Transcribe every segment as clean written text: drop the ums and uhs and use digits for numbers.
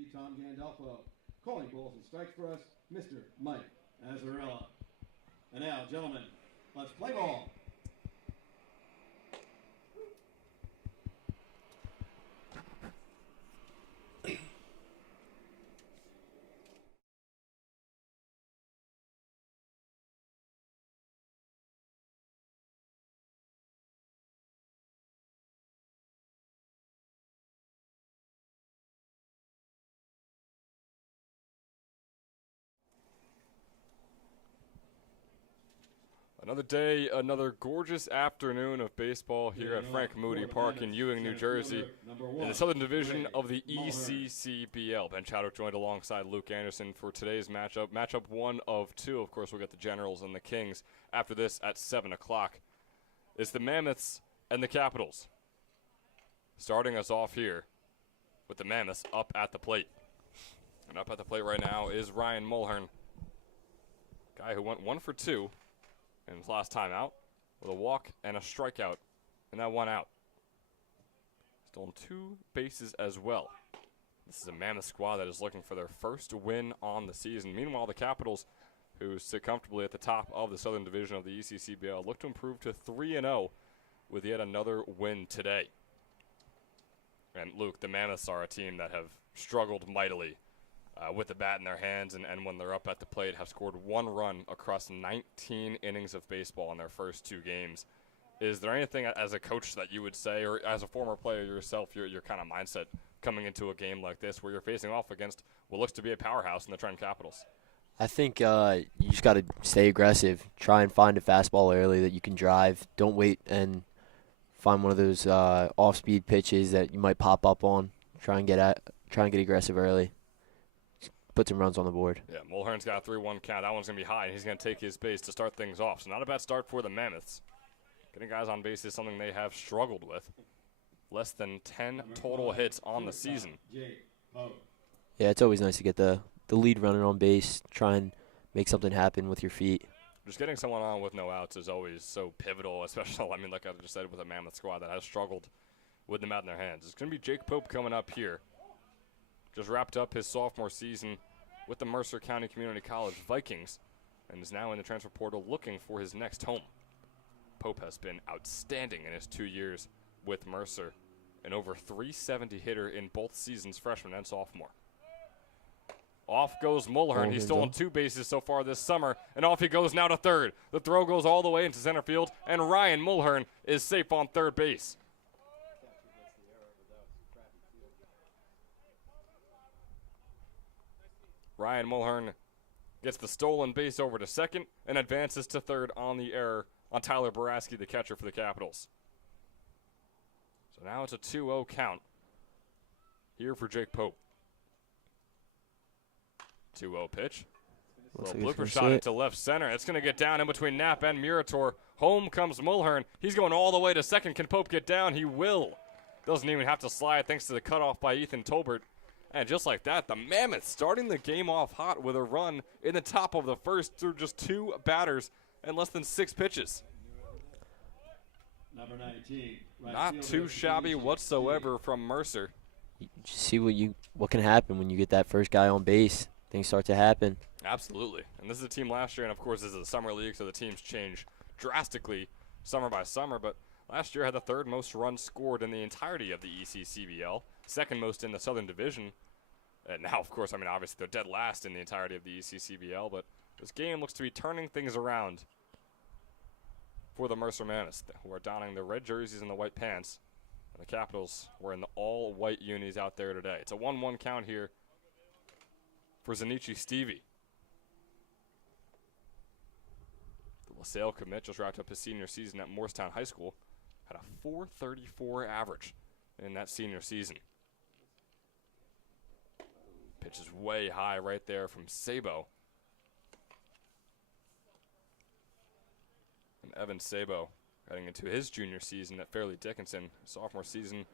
be Tom Gandolfo. Calling balls and strikes for us, Mr. Mike Azzarella. And now, gentlemen, let's play ball. Another day, another gorgeous afternoon of baseball here at Frank Moody Park in Ewing, New Jersey, in the Southern Division of the ECCBL. Ben Chowder joined alongside Luke Anderson for today's matchup. Matchup 1 of 2. Of course, we'll get the Generals and the Kings after this at 7 o'clock. It's the Mammoths and the Capitals. Starting us off here with the Mammoths up at the plate. And up at the plate right now is Ryan Mulhern, guy who went 1 for 2 in his last time out with a walk and a strikeout, and that 1 out. Stolen 2 bases as well. This is a Mammoth squad that is looking for their first win on the season. Meanwhile, the Capitals, who sit comfortably at the top of the Southern Division of the ECCBL, look to improve to 3-0 with yet another win today. And Luke, the Mammoths are a team that have struggled mightily with the bat in their hands, and when they're up at the plate, have scored 1 run across 19 innings of baseball in their first 2 games. Is there anything as a coach that you would say, or as a former player yourself, your kind of mindset coming into a game like this where you're facing off against what looks to be a powerhouse in the Trenton Capitals? I think you just got to stay aggressive. Try and find a fastball early that you can drive. Don't wait and find one of those off-speed pitches that you might pop up on. Try and get aggressive early. Put some runs on the board. Yeah, Mulhern's got a 3-1 count. That one's going to be high, and he's going to take his base to start things off. So not a bad start for the Mammoths. Getting guys on base is something they have struggled with. Less than 10 total hits on the season. Yeah, it's always nice to get the lead runner on base, try and make something happen with your feet. Just getting someone on with no outs is always so pivotal, especially, like I just said, with a Mammoth squad that has struggled with them out in their hands. It's going to be Jake Pope coming up here. Just wrapped up his sophomore season with the Mercer County Community College Vikings and is now in the transfer portal looking for his next home. Pope has been outstanding in his 2 years with Mercer, an over .370 hitter in both seasons, freshman and sophomore. Off goes Mulhern. He's stolen 2 bases so far this summer, and off he goes now to third. The throw goes all the way into center field, and Ryan Mulhern is safe on third base. Ryan Mulhern gets the stolen base over to second and advances to third on the error on Tyler Boraski, the catcher for the Capitals. So now it's a 2-0 count here for Jake Pope. 2-0 pitch. Little blooper shot into left center. It's going to get down in between Knapp and Murator. Home comes Mulhern. He's going all the way to second. Can Pope get down? He will. Doesn't even have to slide thanks to the cutoff by Ethan Tolbert. And just like that, the Mammoths starting the game off hot with a run in the top of the first through just 2 batters and less than 6 pitches. Number 19. Not too shabby whatsoever from Mercer. You see what can happen when you get that first guy on base. Things start to happen. Absolutely. And this is a team last year, and of course this is a summer league, so the teams change drastically summer by summer. But last year had the 3rd most runs scored in the entirety of the ECCBL, 2nd most in the Southern Division. And now, of course, obviously they're dead last in the entirety of the ECCBL, but this game looks to be turning things around for the Mercer Mammoths, who are donning the red jerseys and the white pants. And the Capitals were in the all-white unis out there today. It's a 1-1 count here for Zanichi Stevie. The LaSalle commit just wrapped up his senior season at Morristown High School. Had a .434 average in that senior season. Pitch is way high right there from Sabo. And Evan Sabo heading into his junior season at Fairleigh Dickinson. Sophomore season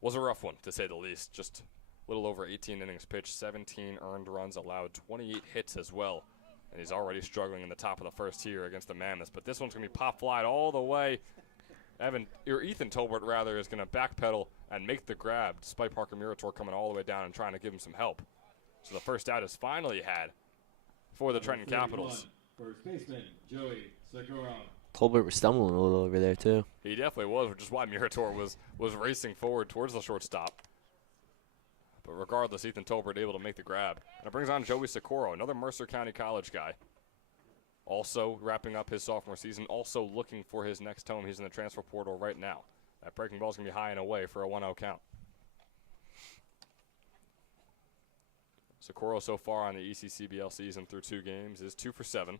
was a rough one, to say the least. Just a little over 18 innings pitched, 17 earned runs allowed, 28 hits as well. And he's already struggling in the top of the first here against the Mammoths. But this one's going to be pop flied all the way Ethan Tolbert, rather, is going to backpedal and make the grab, despite Parker Murator coming all the way down and trying to give him some help. So the first out is finally had for the Trenton Capitals. First baseman, Joey Sakura. Tolbert was stumbling a little over there, too. He definitely was, which is why Murator was racing forward towards the shortstop. But regardless, Ethan Tolbert able to make the grab. And it brings on Joey Socorro, another Mercer County College guy. Also wrapping up his sophomore season, also looking for his next home. He's in the transfer portal right now. That breaking ball is going to be high and away for a 1-0 count. Socorro so far on the ECCBL season through 2 games is 2 for 7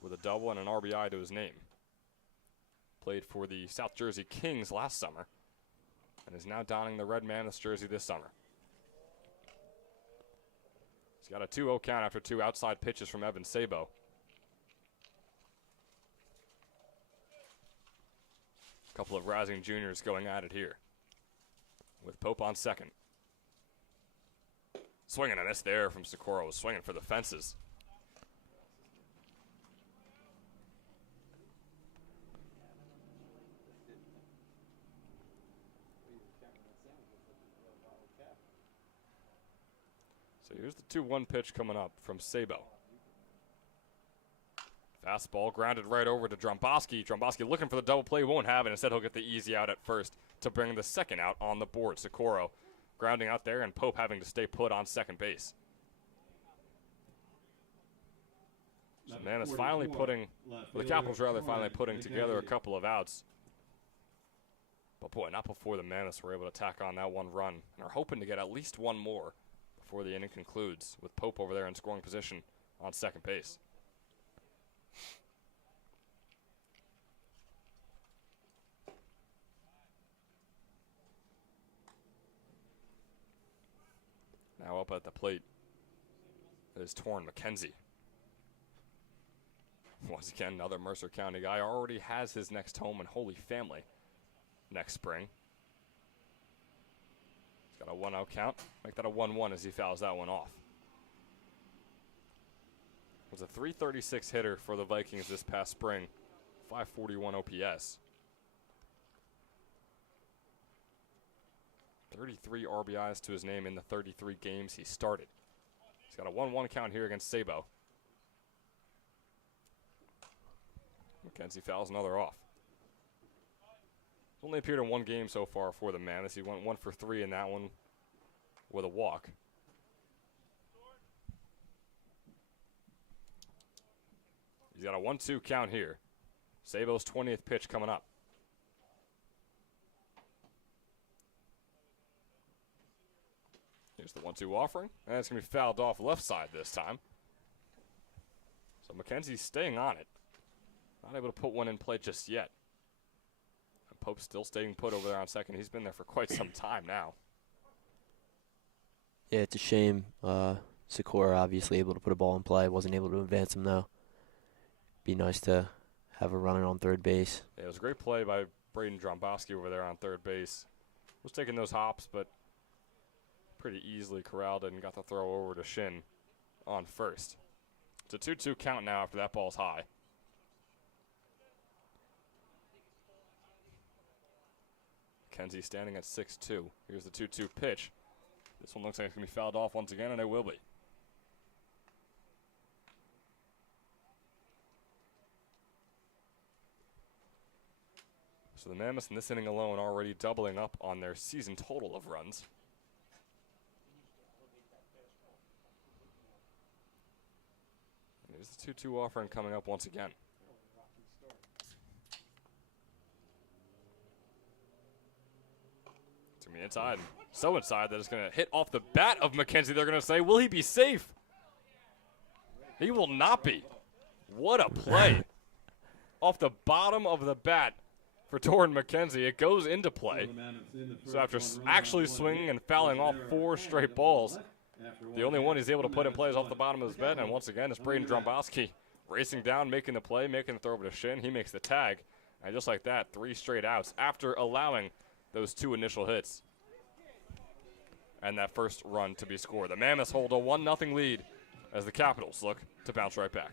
with a double and an RBI to his name. Played for the South Jersey Kings last summer and is now donning the Red Mammoths jersey this summer. He's got a 2-0 count after 2 outside pitches from Evan Sabo. A couple of rising juniors going at it here with Pope on second. Swinging a miss there from Socorro, swinging for the fences. So here's the 2-1 pitch coming up from Sabo. Fastball grounded right over to Dromboski. Dromboski looking for the double play, won't have it. Instead, he'll get the easy out at first to bring the second out on the board. Socorro grounding out there, and Pope having to stay put on second base. So man is finally putting, the Capitals rather, finally putting together a couple of outs. But boy, not before the Mammoths were able to tack on that 1 run, and are hoping to get at least 1 more before the inning concludes, with Pope over there in scoring position on second base. Now up at the plate is Torrin McKenzie. Once again, another Mercer County guy already has his next home in Holy Family next spring. He's got a 1-0 count. Make that a 1-1 as he fouls that one off. Was a .336 hitter for the Vikings this past spring, .541 OPS. 33 RBIs to his name in the 33 games he started. He's got a 1-1 count here against Sabo. McKenzie fouls another off. He's only appeared in 1 game so far for the Mammoths. He went 1 for 3 in that one with a walk. He's got a 1-2 count here. Sabo's 20th pitch coming up. Here's the 1-2 offering, and it's going to be fouled off left side this time. So McKenzie's staying on it. Not able to put one in play just yet. And Pope's still staying put over there on second. He's been there for quite some time now. Yeah, it's a shame. Socorro obviously able to put a ball in play. Wasn't able to advance him, though. Be nice to have a runner on third base. Yeah, it was a great play by Braden Dromboski over there on third base. Was taking those hops, but pretty easily corralled it and got the throw over to Shin on first. It's a 2-2 count now after that ball's high. McKenzie standing at 6-2. Here's the 2-2 pitch. This one looks like it's going to be fouled off once again, and it will be. So the Mammoths in this inning alone already doubling up on their season total of runs. And here's the 2-2 offering coming up once again. It's going to be inside. So inside that it's going to hit off the bat of McKenzie. They're going to say, will he be safe? He will not be. What a play. Off the bottom of the bat for Torrin McKenzie. It goes into play. So after actually swinging and fouling off 4 straight balls, the only one he's able to put in play is off the bottom of his bat. And once again, it's Braden Dromboski racing down, making the play, making the throw over to Shin. He makes the tag. And just like that, 3 straight outs after allowing those 2 initial hits and that first run to be scored. The Mammoths hold a 1-0 lead as the Capitals look to bounce right back.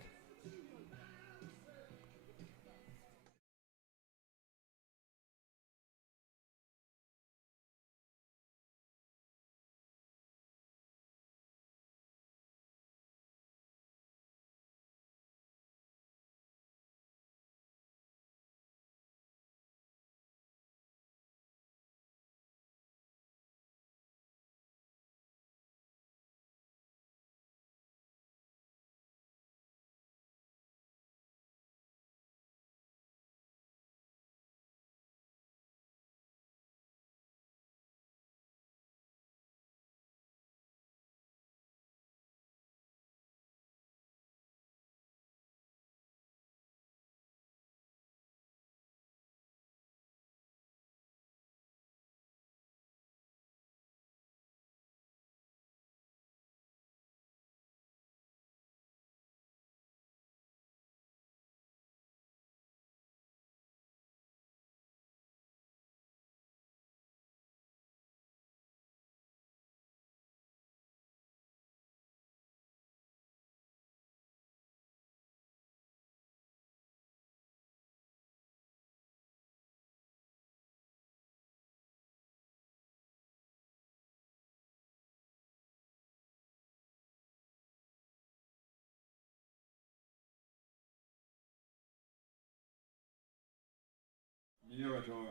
Murator.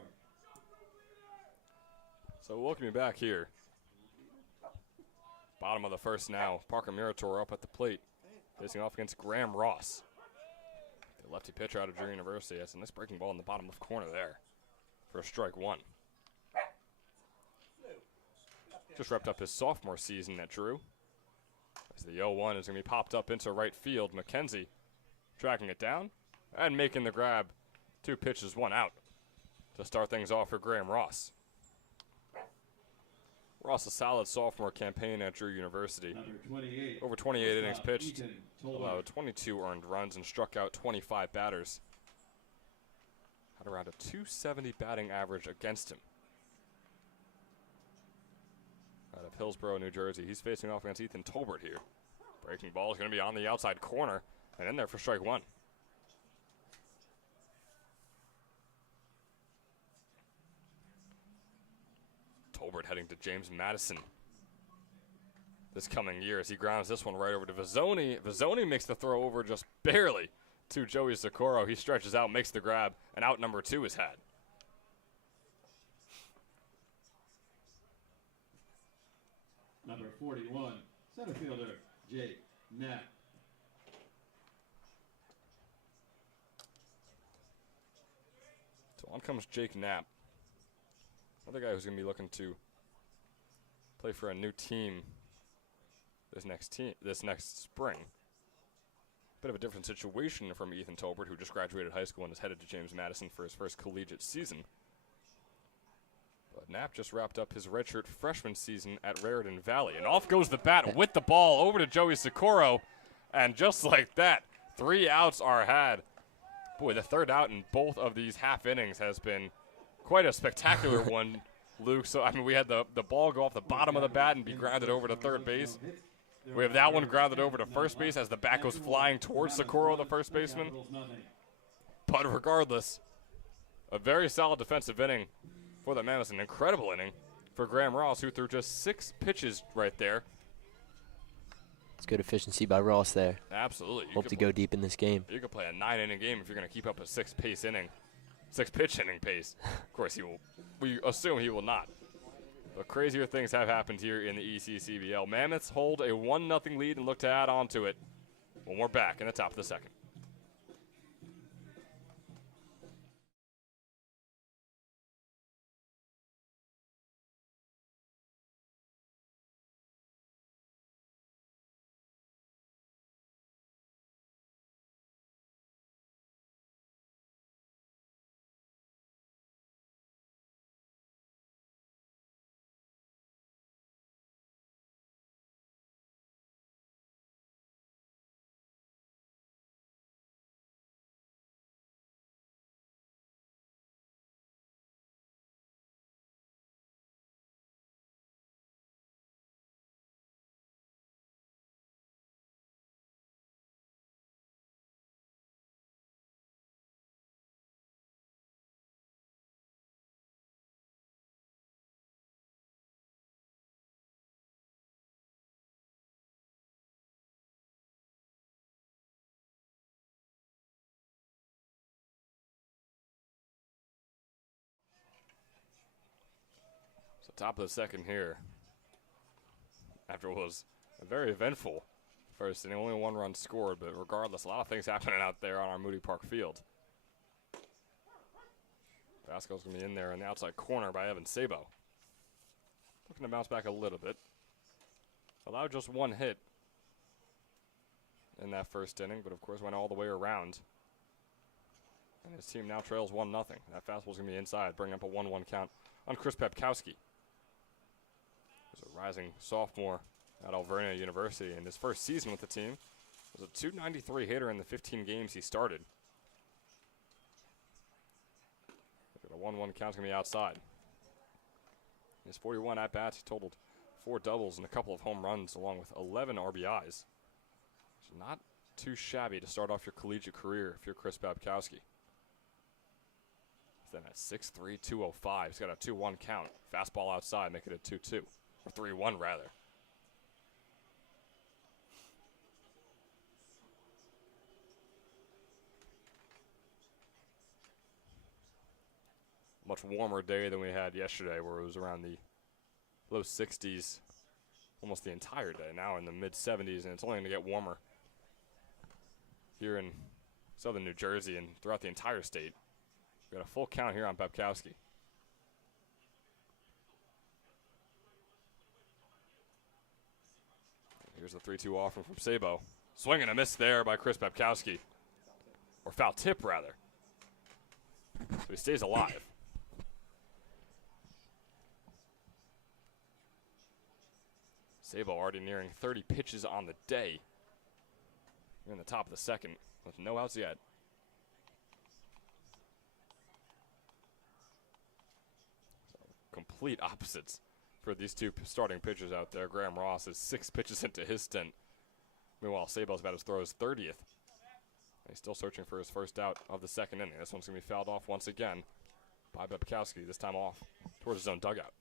So welcome you back here. Bottom of the first now. Parker Murator up at the plate, facing off against Graham Ross. The lefty pitcher out of Drew University. That's a nice breaking ball in the bottom left corner there for strike one. Just wrapped up his sophomore season at Drew. As the 0-1 is going to be popped up into right field. McKenzie tracking it down and making the grab. 2 pitches, 1 out to start things off for Graham Ross. Ross, a solid sophomore campaign at Drew University. Over 28 innings pitched, allowed 22 earned runs, and struck out 25 batters. Had around a .270 batting average against him. Out of Hillsborough, New Jersey. He's facing off against Ethan Tolbert here. Breaking ball is going to be on the outside corner and in there for strike one. Tolbert heading to James Madison this coming year as he grounds this one right over to Vizzoni. Vizzoni makes the throw over just barely to Joey Socorro. He stretches out, makes the grab, and out number 2 is had. Number 41, center fielder, Jake Knapp. So on comes Jake Knapp. Another guy who's going to be looking to play for a new team this next spring. Bit of a different situation from Ethan Tolbert, who just graduated high school and is headed to James Madison for his first collegiate season. But Knapp just wrapped up his redshirt freshman season at Raritan Valley. And off goes the bat with the ball over to Joey Socorro. And just like that, 3 outs are had. Boy, the third out in both of these half innings has been quite a spectacular one, Luke. So, I mean, we had the ball go off the bottom of the bat and be grounded over to third base. We have that one grounded over to first base as the bat goes flying towards Socorro, the first baseman. But regardless, a very solid defensive inning for the Mammoths. An incredible inning for Graham Ross, who threw just 6 pitches right there. It's good efficiency by Ross there. Absolutely. Hope to go deep in this game. You could play a 9-inning game if you're going to keep up a 6-pitch inning pace. Of course, we assume he will not. But crazier things have happened here in the ECCBL. Mammoths hold a 1-0 lead and look to add on to it when we're back in the top of the second. So top of the second here. After what was a very eventful first inning, only 1 run scored, but regardless, a lot of things happening out there on our Moody Park field. Vasco's going to be in there in the outside corner by Evan Sabo. Looking to bounce back a little bit. Allowed just 1 hit in that first inning, but of course went all the way around. And his team now trails 1-0. That fastball's going to be inside, bringing up a 1-1 count on Chris Pepkowski. He's a rising sophomore at Alvernia University. In his first season with the team, was a .293 hitter in the 15 games he started. A 1-1 count's going to be outside. In his 41 at-bats, he totaled 4 doubles and a couple of home runs, along with 11 RBIs. It's not too shabby to start off your collegiate career if you're Chris Babkowski. Then at 6'3", 205, he's got a 2-1 count. Fastball outside, make it a 2-2, or 3-1 rather. much warmer day than we had yesterday, where it was around the low 60s almost the entire day. Now in the mid 70s, and it's only going to get warmer here in southern New Jersey and throughout the entire state. We got a full count here on Babkowski. Here's the 3-2 offer from Sabo. Swing and a miss there by Chris Babkowski. Or foul tip, rather. So he stays alive. Sabo already nearing 30 pitches on the day. We're in the top of the second with no outs yet. So complete opposites for these two starting pitchers out there. Graham Ross is 6 pitches into his stint. Meanwhile, Sabo's about to throw his 30th. He's still searching for his first out of the second inning. This one's going to be fouled off once again by Babkowski, this time off towards his own dugout.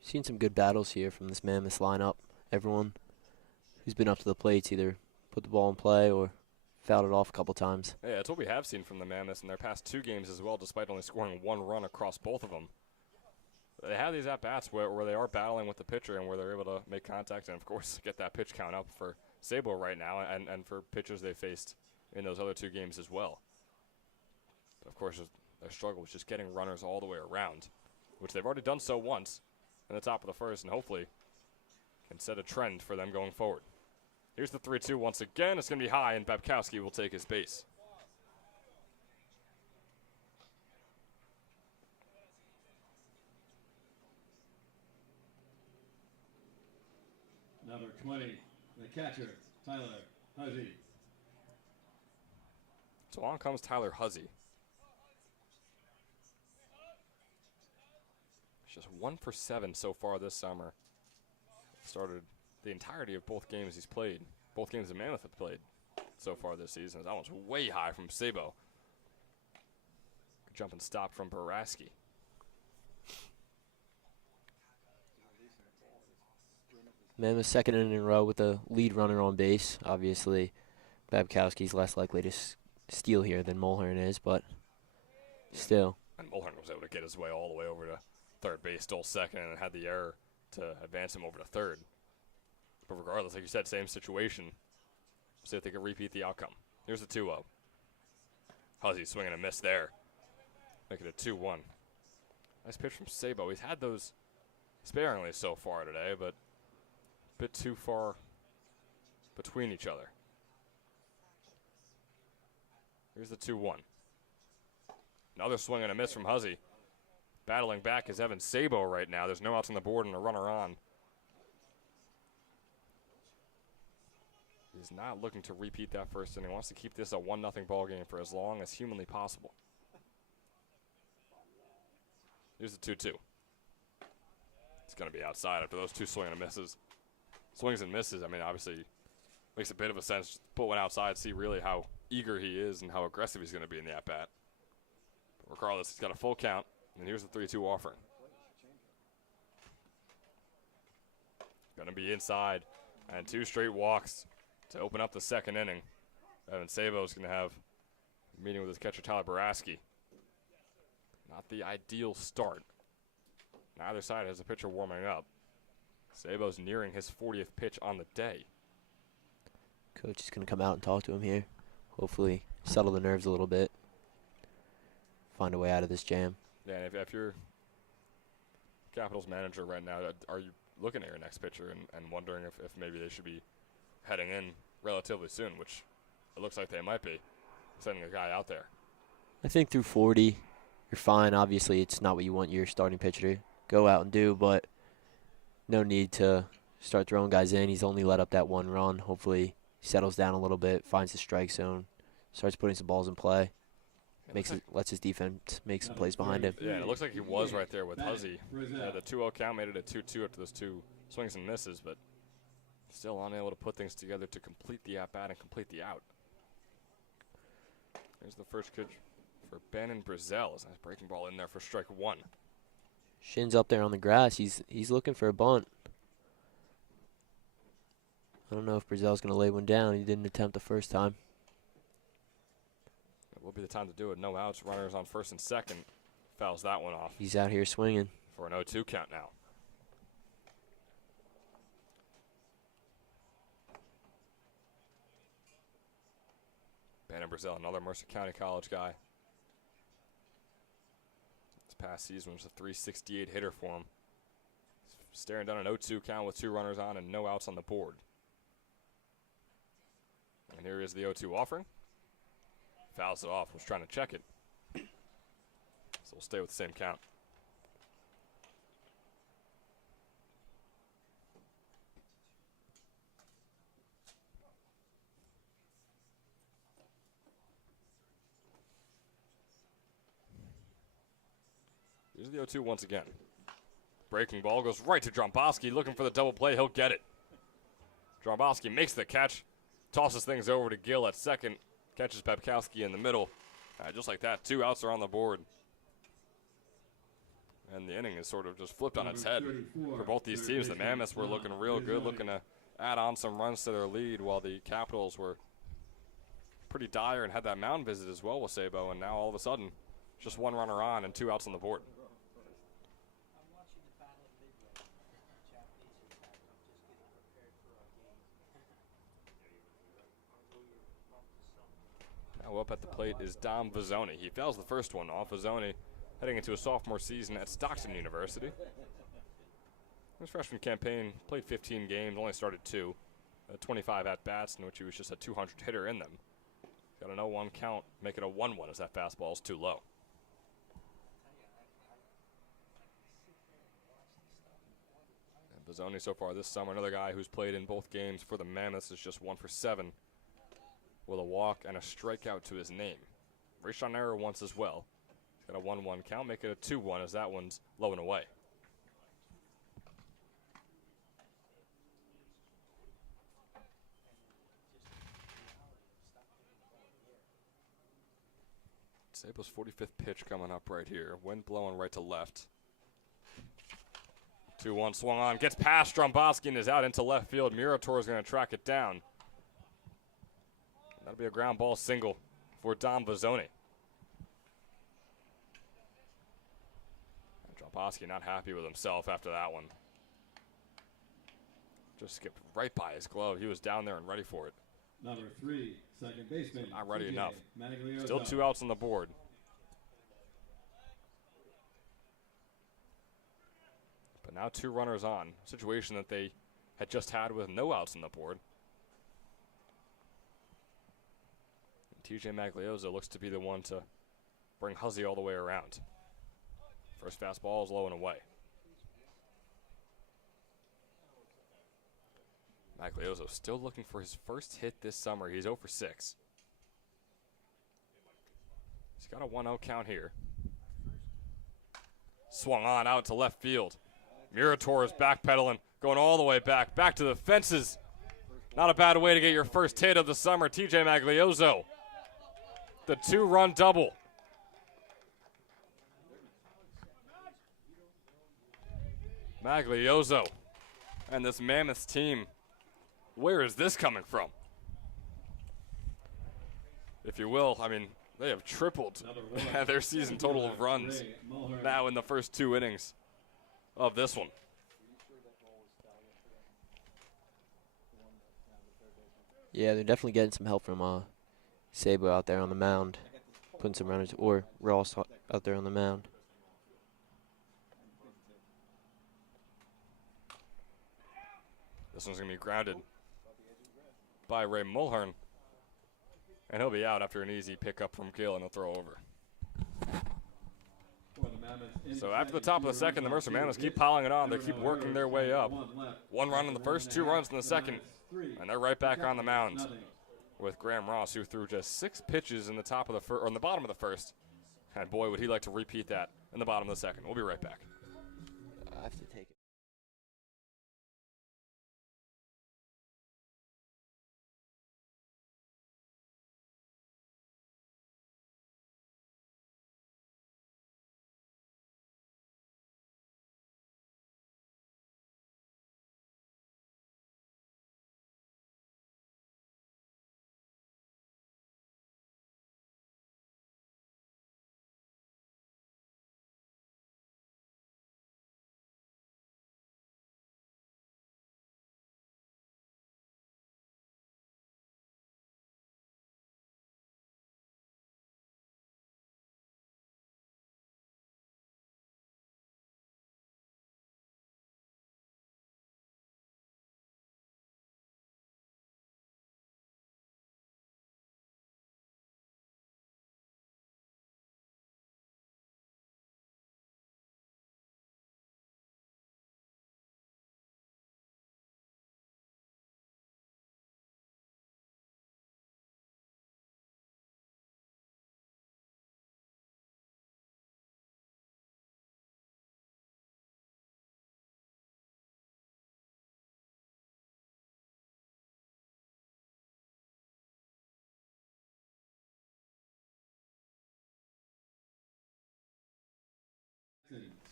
Seen some good battles here from this Mammoths lineup. Everyone who's been up to the plates either put the ball in play or fouled it off a couple times. Yeah, it's what we have seen from the Mammoths in their past 2 games as well, despite only scoring 1 run across both of them. They have these at-bats where they are battling with the pitcher and where they're able to make contact and, of course, get that pitch count up for Sabo right now and for pitchers they faced in those other 2 games as well. But, of course, their struggle was just getting runners all the way around, which they've already done so once in the top of the first, and hopefully can set a trend for them going forward. Here's the 3-2 once again. It's going to be high, and Babkowski will take his base. Number 20, the catcher, Tyler Huzzy. So on comes Tyler Huzzy. Just 1 for 7 so far this summer. Started the entirety of both games he's played. Both games the Mammoth have played so far this season. That one's way high from Sabo. Good jump and stop from Baraski. Mammoth's second inning in a row with a lead runner on base. Obviously, Babkowski's less likely to steal here than Mulhern is, but still. And Mulhern was able to get his way all the way over to third base, stole second, and had the error to advance him over to third. But regardless, like you said, same situation. See if they can repeat the outcome. Here's the 2-0. Huzzy swinging a miss there. Make it a 2-1. Nice pitch from Sabo. He's had those sparingly so far today, but a bit too far between each other. Here's the 2-1. Another swing and a miss from Huzzy. Battling back is Evan Sabo right now. There's no outs on the board and a runner on. He's not looking to repeat that first inning. He wants to keep this a 1-0 ball game for as long as humanly possible. Here's the 2-2. It's going to be outside after those 2 swing and misses. Swings and misses, I mean, obviously makes a bit of a sense. Put one outside, see really how eager he is and how aggressive he's going to be in the at-bat. But regardless, he's got a full count. And here's the 3-2 offering. Going to be inside. And 2 straight walks to open up the second inning. Evan Sabo is going to have a meeting with his catcher, Tyler Baraski. Not the ideal start. Neither side has a pitcher warming up. Sabo's nearing his 40th pitch on the day. Coach is going to come out and talk to him here. Hopefully settle the nerves a little bit. Find a way out of this jam. Yeah, and if you're Capitals manager right now, are you looking at your next pitcher and wondering if maybe they should be heading in relatively soon, which it looks like they might be, sending a guy out there? I think through 40, you're fine. Obviously, it's not what you want your starting pitcher to go out and do, but no need to start throwing guys in. He's only let up that 1 run. Hopefully, he settles down a little bit, finds the strike zone, starts putting some balls in play. Lets his defense make some plays behind him. Yeah, and it looks like he was right there with Huzzy. The 2-0 count made it a 2-2 after those 2 swings and misses, but still unable to put things together to complete the at-bat and complete the out. Here's the first pitch for Bannon Brazel. Nice breaking ball in there for strike 1. Shin's up there on the grass. He's looking for a bunt. I don't know if Brazel's going to lay one down. He didn't attempt the first time. We'll will be the time to do it. No outs, runners on first and second. Fouls that one off. He's out here swinging. For an 0-2 count now. Bannon Brazil, another Mercer County College guy. This past season was a .368 hitter for him. Staring down an 0-2 count with 2 runners on and no outs on the board. And here is the 0-2 offering. Fouls it off, was trying to check it. So we'll stay with the same count. Here's the 0-2 once again. Breaking ball goes right to Dromboski, looking for the double play. He'll get it. Dromboski makes the catch, tosses things over to Gill at second, catches Pepkowski in the middle. Just like that, 2 outs are on the board. And the inning is sort of just flipped on its head for both these teams. The Mammoths were looking real good, looking to add on some runs to their lead, while the Capitals were pretty dire and had that mound visit as well with Sabo. And now all of a sudden, just 1 runner on and 2 outs on the board. Now up at the plate is Dom Vizzoni. He fouls the first one off. Vizzoni heading into a sophomore season at Stockton University. His freshman campaign played 15 games, only started 2. 25 at-bats, in which he was just a 200 hitter in them. Got an 0-1 count, make it a 1-1 as that fastball is too low. And Vizzoni so far this summer, another guy who's played in both games for the Mammoths, is just 1 for 7. With a walk and a strikeout to his name. Rayshon Error once as well. He's got a 1-1 count, make it a 2-1 as that one's low and away. Sable's 45th pitch coming up right here. Wind blowing right to left. 2-1 swung on, gets past Dromboski and is out into left field. Murator is going to track it down. That'll be a ground ball single for Dom Vizzoni. Dromboski not happy with himself after that one. Just skipped right by his glove. He was down there and ready for it. Number 3, second baseman. Not ready enough. Maglioso. Still 2 outs on the board. But now 2 runners on. Situation that they had just had with no outs on the board. TJ Maglioso looks to be the one to bring Huzzy all the way around. First fastball is low and away. Maglioso still looking for his first hit this summer. He's 0 for 6. He's got a 1-0 count here. Swung on out to left field. Murator is backpedaling, going all the way back to the fences. Not a bad way to get your first hit of the summer, TJ Maglioso. The 2-run double. Maglioso and this Mammoths team. Where is this coming from? If you will, I mean, they have tripled their season total of runs now in the first 2 innings of this one. Yeah, they're definitely getting some help from Sabo out there on the mound, putting some runners, or Ross out there on the mound. This one's going to be grounded by Ray Mulhern, and he'll be out after an easy pickup from Gill, and he'll throw over. So after the top of the second, the Mercer Mammoths keep piling it on. They keep working their way up. 1 run in the first, 2 runs in the second, and they're right back on the mound with Graham Ross, who threw just 6 pitches in the top of the or in the bottom of the first. And boy, would he like to repeat that in the bottom of the second. We'll be right back. I have to take it.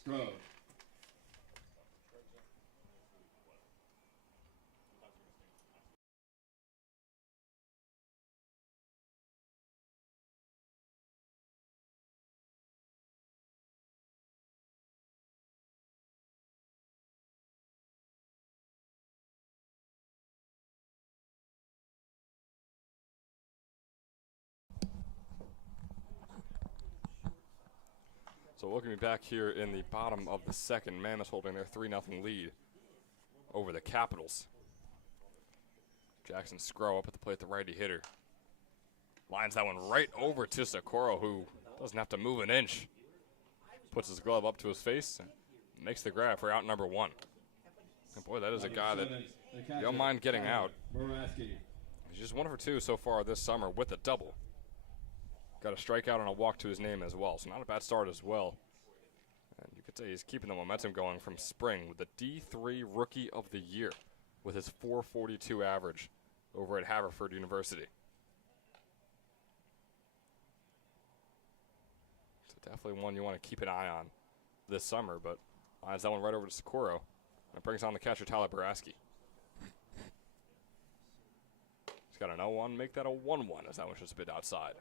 Strode. So looking back here in the bottom of the second, Mammoths holding their 3-0 lead over the Capitals. Jackson Scrow up at the plate, the righty hitter. Lines that one right over to Socorro, who doesn't have to move an inch. Puts his glove up to his face and makes the grab for out number 1. And boy, that is a guy that you don't mind getting out. He's just 1 for 2 so far this summer with a double. Got a strikeout and a walk to his name as well, so not a bad start as well. And you could say he's keeping the momentum going from spring with the D3 Rookie of the Year with his .442 average over at Haverford University. So definitely one you want to keep an eye on this summer, but lines that one right over to Socorro. And brings on the catcher, Tyler Baraski. He's got an 0-1, make that a 1-1 as that one's just a bit outside.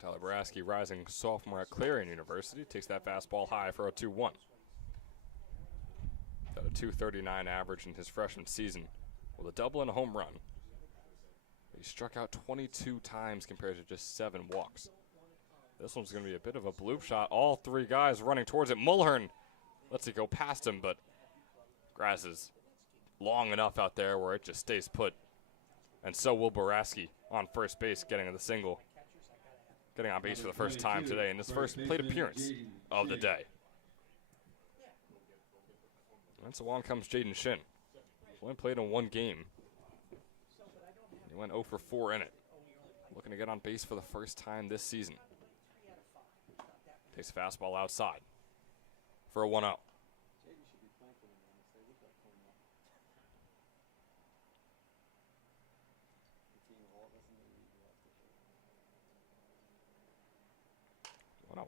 Tyler Baraski, rising sophomore at Clarion University, takes that fastball high for a 2-1. Got a .239 average in his freshman season with a double and a home run. He struck out 22 times compared to just 7 walks. This one's going to be a bit of a bloop shot. All 3 guys running towards it. Mulhern lets it go past him, but grass is long enough out there where it just stays put. And so will Baraski on first base, getting the single. Getting on base for the first time today in his first plate appearance of the day. And so along comes Jaden Shin. Only played in 1 game. He went 0 for 4 in it. Looking to get on base for the first time this season. Takes a fastball outside for a 1-0.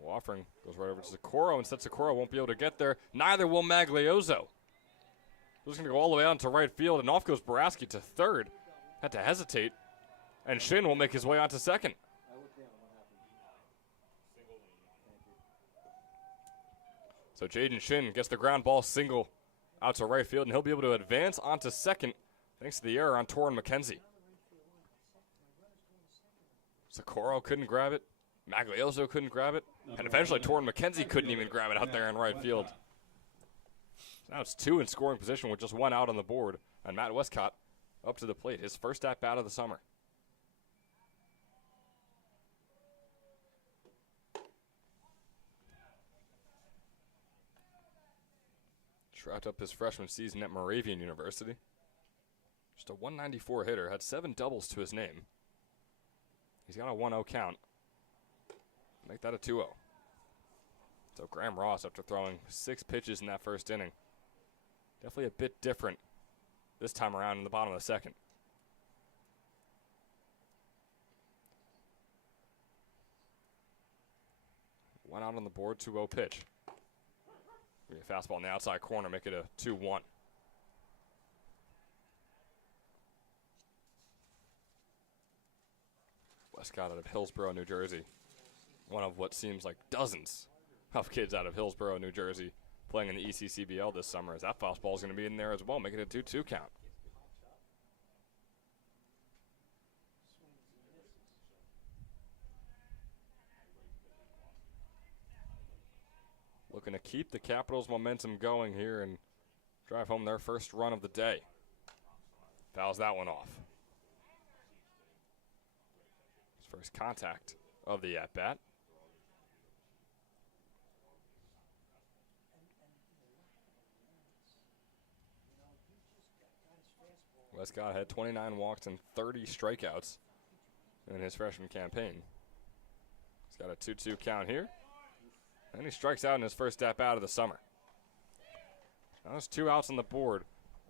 Offering goes right over to Socorro. Instead, Socorro won't be able to get there. Neither will Maglioso. He's going to go all the way out to right field, and off goes Baraski to third. Had to hesitate, and Shin will make his way on to second. So Jaden Shin gets the ground ball single out to right field, and he'll be able to advance onto second thanks to the error on Torrin McKenzie. Socorro couldn't grab it. Maglioso couldn't grab it. And eventually Torrin McKenzie couldn't even grab it out there in right field. Now it's 2 in scoring position with just 1 out on the board. And Matt Westcott up to the plate, his first at-bat of the summer. Wrapped up his freshman season at Moravian University. Just a .194 hitter, had 7 doubles to his name. He's got a 1-0 count. Make that a 2-0. So Graham Ross, after throwing 6 pitches in that first inning, definitely a bit different this time around in the bottom of the second. One out on the board, 2-0 pitch. A fastball in the outside corner, make it a 2-1. Westcott out of Hillsborough, New Jersey. One of what seems like dozens of kids out of Hillsborough, New Jersey, playing in the ECCBL this summer, as that fastball is going to be in there as well, making it a 2-2 count. Looking to keep the Capitals' momentum going here and drive home their first run of the day. Fouls that one off. His first contact of the at-bat. Westcott had 29 walks and 30 strikeouts in his freshman campaign. He's got a 2-2 count here. And he strikes out in his first at-bat of the summer. Now there's 2 outs on the board.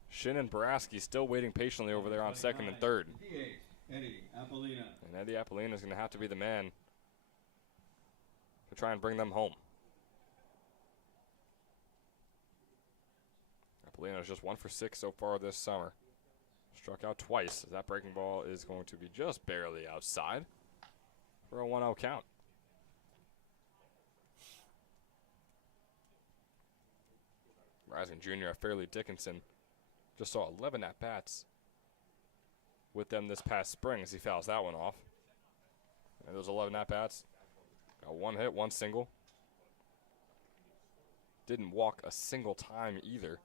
Shin and Baraski still waiting patiently over there on second and third. Eddie Apollina. And Eddie Apollina is going to have to be the man to try and bring them home. Apollina is just 1 for 6 so far this summer. Struck out twice. That breaking ball is going to be just barely outside for a 1-0 count. Rising junior Fairleigh Dickinson just saw 11 at-bats with them this past spring as he fouls that one off. And those 11 at-bats, got 1 hit, 1 single. Didn't walk a single time either.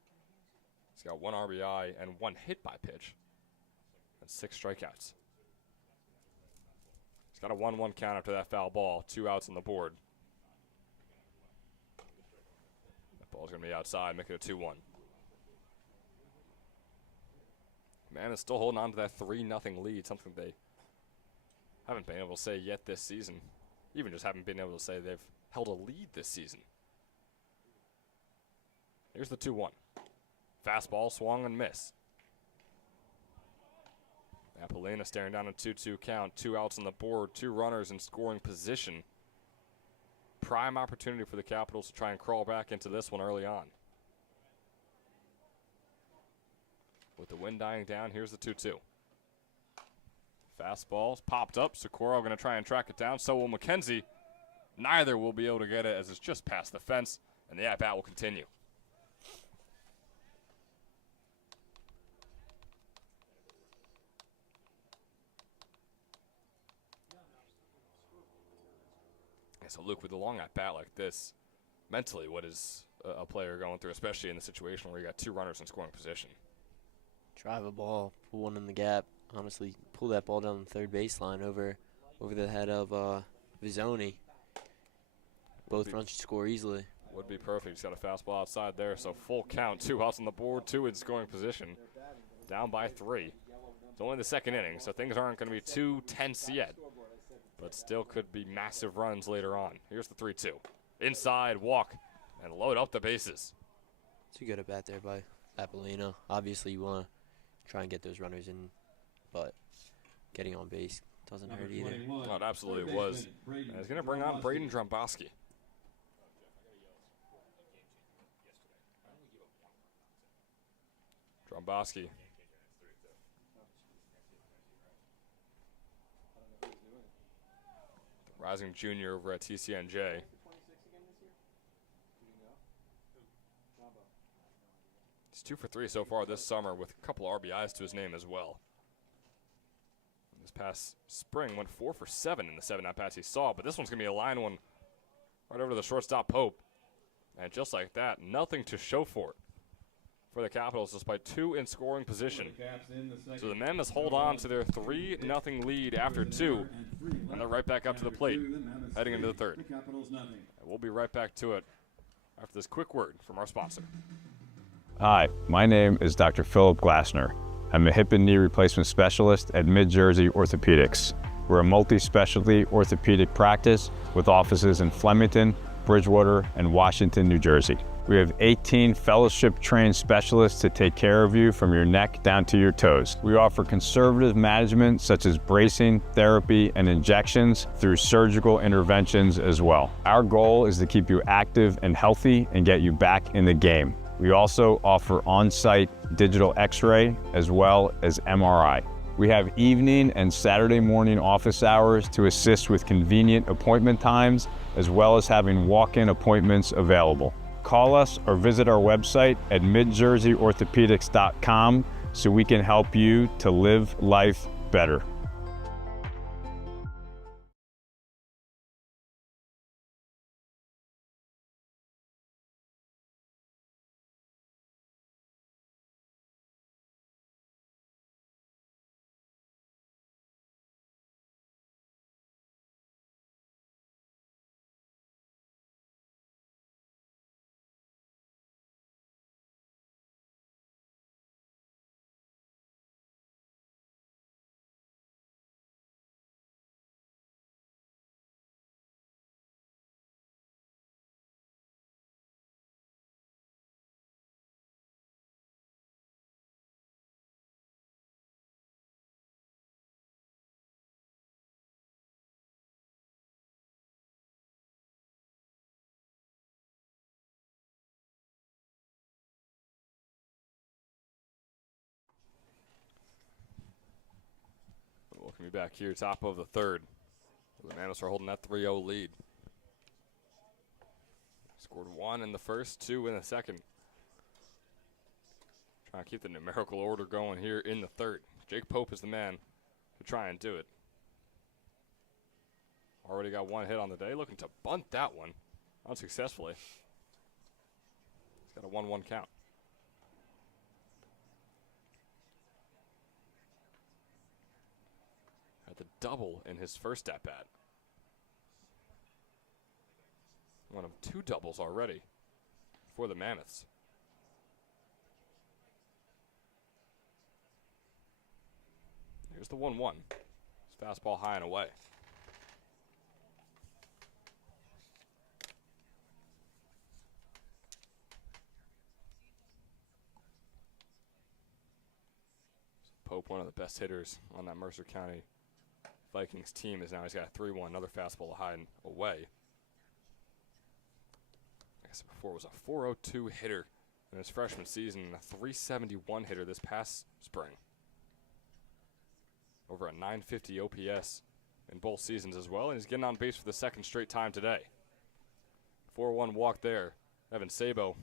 He's got 1 RBI and 1 hit by pitch and 6 strikeouts. He's got a 1-1 count after that foul ball, 2 outs on the board. That ball's going to be outside, make it a 2-1. Man is still holding on to that 3-0 lead, something they haven't been able to say yet this season. Even just haven't been able to say they've held a lead this season. Here's the 2-1. Fastball, swung and miss. Apollina staring down a 2-2 count. 2 outs on the board, 2 runners in scoring position. Prime opportunity for the Capitals to try and crawl back into this one early on. With the wind dying down, here's the 2-2. Fastball's popped up. Socorro going to try and track it down. So will McKenzie. Neither will be able to get it as it's just past the fence, and the at-bat will continue. So Luke, with a long at-bat like this, mentally, what is a player going through, especially in the situation where you got 2 runners in scoring position? Drive a ball, pull one in the gap. Honestly, pull that ball down the third baseline over the head of Vizzoni. Both runs should score easily. Would be perfect. He's got a fastball outside there, so full count. 2 outs on the board, 2 in scoring position. Down by 3. It's only the second inning, so things aren't going to be too tense yet. But still could be massive runs later on. Here's the 3-2. Inside, walk, and load up the bases. It's a good at-bat there by Apollina. Obviously, you want to try and get those runners in, but getting on base doesn't hurt either. Oh, it absolutely was. And he's going to bring on Braden Dromboski. Dromboski. Rising junior over at TCNJ. He's 2 for 3 so far this summer with a couple RBIs to his name as well. This past spring went 4 for 7 in the 7 at-bats he saw, but this one's going to be a line one right over to the shortstop Pope. And just like that, nothing to show for it for the Capitals despite 2 in scoring position. So the Mammoths hold on to their 3-0 lead after 2, and they're right back up to the plate heading into the third. And we'll be right back to it after this quick word from our sponsor. Hi, my name is Dr. Philip Glassner. I'm a hip and knee replacement specialist at Mid-Jersey Orthopedics. We're a multi-specialty orthopedic practice with offices in Flemington, Bridgewater, and Washington, New Jersey. We have 18 fellowship-trained specialists to take care of you from your neck down to your toes. We offer conservative management such as bracing, therapy, and injections through surgical interventions as well. Our goal is to keep you active and healthy and get you back in the game. We also offer on-site digital x-ray as well as MRI. We have evening and Saturday morning office hours to assist with convenient appointment times as well as having walk-in appointments available. Call us or visit our website at midjerseyorthopedics.com so we can help you to live life better. We'll be back here, top of the third. The Mammoths are holding that 3-0 lead. Scored 1 in the first, 2 in the second. Trying to keep the numerical order going here in the third. Jake Pope is the man to try and do it. Already got 1 hit on the day, looking to bunt that one unsuccessfully. He's got a 1-1 count. Had the double in his first at-bat. One of 2 doubles already for the Mammoths. Here's the 1-1. Fastball high and away. Pope, one of the best hitters on that Mercer County Vikings team, is now he's got a 3-1, another fastball high and away. Like I said before, it was a 402 hitter in his freshman season and a 371 hitter this past spring. Over a 950 OPS in both seasons as well, and he's getting on base for the second straight time today. 4-1 walk there. Evan Sabo,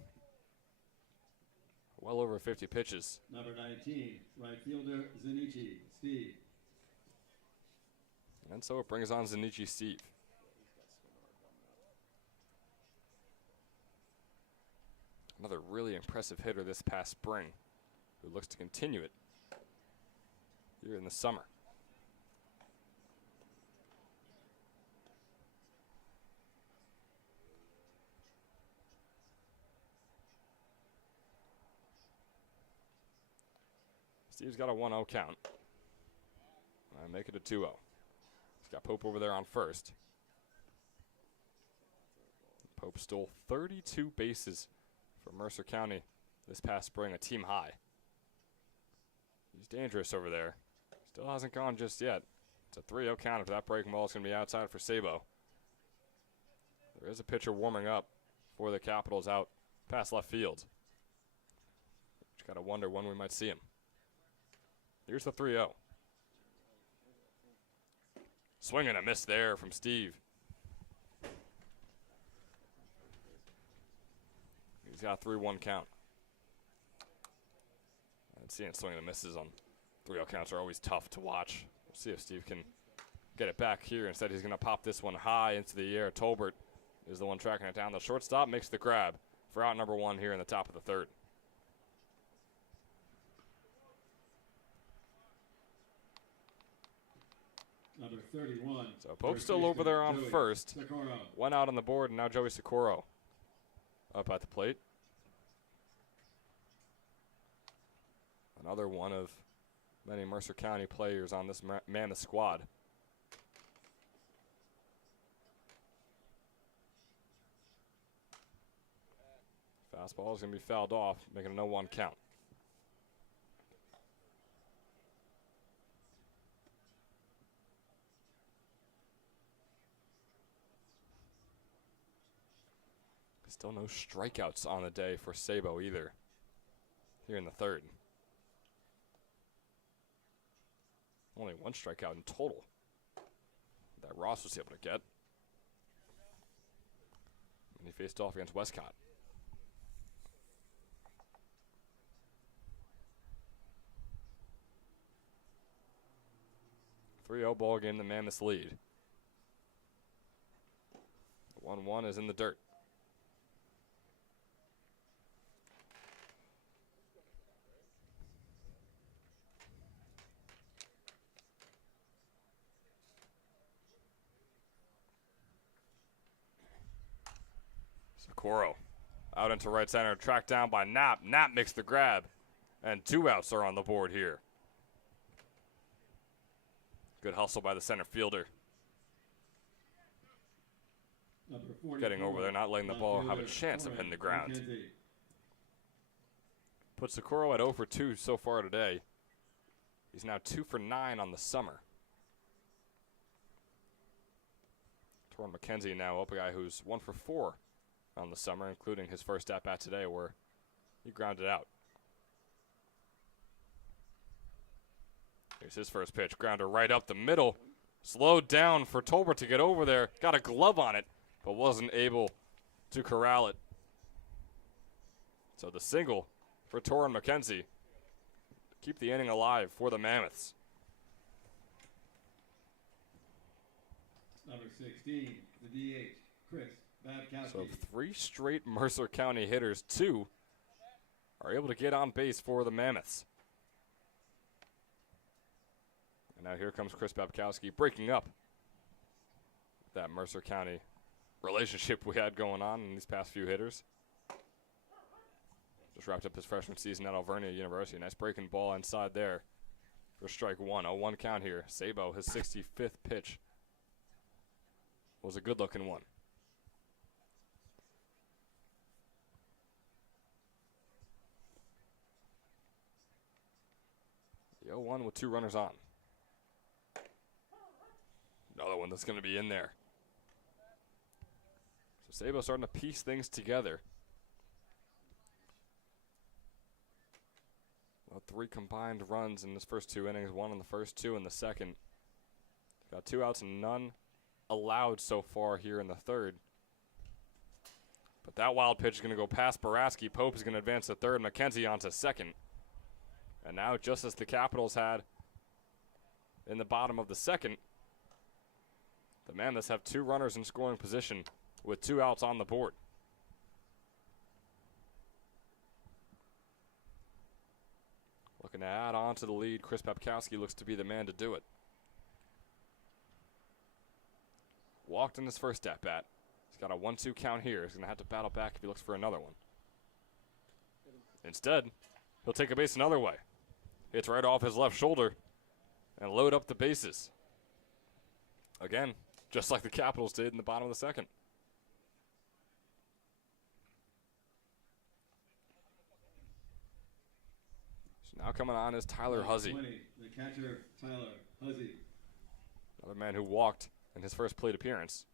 well over 50 pitches. Number 19, right fielder Zanichi, Steve. And so it brings on Zanichi Steve. Another really impressive hitter this past spring who looks to continue it here in the summer. Steve's got a 1-0 count. I make it a 2-0. He's got Pope over there on first. Pope stole 32 bases for Mercer County this past spring, a team high. He's dangerous over there. Still hasn't gone just yet. It's a 3-0 count. If that breaking ball is going to be outside for Sabo. There is a pitcher warming up for the Capitals out past left field. Just got to wonder when we might see him. Here's the 3-0. Swing and a miss there from Steve. He's got a 3-1 count. And seeing swing and misses on 3-0 counts are always tough to watch. We'll see if Steve can get it back here. Instead, he's going to pop this one high into the air. Tolbert is the one tracking it down. The shortstop makes the grab for out number 1 here in the top of the third. Number 31. So Pope's still over there on Joey first. Socorro. 1 out on the board, and now Joey Socorro up at the plate. Another one of many Mercer County players on this Mammoth squad. Fastball is going to be fouled off, making a 0-1 count. Still no strikeouts on the day for Sabo either here in the third. Only 1 strikeout in total that Ross was able to get. And he faced off against Westcott. 3-0 ball game, the Mammoths lead. The 1-1 is in the dirt. Socorro out into right center, tracked down by Knapp. Knapp makes the grab, and 2 outs are on the board here. Good hustle by the center fielder. Getting over there, not letting the ball have a chance of hitting the ground. Puts Socorro at 0 for 2 so far today. He's now 2 for 9 on the summer. Torrin McKenzie now up, a guy who's 1 for 4 on the summer, including his first at-bat today where he grounded out. Here's his first pitch. Grounder right up the middle. Slowed down for Tolbert to get over there. Got a glove on it, but wasn't able to corral it. So the single for Torin McKenzie. Keep the inning alive for the Mammoths. Number 16, the DH, Chris Babkowski. So 3 straight Mercer County hitters, 2 are able to get on base for the Mammoths. And now here comes Chris Babkowski breaking up that Mercer County relationship we had going on in these past few hitters. Just wrapped up his freshman season at Alvernia University. Nice breaking ball inside there for strike 1. 0-1 count here. Sabo, his 65th pitch, was a good-looking one. The 0-1 with 2 runners on. Another one that's going to be in there. So Sabo starting to piece things together. Well, 3 combined runs in his first 2 innings, 1 in the first, 2 in the second. Got 2 outs and none allowed so far here in the third. But that wild pitch is going to go past Baraski. Pope is going to advance to third. McKenzie onto second. And now, just as the Capitals had in the bottom of the second, the Mammoths have 2 runners in scoring position with 2 outs on the board. Looking to add on to the lead. Chris Babkowski looks to be the man to do it. Walked in his first at-bat. He's got a 1-2 count here. He's going to have to battle back if he looks for another one. Instead, he'll take a base another way. Hits right off his left shoulder and load up the bases. Again, just like the Capitals did in the bottom of the second. So now coming on is Tyler Huzzy. 20, the catcher, Tyler Huzzy. Another man who walked in his first plate appearance.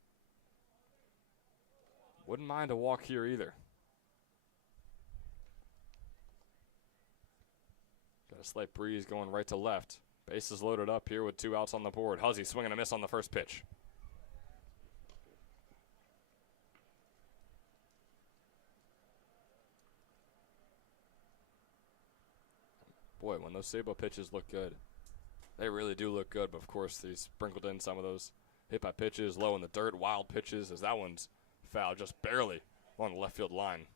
Wouldn't mind a walk here either. Got a slight breeze going right to left. Bases loaded up here with 2 outs on the board. Huzzy swinging a miss on the first pitch. Boy, when those Sabo pitches look good, they really do look good. But of course, they sprinkled in some of those hit by pitches, low in the dirt, wild pitches, as that one's foul just barely on the left field line.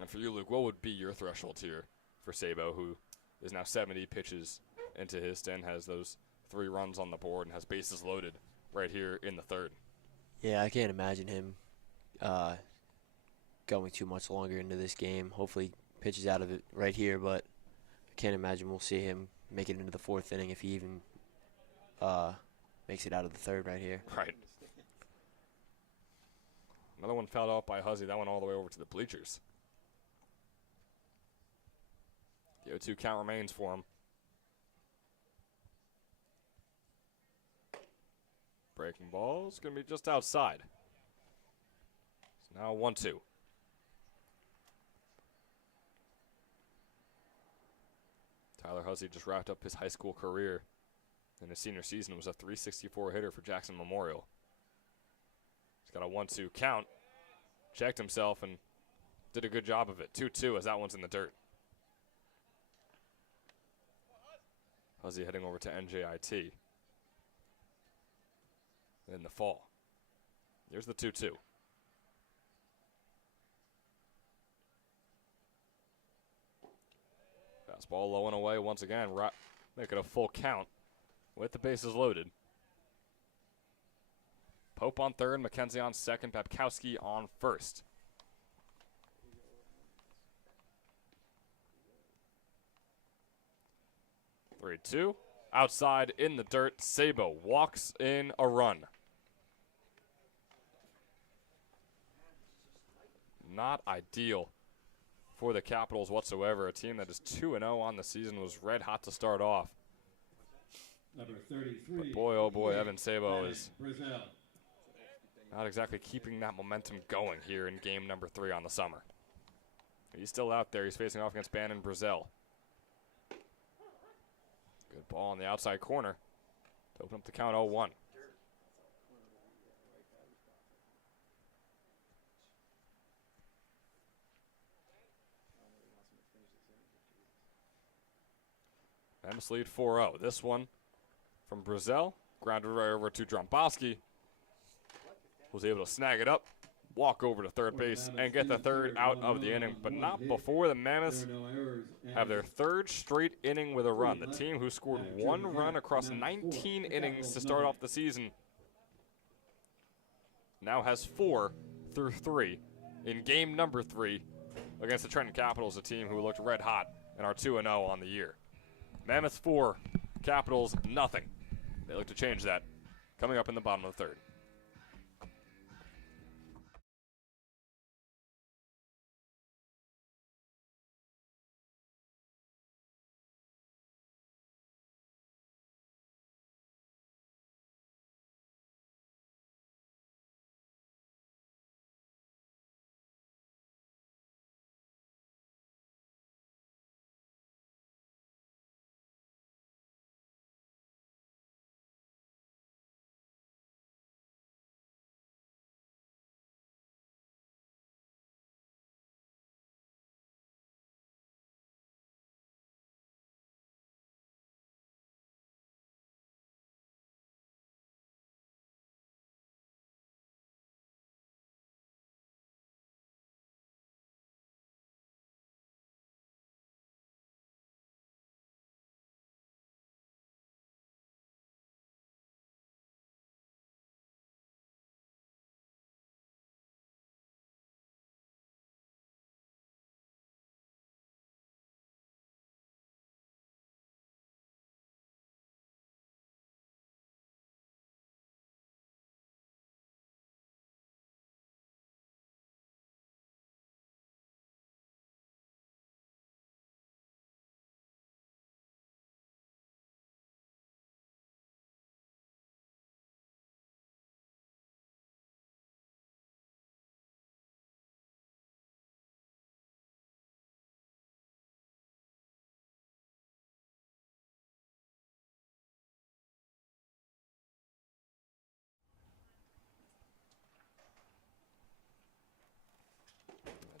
And for you, Luke, what would be your threshold here for Sabo, who is now 70 pitches into his stint, has those 3 runs on the board, and has bases loaded right here in the third? Yeah, I can't imagine him going too much longer into this game. Hopefully pitches out of it right here, but I can't imagine we'll see him make it into the 4th inning if he even makes it out of the third right here. Right. Another one fouled off by Huzzy. That one all the way over to the bleachers. The 0-2 count remains for him. Breaking ball is going to be just outside. It's now 1-2. Tyler Huzzy just wrapped up his high school career. In his senior season, was a .364 hitter for Jackson Memorial. He's got a 1-2 count. Checked himself and did a good job of it. 2-2 as that one's in the dirt. Huzzy heading over to NJIT in the fall. Here's the 2-2. Fastball low and away once again. Make it a full count with the bases loaded. Pope on third, McKenzie on second, Babkowski on first. Three, 2. Outside in the dirt, Sabo walks in a run. Not ideal for the Capitals whatsoever. A team that is 2-0 on the season, was red hot to start off. Number 33. But boy, oh boy, Evan Sabo is Brazil. not exactly keeping that momentum going here in game number 3 on the summer. He's still out there. He's facing off against Bannon Brazel. Good ball on the outside corner to open up the count 0-1. Mammoths lead 4-0. This one from Brazel, grounded right over to Dromboski. Was able to snag it up, walk over to third base, and get the third out of the inning, but not before the Mammoths have their third straight inning with a run. The team who scored 1 run across 19 innings to start off the season now has 4 through 3 in game number 3 against the Trenton Capitals, a team who looked red hot and are 2-0 on the year. Mammoths 4, Capitals nothing. They look to change that coming up in the bottom of the third.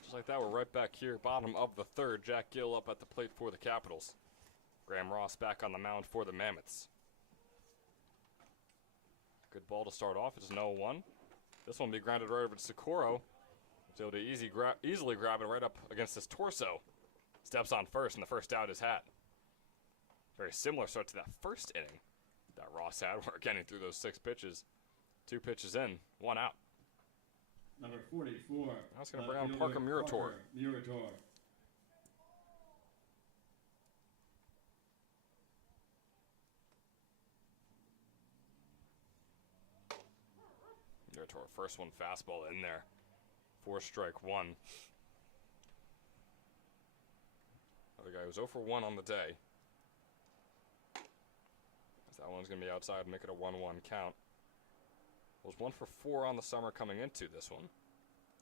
Just like that, we're right back here, bottom of the third. Jack Gill up at the plate for the Capitals. Graham Ross back on the mound for the Mammoths. Good ball to start off. It's an 0-1. This one will be grounded right over to Socorro. He's able to easily grab it right up against his torso. Steps on first, and the first out is had. Very similar start to that first inning that Ross had, where again he threw those 6 pitches. 2 pitches in, 1 out. Number 44. I was going to bring on Parker Murator. Murator, first one fastball in there. 4 strike 1. Other guy was 0 for 1 on the day. That one's going to be outside, make it a 1-1 count. Was 1 for 4 on the summer coming into this one.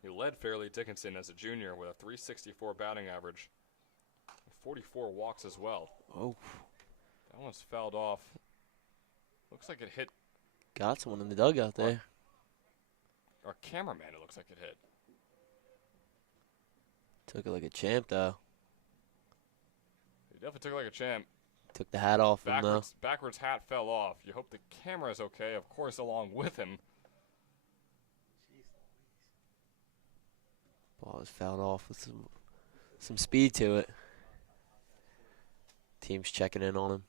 He led Fairleigh Dickinson as a junior with a .364 batting average. 44 walks as well. Oh. That one's fouled off. Looks like it hit. Got someone in the dugout there. Our cameraman, it looks like it hit. Took it like a champ, though. He definitely took it like a champ. Took the hat off him, though. Backwards hat fell off. You hope the camera's okay, of course, along with him. Ball was fouled off with some speed to it. Team's checking in on him.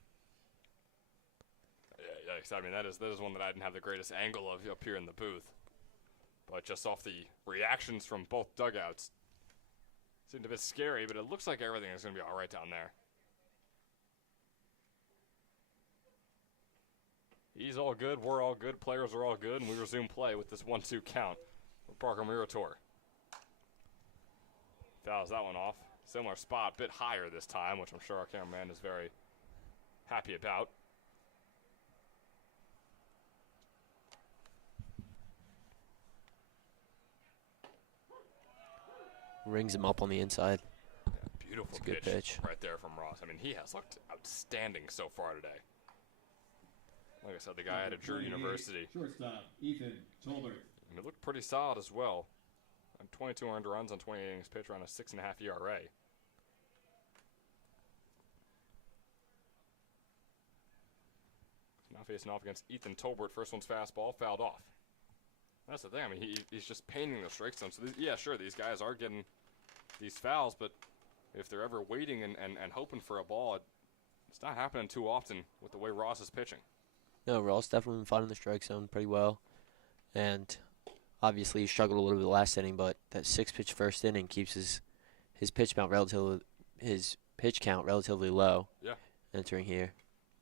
Yeah, I mean, that is one that I didn't have the greatest angle of up here in the booth. But just off the reactions from both dugouts, seemed a bit scary, but it looks like everything is going to be all right down there. He's all good, we're all good, players are all good, and we resume play with this 1-2 count for Parker Murator. Fouls that one off. Similar spot, bit higher this time, which I'm sure our cameraman is very happy about. Rings him up on the inside. Beautiful a good pitch. right there from Ross. I mean, he has looked outstanding so far today. Like I said, the guy out of Drew University. Shortstop, Ethan Tolbert. And it looked pretty solid as well. 22 earned runs on 28 innings pitched, around a 6.5 ERA. Now facing off against Ethan Tolbert. First one's fastball, fouled off. That's the thing. I mean, he's just painting the strike zone. So, yeah, sure, these guys are getting these fouls, but if they're ever waiting and hoping for a ball, it's not happening too often with the way Ross is pitching. No, Ross definitely been finding the strike zone pretty well. And obviously he struggled a little bit last inning, but that 6-pitch first inning keeps his pitch count relatively low. Yeah. Entering here.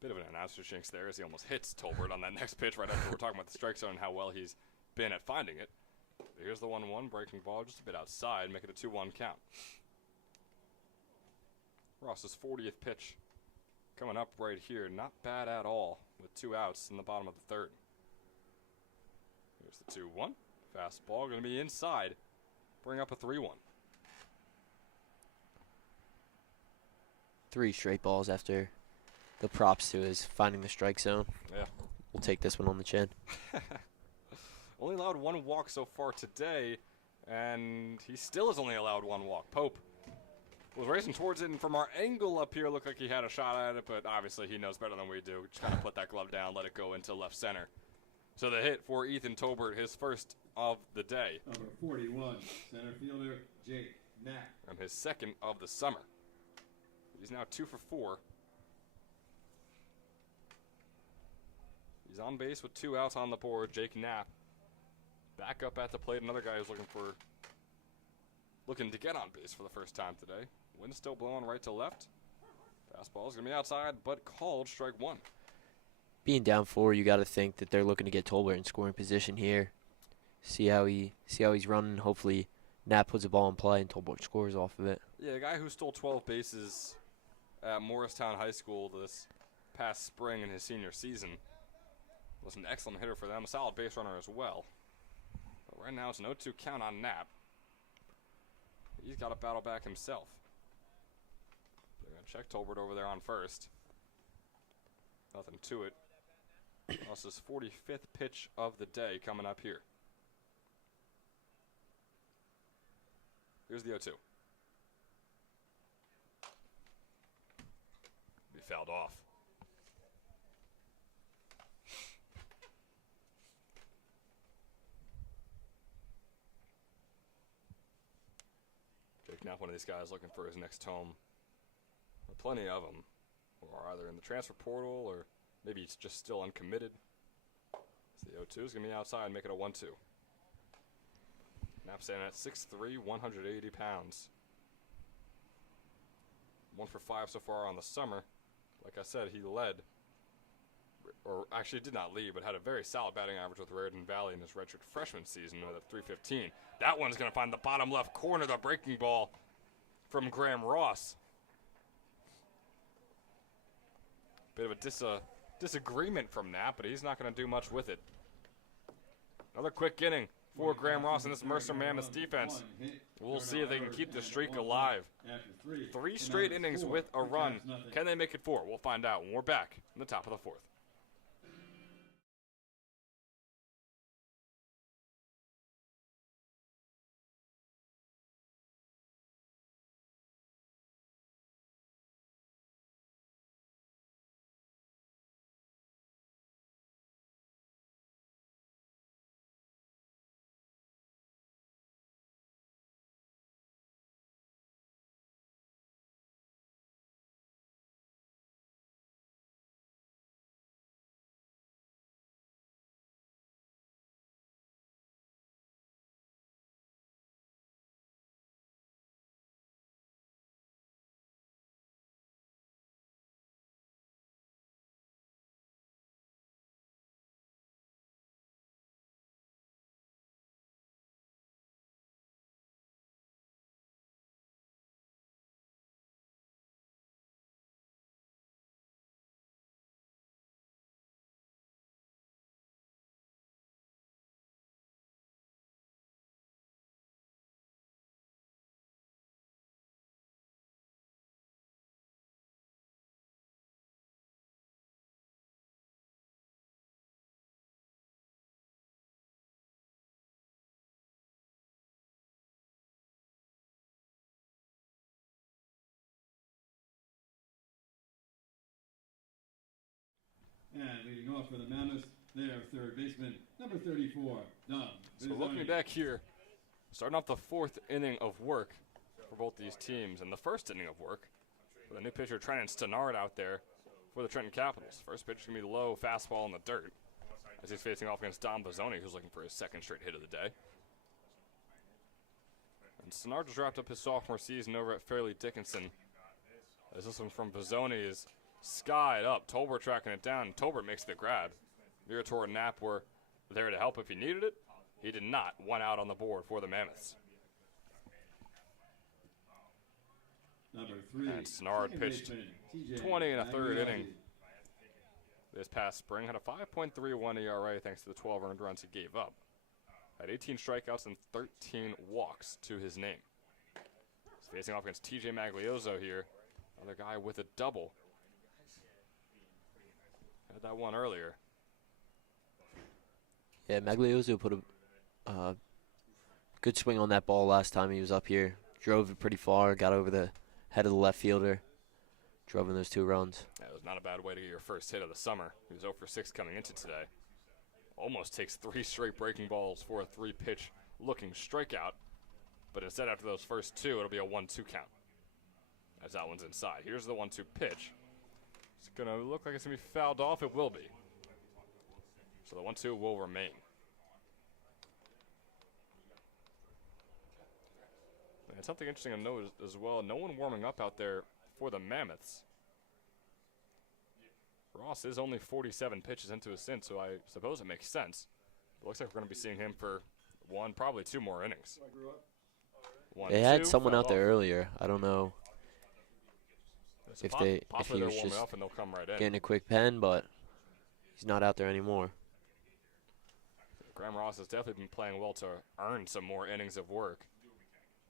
Bit of an announcer jinx there as he almost hits Tolbert on that next pitch right after we're talking about the strike zone and how well he's been at finding it. But here's the 1-1, breaking ball just a bit outside, make it a 2-1 count. Ross's 40th pitch coming up right here. Not bad at all with 2 outs in the bottom of the 3rd. Here's the 2-1. Fastball going to be inside. Bring up a 3-1. 3 straight balls after the props to his finding the strike zone. Yeah. We'll take this one on the chin. Only allowed 1 walk so far today, and he still has only allowed 1 walk. Pope was racing towards it, and from our angle up here, looked like he had a shot at it, but obviously he knows better than we do. Just kind of put that glove down, let it go into left center. So the hit for Ethan Tolbert, his first of the day. Number 41, center fielder Jake Knapp. And his second of the summer. He's now 2 for 4. He's on base with 2 outs on the board. Jake Knapp back up at the plate. Another guy who's looking to get on base for the first time today. Wind still blowing right to left. Fastball's going to be outside, but called strike 1. Being down 4, you got to think that they're looking to get Tolbert in scoring position here. See how he's running. Hopefully, Knapp puts a ball in play and Tolbert scores off of it. Yeah, a guy who stole 12 bases at Morristown High School this past spring in his senior season. Was an excellent hitter for them, a solid base runner as well. But right now it's an 0-2 count on Knapp. He's got to battle back himself. They're going to check Tolbert over there on first. Nothing to it. Ross's 45th pitch of the day coming up here. Here's the 0-2. Be fouled off. Jake Knapp, one of these guys looking for his next home. There are plenty of them, or either in the transfer portal, or maybe he's just still uncommitted. So the 0-2 is going to be outside and make it a 1-2. Knapp standing at 6'3", 180 pounds. 1 for 5 so far on the summer. Like I said, he led, or actually did not lead, but had a very solid batting average with Raritan Valley in his redshirt freshman season with a .315. That one's going to find the bottom left corner, the breaking ball from Graham Ross. Bit of a disagreement from Knapp, but he's not going to do much with it. Another quick inning for Graham Ross in this Mercer Mammoths defense. We'll see if they can keep the streak alive. 3 straight innings with a run. Can they make it 4? We'll find out when we're back in the top of the 4th. And leading off for the Mammoths, their third baseman, number 34, Dom. So looking back here, starting off the fourth inning of work for both these teams, and the first inning of work for the new pitcher Trenton out there for the Trenton Capitals. First pitch is going to be low, fastball in the dirt, as he's facing off against Dom Bozzoni, who's looking for his second straight hit of the day. And Stannard just wrapped up his sophomore season over at Fairleigh Dickinson. As this one from Bozzoni is skied up. Tolbert tracking it down. Tolbert makes the grab. Mirator and Knapp were there to help if he needed it. He did not. One out on the board for the Mammoths. Number 3. And Stannard pitched 20 in a third inning. This past spring had a 5.31 ERA thanks to the 12 earned runs he gave up. Had 18 strikeouts and 13 walks to his name. He's facing off against TJ Magliozzo here. Another guy with a double. Had that one earlier. Yeah, Magliozzo put a good swing on that ball last time he was up here. Drove it pretty far, got over the head of the left fielder. Drove in those 2 runs. That was not a bad way to get your first hit of the summer. He was 0 for 6 coming into today. Almost takes 3 straight breaking balls for a 3-pitch looking strikeout. But instead, after those first 2, it'll be a 1-2 count. As that one's inside. Here's the 1-2 pitch. It's going to look like it's going to be fouled off. It will be. So the 1-2 will remain. And something interesting to note as well, no one warming up out there for the Mammoths. Ross is only 47 pitches into his stint, so I suppose it makes sense. It looks like we're going to be seeing him for 1, probably 2 more innings. They had someone out there earlier. I don't know if he was just up and they'll come right in. getting a quick pen, but he's not out there anymore. Graham Ross has definitely been playing well to earn some more innings of work.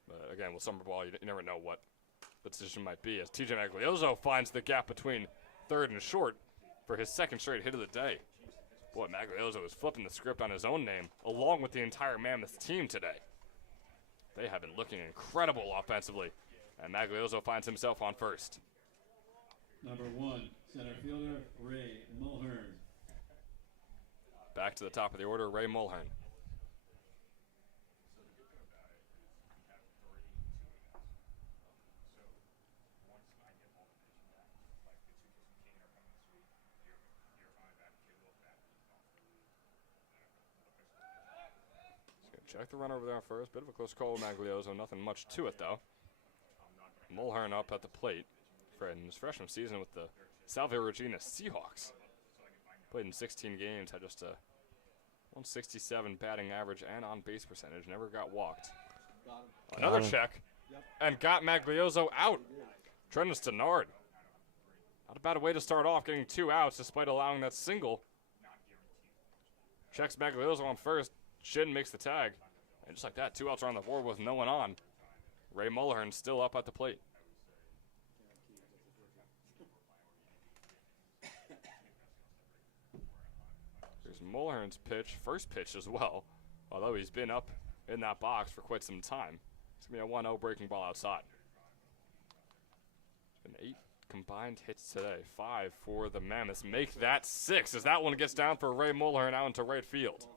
But again, with summer ball, you never know what the decision might be. As TJ Magliozzo finds the gap between third and short for his second straight hit of the day. Boy, Magliozzo is flipping the script on his own name, along with the entire Mammoth team today. They have been looking incredible offensively, and Magliozzo finds himself on first. Number 1, center fielder, Ray Mulhern. Back to the top of the order, Ray Mulhern. Check the run over there first. Bit of a close call with Magliozzo. Nothing much to it, though. Mulhern up at the plate for his freshman season with the Salve Regina Seahawks. Played in 16 games, had just a 167 batting average and on-base percentage. Never got walked. Another check, and got Magliozzo out. Trenton Stannard. Not a bad way to start off, getting 2 outs despite allowing that single. Checks Magliozzo on first. Shin makes the tag. And just like that, 2 outs are on the board with no one on. Ray Mulhern still up at the plate. Here's Mulhern's pitch, first pitch as well. Although he's been up in that box for quite some time. It's going to be a 1-0 breaking ball outside. Been 8 combined hits today. 5 for the Mammoths. Make that 6 as that one gets down for Ray Mulhern out into right field.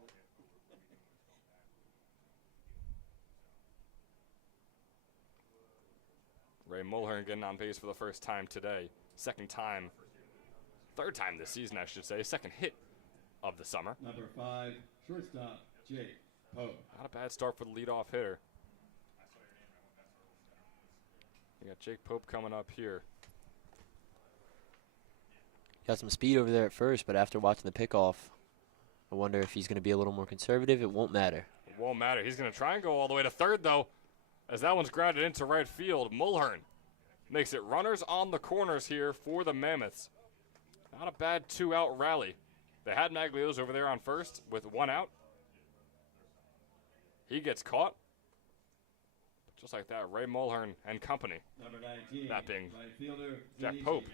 Ray Mulhern getting on base for the first time today. Third time this season, I should say. Second hit of the summer. Number 5, shortstop, Jake Pope. Not a bad start for the leadoff hitter. We got Jake Pope coming up here. Got some speed over there at first, but after watching the pickoff, I wonder if he's going to be a little more conservative. It won't matter. It won't matter. He's going to try and go all the way to third, though, as that one's grounded into right field. Mulhern makes it runners on the corners here for the Mammoths. Not a bad 2-out rally. They had Magliozzo over there on first with 1 out. He gets caught. Just like that, Ray Mulhern and company. Number 19, that being right fielder, Jack Pope.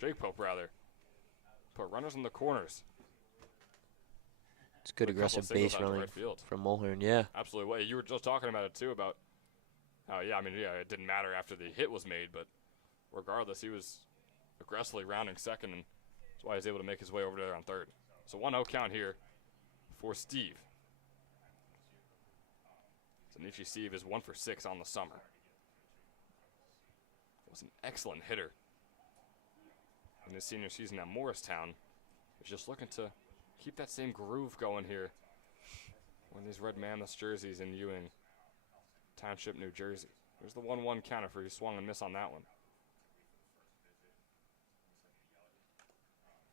Jake Pope, rather. Put runners on the corners. It's good aggressive base running from Mulhern, yeah. Absolutely. Well, you were just talking about it, too, about how, it didn't matter after the hit was made, but regardless, he was aggressively rounding second and That's why he's able to make his way over there on third. So 1-0 count here for Steve. Zanichi Steve is 1 for 6 on the summer. Was an excellent hitter in his senior season at Morristown. He's just looking to keep that same groove going here on these Red Mammoths jerseys in Ewing Township, New Jersey. There's the 1-1 counter for he swung and missed on that one.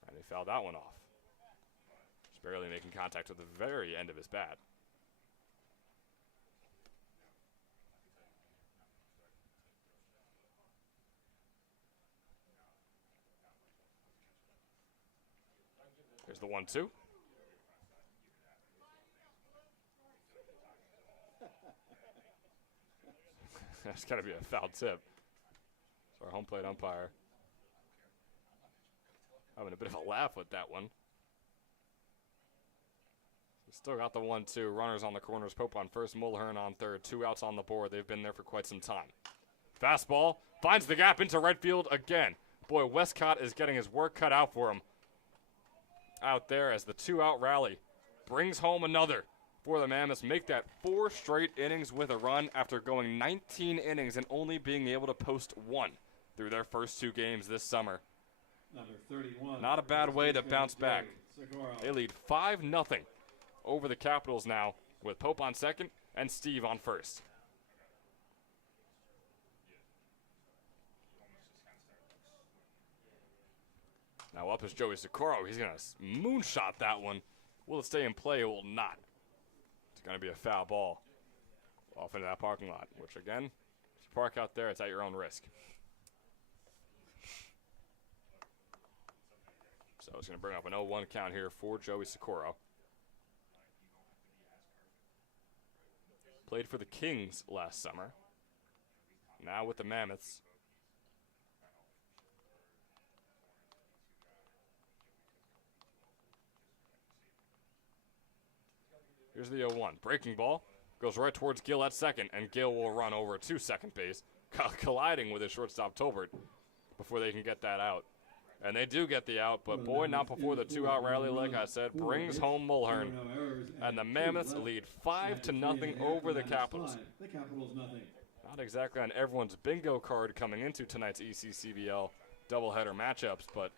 And he fouled that one off. Just barely making contact with the very end of his bat. Here's the 1-2. That's got to be a foul tip. So our home plate umpire having a bit of a laugh with that one. We still got the 1-2. Runners on the corners. Pope on first, Mulhern on third. 2 outs on the board. They've been there for quite some time. Fastball finds the gap into right field again. Boy, Westcott is getting his work cut out for him out there as the 2-out rally brings home another for the Mammoths. Make that 4 straight innings with a run after going 19 innings and only being able to post 1 through their first 2 games this summer. Number 31. Not a bad way to bounce back. They lead 5-0 over the Capitals now with Pope on second and Steve on first. Now up is Joey Socorro. He's going to moonshot that one. Will it stay in play? It will not. It's going to be a foul ball off into that parking lot, which again, if you park out there, it's at your own risk. So it's going to bring up an 0-1 count here for Joey Socorro. Played for the Kings last summer. Now with the Mammoths. Here's the 0-1. Breaking ball. Goes right towards Gill at second, and Gill will run over to second base, colliding with his shortstop Tolbert before they can get that out. And they do get the out, but boy, not before the 2-out rally, like I said, brings home Mulhern. And the Mammoths lead 5-0 over the Capitals. Not exactly on everyone's bingo card coming into tonight's ECCBL doubleheader matchups, but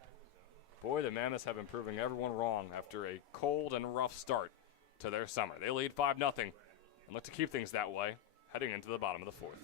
boy, the Mammoths have been proving everyone wrong after a cold and rough start to their summer. They lead 5-0 and look to keep things that way heading into the bottom of the 4th.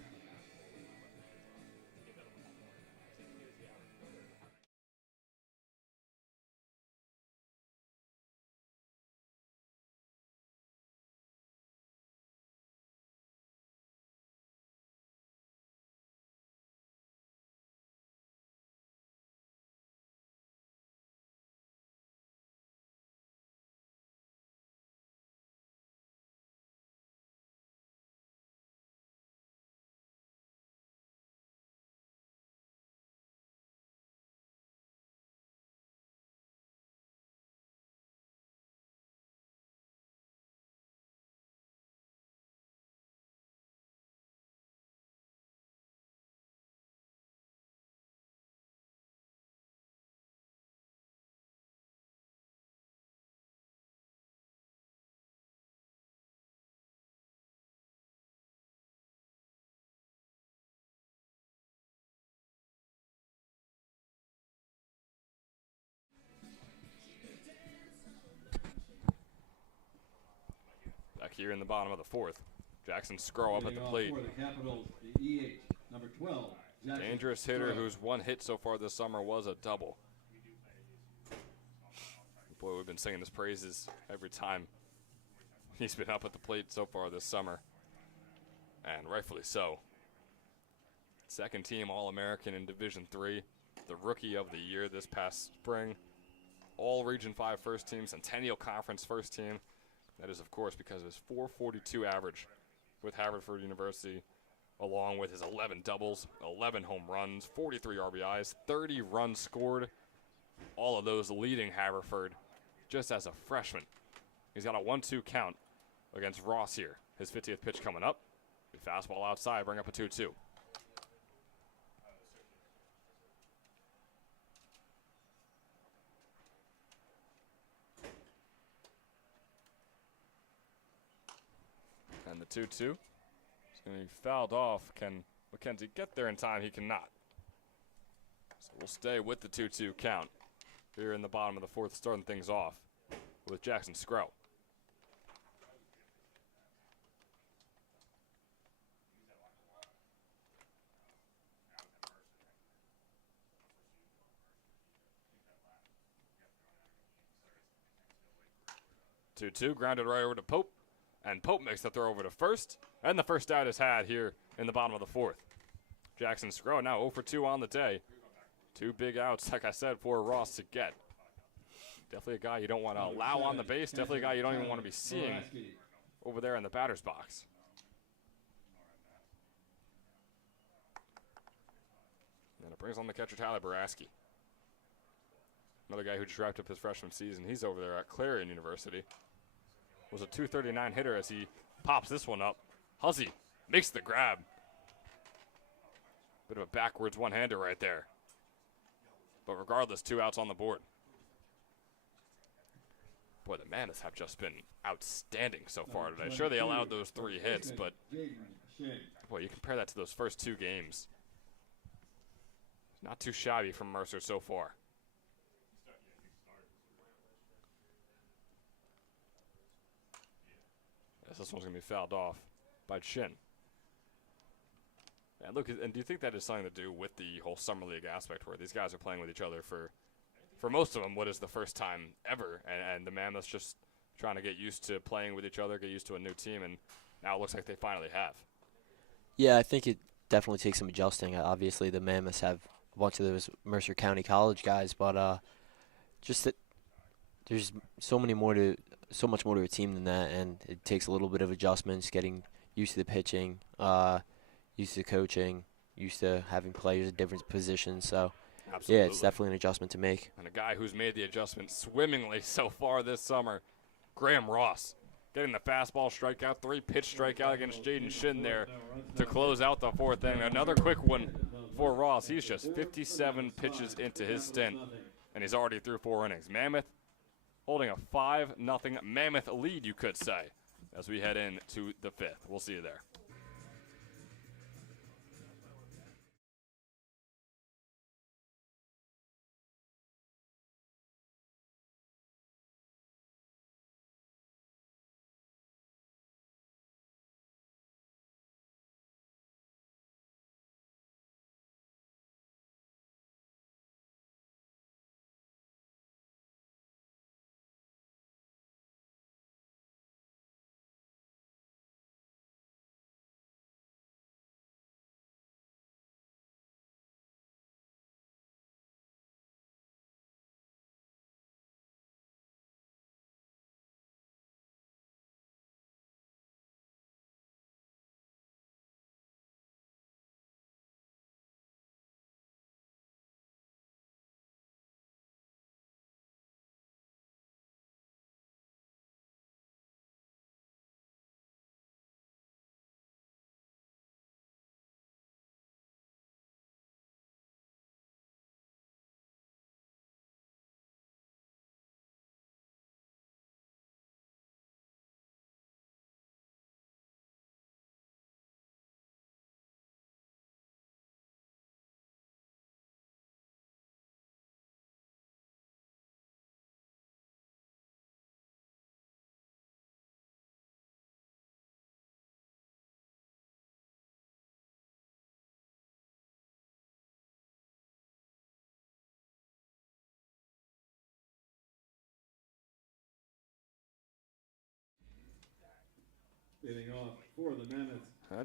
Back here in the bottom of the 4th, Jackson Scrow up at the plate. For the Capitals, the EH, number 12. Jackson Dangerous hitter Scrow. whose 1 hit so far this summer was a double. Boy, we've been singing his praises every time he's been up at the plate so far this summer, and rightfully so. Second team All-American in Division III, the Rookie of the Year this past spring, all Region 5 first team, Centennial Conference first team. That is, of course, because of his .442 average with Haverford University, along with his 11 doubles, 11 home runs, 43 RBIs, 30 runs scored, all of those leading Haverford just as a freshman. He's got a 1-2 count against Ross here. His 50th pitch coming up. Fastball outside, bring up a 2-2. the 2-2. He's going to be fouled off. Can McKenzie get there in time? He cannot. So we'll stay with the 2-2 count here in the bottom of the fourth, starting things off with Jackson Scrow. Two grounded right over to Pope, and Pope makes the throw over to first, and the first out is had here in the bottom of the fourth. Jackson Scrow now 0 for 2 on the day. 2 big outs, like I said, for Ross to get. Definitely a guy you don't want to allow on the base. Definitely a guy you don't even want to be seeing over there in the batter's box. And it brings on the catcher, Tyler Baraski. Another guy who just wrapped up his freshman season. He's over there at Clarion University. Was a .239 hitter as he pops this one up. Huzzy makes the grab. Bit of a backwards one-hander right there. But regardless, 2 outs on the board. Boy, the Mammoths have just been outstanding so far today. Sure, they allowed those 3 hits, but boy, you compare that to those first 2 games. Not too shabby from Mercer so far. This one's going to be fouled off by Chin. And look, and do you think that is something to do with the whole Summer League aspect where these guys are playing with each other for most of them, what is the first time ever? And the Mammoths just trying to get used to playing with each other, get used to a new team, and now it looks like they finally have. Yeah, I think it definitely takes some adjusting. Obviously, the Mammoths have a bunch of those Mercer County College guys, but just that there's so much more to a team than that, and it takes a little bit of adjustments, getting used to the pitching, used to coaching, used to having players at different positions. So, absolutely. Yeah, it's definitely an adjustment to make. And a guy who's made the adjustment swimmingly so far this summer, Graham Ross, getting the fastball strikeout, 3-pitch strikeout against Jaden Shin there to close out the fourth inning. Another quick one for Ross. He's just 57 pitches into his stint, and he's already through 4 innings. Mammoth holding a 5-0 Mammoth lead, you could say, as we head into the 5th. We'll see you there.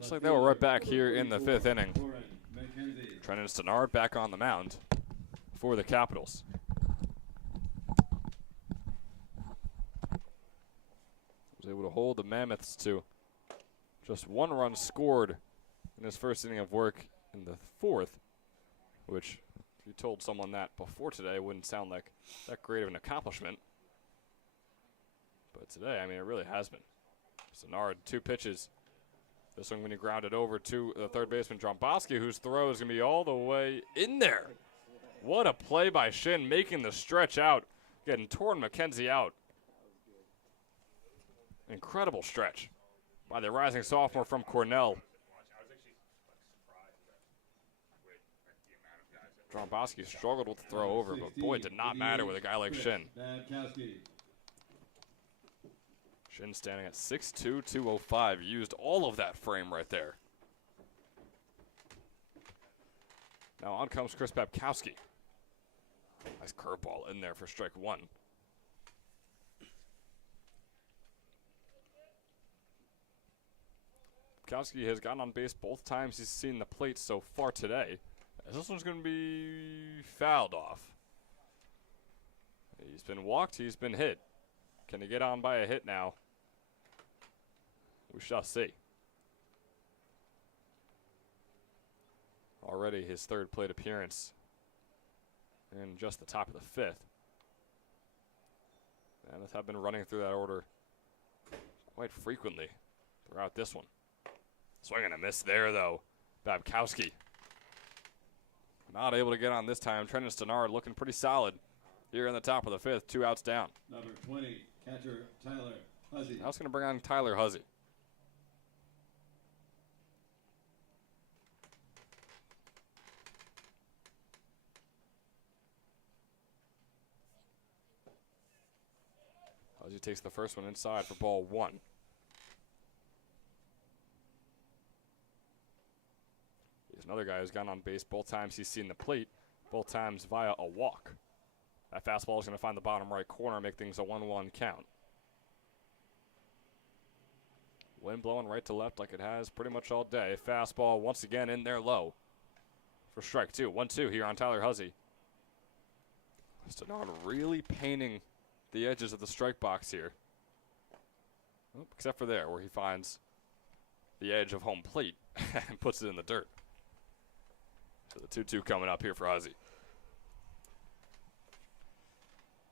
Just like that, we're right back here in the 5th inning. Trenton Stenard back on the mound for the Capitals. Was able to hold the Mammoths to just 1 run scored in his first inning of work in the 4th, which if you told someone that before today wouldn't sound like that great of an accomplishment. But today, I mean, it really has been. Stenard, 2 pitches. This one when he grounded over to the third baseman, Dromboski, whose throw is going to be all the way in there. What a play by Shin, making the stretch out, getting Torrin McKenzie out. Incredible stretch. by the rising sophomore from Cornell. Dromboski struggled with the throw over, but boy, it did not matter with a guy like Shin. Shin standing at 6'2", 205. Used all of that frame right there. Now on comes Chris Babkowski. Nice curveball in there for strike one. Babkowski has gotten on base both times he's seen the plate so far today. This one's going to be fouled off. He's been walked, he's been hit. Can he get on by a hit now? We shall see. Already his third plate appearance in just the top of the fifth. Mammoths have been running through that order quite frequently throughout this one. Swing and a miss there, though. Babkowski not able to get on this time. Trenton Stenard looking pretty solid here in the top of the fifth. 2 outs down. Number 20, catcher Tyler Huzzy. Now it's going to bring on Tyler Huzzy. Huzzy takes the first one inside for ball one. Here's another guy who's gone on base both times he's seen the plate, both times via a walk. That fastball is going to find the bottom right corner, make things a 1-1 count. Wind blowing right to left like it has pretty much all day. Fastball once again in there low for strike two. 1-2 here on Tyler Huzzy. Stenard really painting the edges of the strike box here. Except for there where he finds the edge of home plate and puts it in the dirt. So the 2-2 coming up here for Huzzy.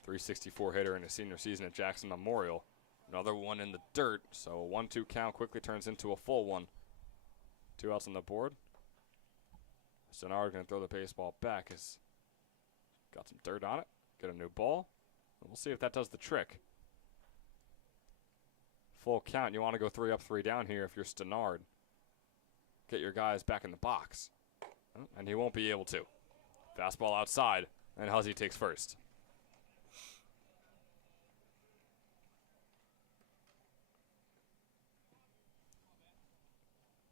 364 hitter in his senior season at Jackson Memorial. Another one in the dirt, so a 1-2 count quickly turns into a full one. 2 outs on the board. Stenard going to throw the baseball back. Has got some dirt on it. Get a new ball. We'll see if that does the trick. Full count. You want to go 3 up, 3 down here if you're Stenard. Get your guys back in the box. And he won't be able to. Fastball outside, and Huzzy takes first.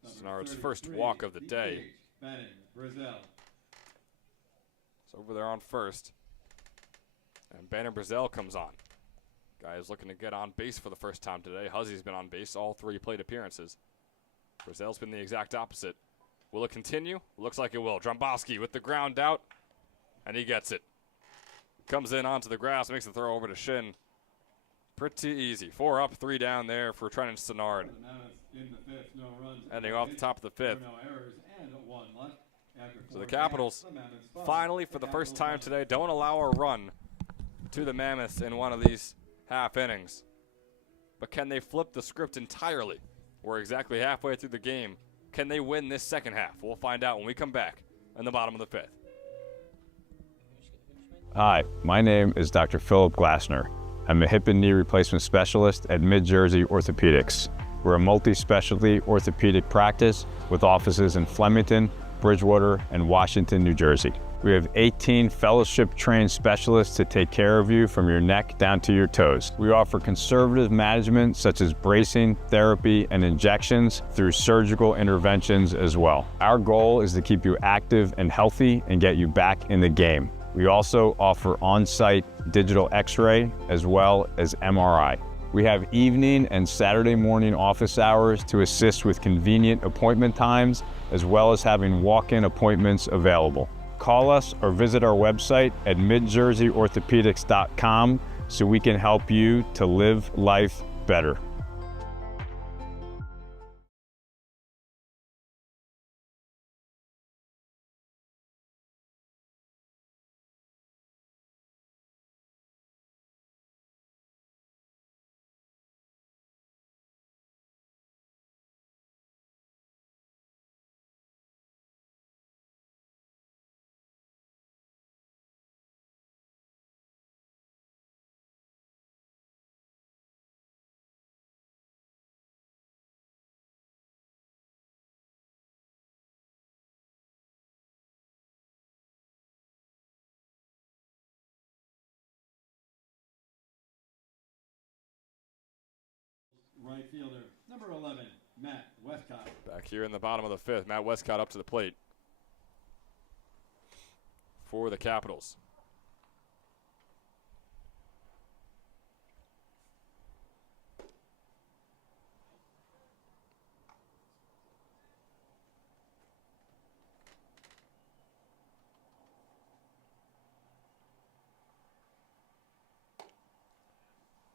Stenard's first walk of the day. It's over there on first. And Banner Brazel comes on. Guy is looking to get on base for the first time today. Huzzy's been on base all 3 plate appearances. Brazel's been the exact opposite. Will it continue? Looks like it will. Dromboski with the ground out, and he gets it. Comes in onto the grass, makes the throw over to Shin. Pretty easy. 4 up, 3 down there for Trenton Stenard. Ending off the top of the fifth. So the Capitals, finally for the first time today, don't allow a run to the Mammoths in one of these half innings. But can they flip the script entirely? We're exactly halfway through the game. Can they win this second half? We'll find out when we come back in the bottom of the fifth. Hi, my name is Dr. Philip Glassner. I'm a hip and knee replacement specialist at Mid-Jersey Orthopedics. We're a multi-specialty orthopedic practice with offices in Flemington, Bridgewater, and Washington, New Jersey. We have 18 fellowship-trained specialists to take care of you from your neck down to your toes. We offer conservative management such as bracing, therapy, and injections through surgical interventions as well. Our goal is to keep you active and healthy and get you back in the game. We also offer on-site digital x-ray as well as MRI. We have evening and Saturday morning office hours to assist with convenient appointment times, as well as having walk-in appointments available. Call us or visit our website at midjerseyorthopedics.com so we can help you to live life better. right fielder, number 11, Matt Westcott. Back here in the bottom of the fifth, Matt Westcott up to the plate for the Capitals.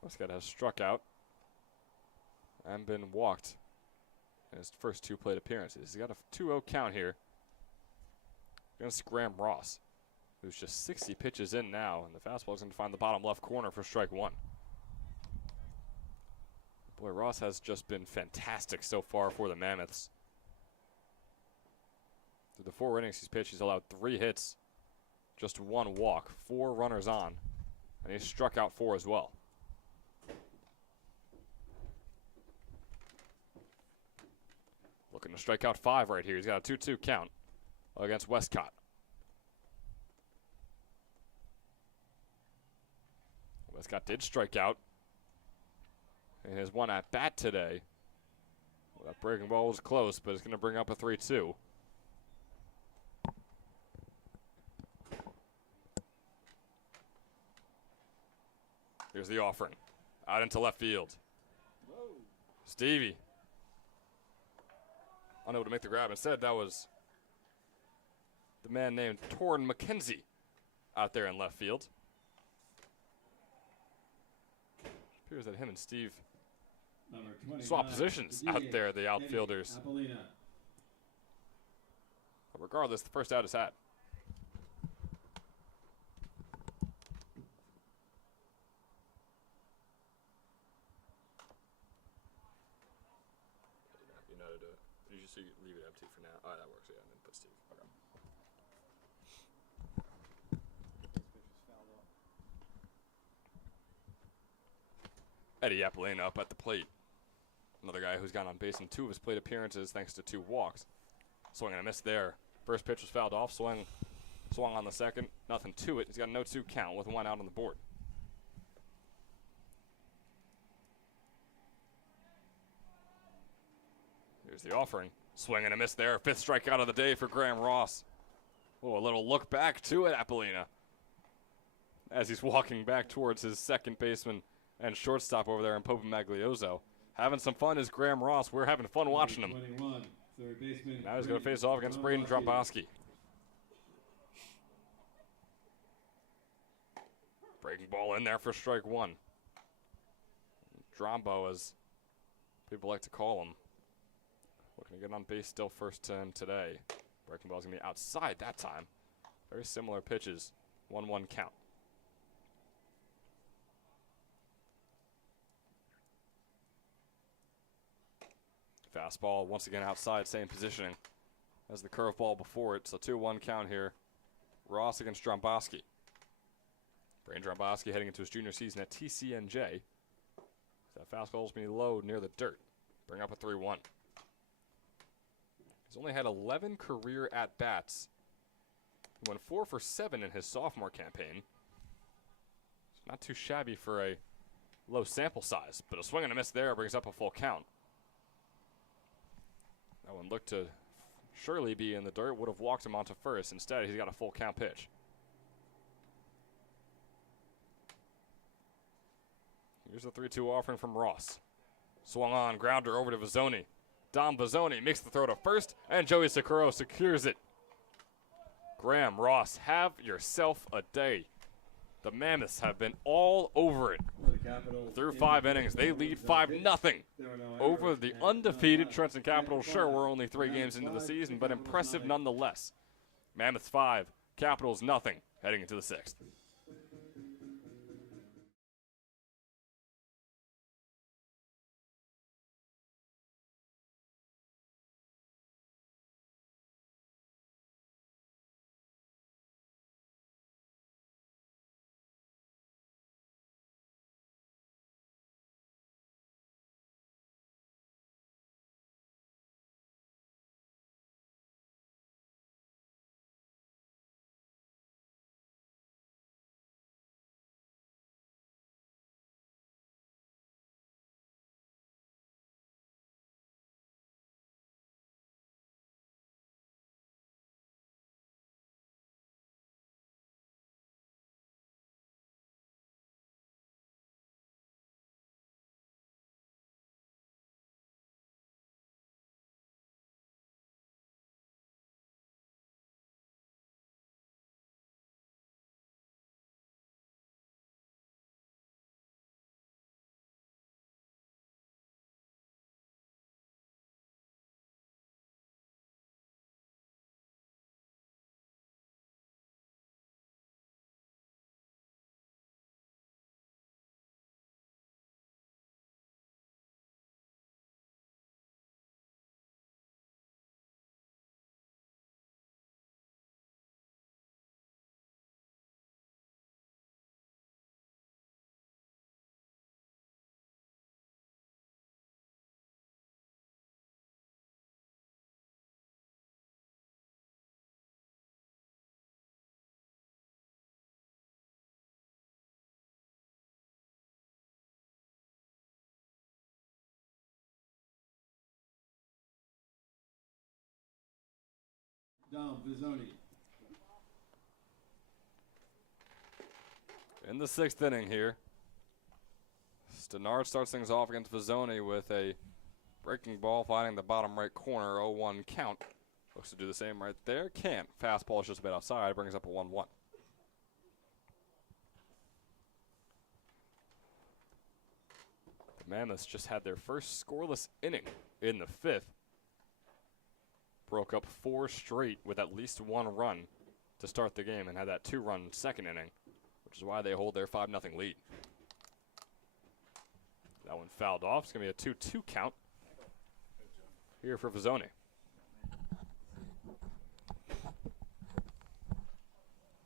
Westcott has struck out and been walked in his first two plate appearances. He's got a 2-0 count here against Graham Ross, who's just 60 pitches in now, and the fastball is going to find the bottom left corner for strike one. Boy, Ross has just been fantastic so far for the Mammoths. Through the 4 innings he's pitched, he's allowed 3 hits, just 1 walk, 4 runners on, and he's struck out 4 as well. Looking to strike out 5 right here. He's got a 2-2 count against Westcott. Westcott did strike out in his one at bat today. Well, that breaking ball was close, but it's going to bring up a 3-2. Here's the offering. Out into left field. Whoa. Stevie. Unable to make the grab. Instead, that was the man named Torrin McKenzie out there in left field. It appears that him and Steve swap positions out there, the outfielders. But regardless, the first out is had. You know how to do it. You just leave it empty for now. Oh, that works, yeah, and then put Steve. Okay. Eddie Appolina up at the plate. Another guy who's gone on base in 2 of his plate appearances thanks to 2 walks. Swing and a miss there. First pitch was fouled off. Swung on the second. Nothing to it. He's got a 0-2 count with 1 out on the board. Here's the offering. Swing and a miss there. 5th strikeout of the day for Graham Ross. Oh, a little look back to it, Appolina, as he's walking back towards his second baseman and shortstop over there in Pope Maglioso. Having some fun is Graham Ross. We're having fun watching him. Now he's going to face off against Braden Dromboski. Breaking ball in there for strike 1. Drombo, as people like to call him. Looking to get on base still first to him today. Breaking ball's going to be outside that time. Very similar pitches. 1-1 count. Fastball once again outside, same positioning as the curveball before it. So 2-1 count here. Ross against Dromboski. Braden Dromboski heading into his junior season at TCNJ. That fastball's going to be low near the dirt. Bring up a 3-1. He's only had 11 career at-bats. He went 4 for 7 in his sophomore campaign. It's not too shabby for a low sample size, but a swing and a miss there brings up a full count. That one looked to surely be in the dirt, would have walked him onto first. Instead, he's got a full count pitch. Here's the 3-2 offering from Ross. Swung on, grounder over to Vizzoni. Dom Vizzoni makes the throw to first, and Joey Sakuro secures it. Graham Ross, have yourself a day. The Mammoths have been all over it. Through 5 innings, they lead 5-0 over the undefeated Trenton Capitals. Sure, we're only 3 games into the season, but impressive nonetheless. Mammoths 5, Capitals nothing, heading into the 6th. Dom Vizzoni. In the 6th inning here, Stenard starts things off against Vizzoni with a breaking ball finding the bottom right corner, 0-1 count. Looks to do the same right there. Can't. Fastball is just a bit outside. Brings up a 1-1. The Mammoths just had their first scoreless inning in the 5th. Broke up 4 straight with at least 1 run to start the game and had that 2-run second inning, which is why they hold their 5-0 lead. That one fouled off. It's going to be a 2-2 count here for Vizzoni.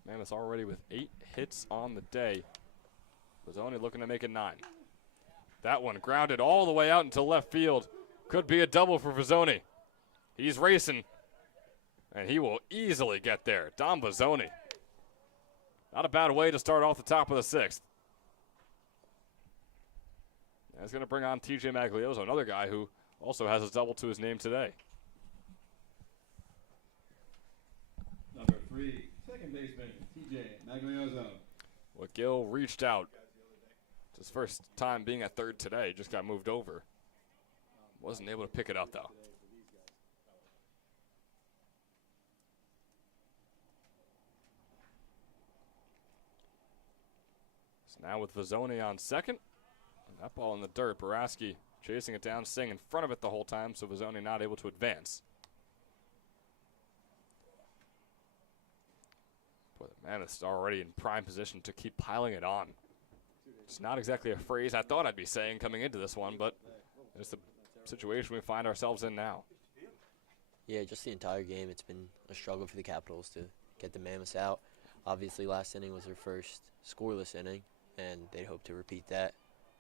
Mammoths already with 8 hits on the day. Vizzoni looking to make it 9. That one grounded all the way out into left field. Could be a double for Vizzoni. He's racing, and he will easily get there. Dom Vizzoni. Not a bad way to start off the top of the 6th. He's going to bring on TJ Maglioso, another guy who also has a double to his name today. Number 3, second baseman, TJ Maglioso. Well, Gill reached out. It's his first time being at third today. Just got moved over. Wasn't able to pick it up, though. So now with Vizzoni on second. And that ball in the dirt. Baraski chasing it down, staying in front of it the whole time, so Vizzoni not able to advance. Boy, the Mammoths are already in prime position to keep piling it on. It's not exactly a phrase I thought I'd be saying coming into this one, but it's the situation we find ourselves in now. Yeah, just the entire game, it's been a struggle for the Capitals to get the Mammoths out. Obviously, last inning was their first scoreless inning, and they'd hope to repeat that,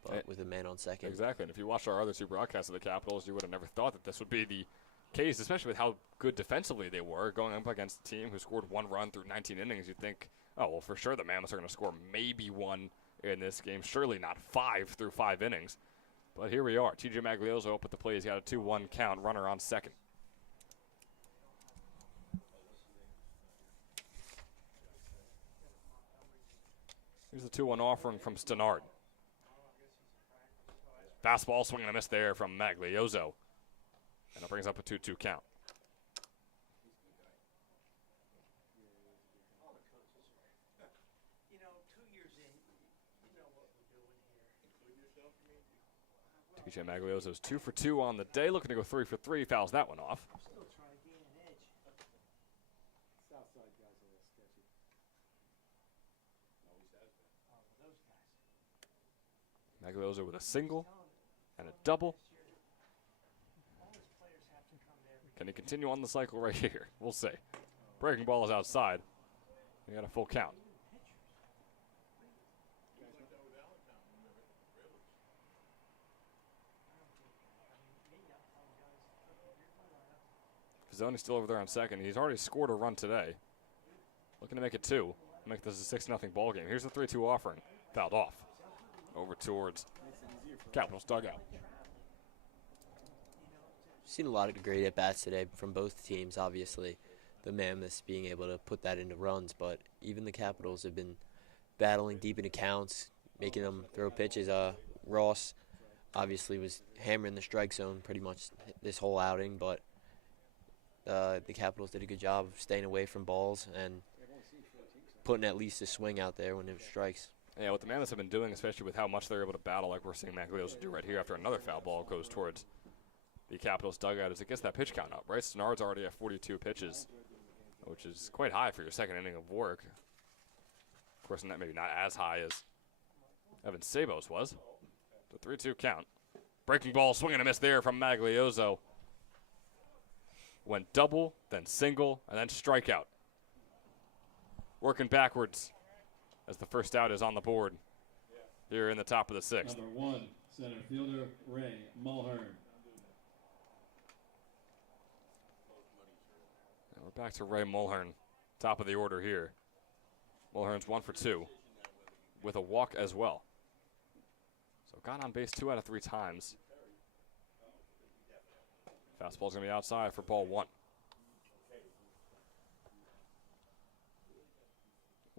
but with a man on second. Exactly, and if you watched our other 2 broadcasts of the Capitals, you would have never thought that this would be the case, especially with how good defensively they were, going up against a team who scored 1 run through 19 innings. You'd think, oh, well, for sure the Mammoths are going to score maybe 1 in this game, surely not 5 through 5 innings. But here we are. TJ Maglioso up at the plate. He's got a 2-1 count, runner on second. Here's the 2-1 offering from Stenard. Fastball swing and a miss there from Maglioso. And it brings up a 2-2 count. TJ Maglioso's 2 for 2 on the day, looking to go 3 for 3. Fouls that one off. Maglioso with a single and a double. Can he continue on the cycle right here? We'll see. Breaking ball is outside. We got a full count. Vizzoni's still over there on second. He's already scored a run today. Looking to make it 2. Make this a 6-0 ball game. Here's the 3-2 offering. Fouled off. Over towards Capitals dugout. Seen a lot of great at-bats today from both teams, obviously. The Mammoths being able to put that into runs, but even the Capitals have been battling deep into counts, making them throw pitches. Ross obviously was hammering the strike zone pretty much this whole outing, but the Capitals did a good job of staying away from balls and putting at least a swing out there when it strikes. Yeah, what the Mammoths have been doing, especially with how much they're able to battle, like we're seeing Maglioso do right here after another foul ball goes towards the Capitals dugout, is it gets that pitch count up, right? Stenard's already at 42 pitches, which is quite high for your second inning of work. Of course, maybe not as high as Evan Sabos was. The 3-2 count. Breaking ball, swing and a miss there from Maglioso. Went double, then single, and then strikeout. Working backwards as the first out is on the board here in the top of the 6th. Number 1, center fielder Ray Mulhern. And we're back to Ray Mulhern, top of the order here. Mulhern's 1 for 2 with a walk as well. So got on base 2 out of 3 times. Fastball's going to be outside for ball 1.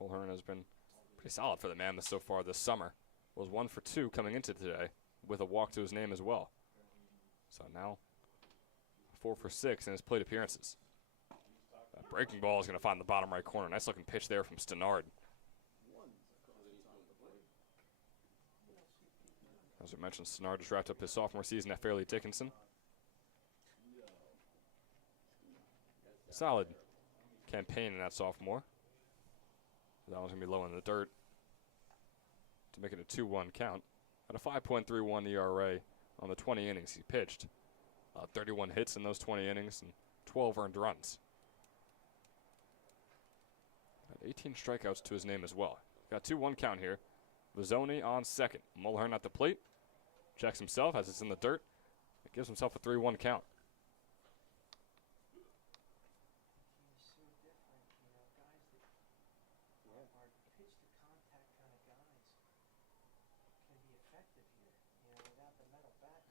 Mulhern has been pretty solid for the Mammoths so far this summer. Was 1 for 2 coming into today with a walk to his name as well. So now 4 for 6 in his plate appearances. That breaking ball is going to find the bottom right corner. Nice looking pitch there from Stenard. As I mentioned, Stenard just wrapped up his sophomore season at Fairleigh Dickinson. Solid campaign in that sophomore. That one's going to be low in the dirt to make it a 2-1 count. At a 5.31 ERA on the 20 innings he pitched. 31 hits in those 20 innings and 12 earned runs. Got 18 strikeouts to his name as well. Got 2-1 count here. Vizzoni on second. Mulhern at the plate. Checks himself as it's in the dirt. It gives himself a 3-1 count.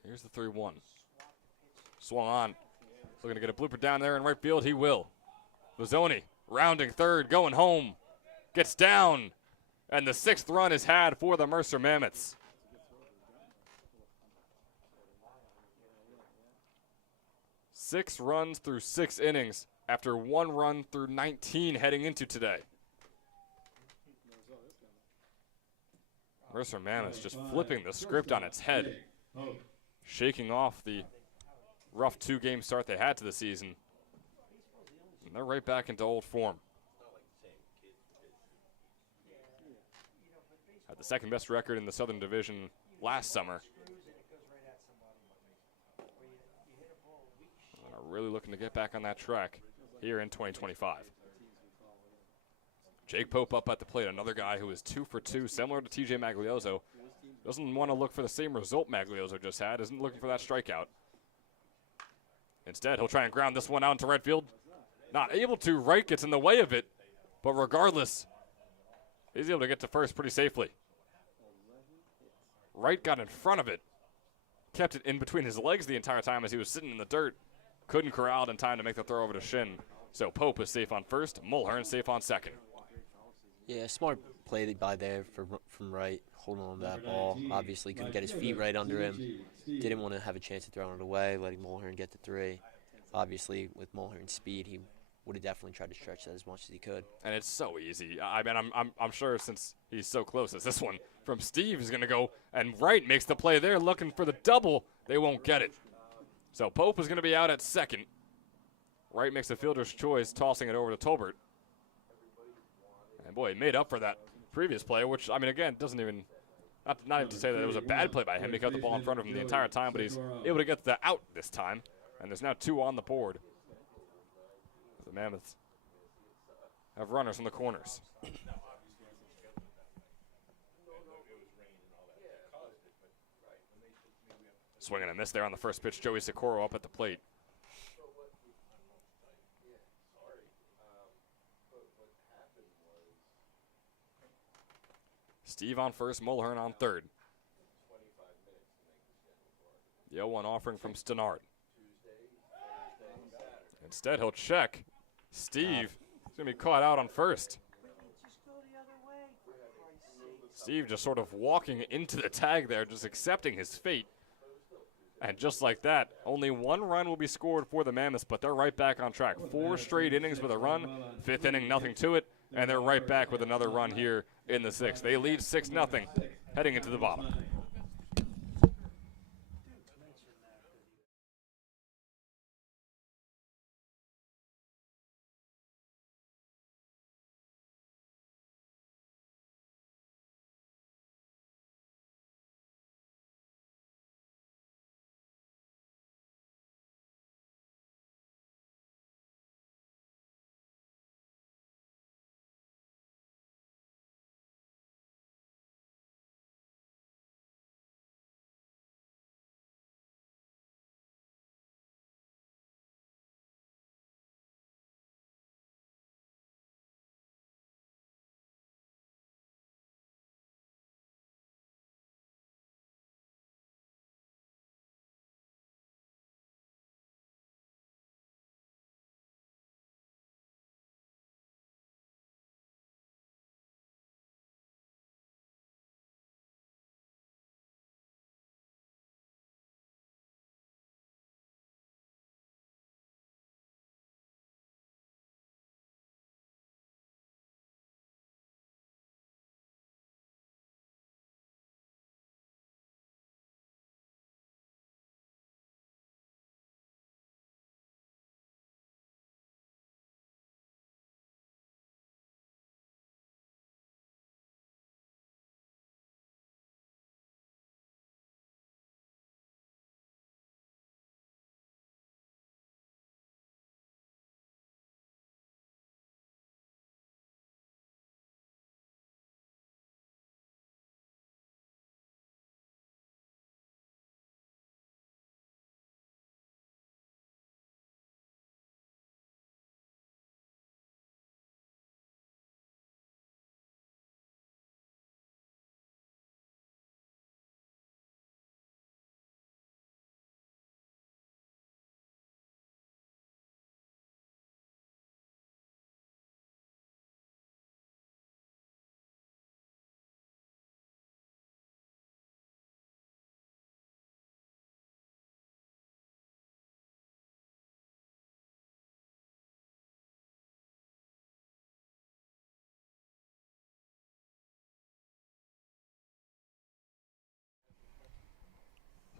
Here's the 3-1. Swung on. Looking to get a blooper down there in right field. He will. Vizzoni rounding third, going home. Gets down. And the 6th run is had for the Mercer Mammoths. Six runs through 6 innings after 1 run through 19 heading into today. Mercer Mammoths just flipping the script on its head. Shaking off the rough 2-game start they had to the season. And they're right back into old form. Had the 2nd best record in the Southern Division last summer. And are really looking to get back on that track here in 2025. Jake Pope up at the plate, another guy who is 2 for 2, similar to TJ Magliozzo. Doesn't want to look for the same result Magliozzo just had, isn't looking for that strikeout. Instead, he'll try and ground this one out into right field. Not able to, Wright gets in the way of it, but regardless, he's able to get to first pretty safely. Wright got in front of it, kept it in between his legs the entire time as he was sitting in the dirt. Couldn't corral it in time to make the throw over to Shin. So Pope is safe on first, Mulhern safe on second. Yeah, smart play by there from Wright, holding on to that ball. Obviously couldn't get his feet right under him. Didn't want to have a chance of throwing it away, letting Mulhern get to 3. Obviously, with Mulhern's speed, he would have definitely tried to stretch that as much as he could. And it's so easy. I mean, I'm sure since he's so close as this one from Steve is going to go, and Wright makes the play there, looking for the double. They won't get it. So Pope is going to be out at second. Wright makes a fielder's choice, tossing it over to Tolbert. And boy, he made up for that previous play, which, I mean, again, doesn't even, not even to say that it was a bad play by him. He got the ball in front of him the entire time, but he's able to get the out this time. And there's now 2 on the board. The Mammoths have runners in the corners. Swing and a miss there on the first pitch. Joey Socorro up at the plate. Steve on first, Mulhern on third. The 0-1 offering from Stenard. Instead, he'll check. Steve is going to be caught out on first. Steve just sort of walking into the tag there, just accepting his fate. And just like that, only 1 run will be scored for the Mammoths, but they're right back on track. 4 straight innings with a run, 5th inning, nothing to it, and they're right back with another run here in the 6th. They lead 6-0 heading into the bottom.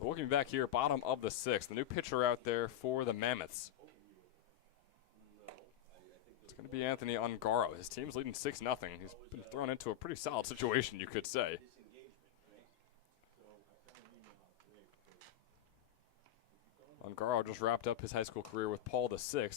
Looking back here, bottom of the 6th. The new pitcher out there for the Mammoths. It's going to be Anthony Ungaro. His team's leading 6-0. He's been thrown into a pretty solid situation, you could say. Ungaro just wrapped up his high school career with Paul VI.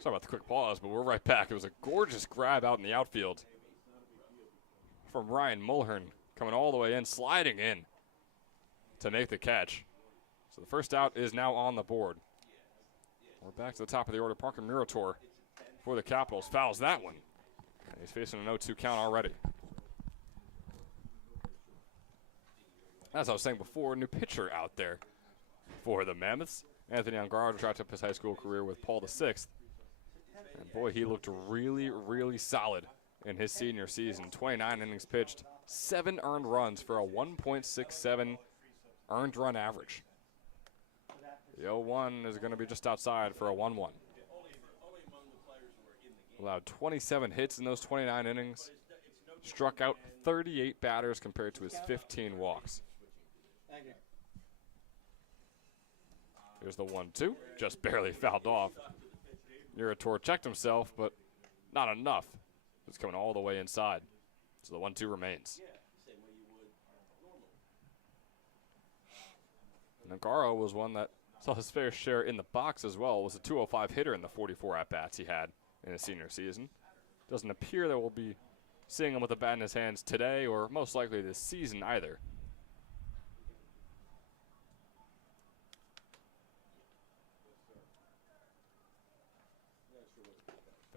Sorry about the quick pause, but we're right back. It was a gorgeous grab out in the outfield from Ryan Mulhern, coming all the way in, sliding in to make the catch. So the first out is now on the board. We're back to the top of the order. Parker Murator for the Capitals fouls that one. And he's facing an 0-2 count already. As I was saying before, new pitcher out there for the Mammoths. Anthony Ungaro wrapped up his high school career with Paul VI. And boy, he looked really, really solid in his senior season. 29 innings pitched, 7 earned runs for a 1.67 earned run average. The 0-1 is going to be just outside for a 1-1. Allowed 27 hits in those 29 innings. Struck out 38 batters compared to his 15 walks. Here's the 1-2, just barely fouled off. Murator checked himself, but not enough. It's coming all the way inside. So the 1-2 remains. Ungaro was one that saw his fair share in the box as well. Was a 205 hitter in the 44 at-bats he had in his senior season. Doesn't appear that we'll be seeing him with a bat in his hands today or most likely this season either.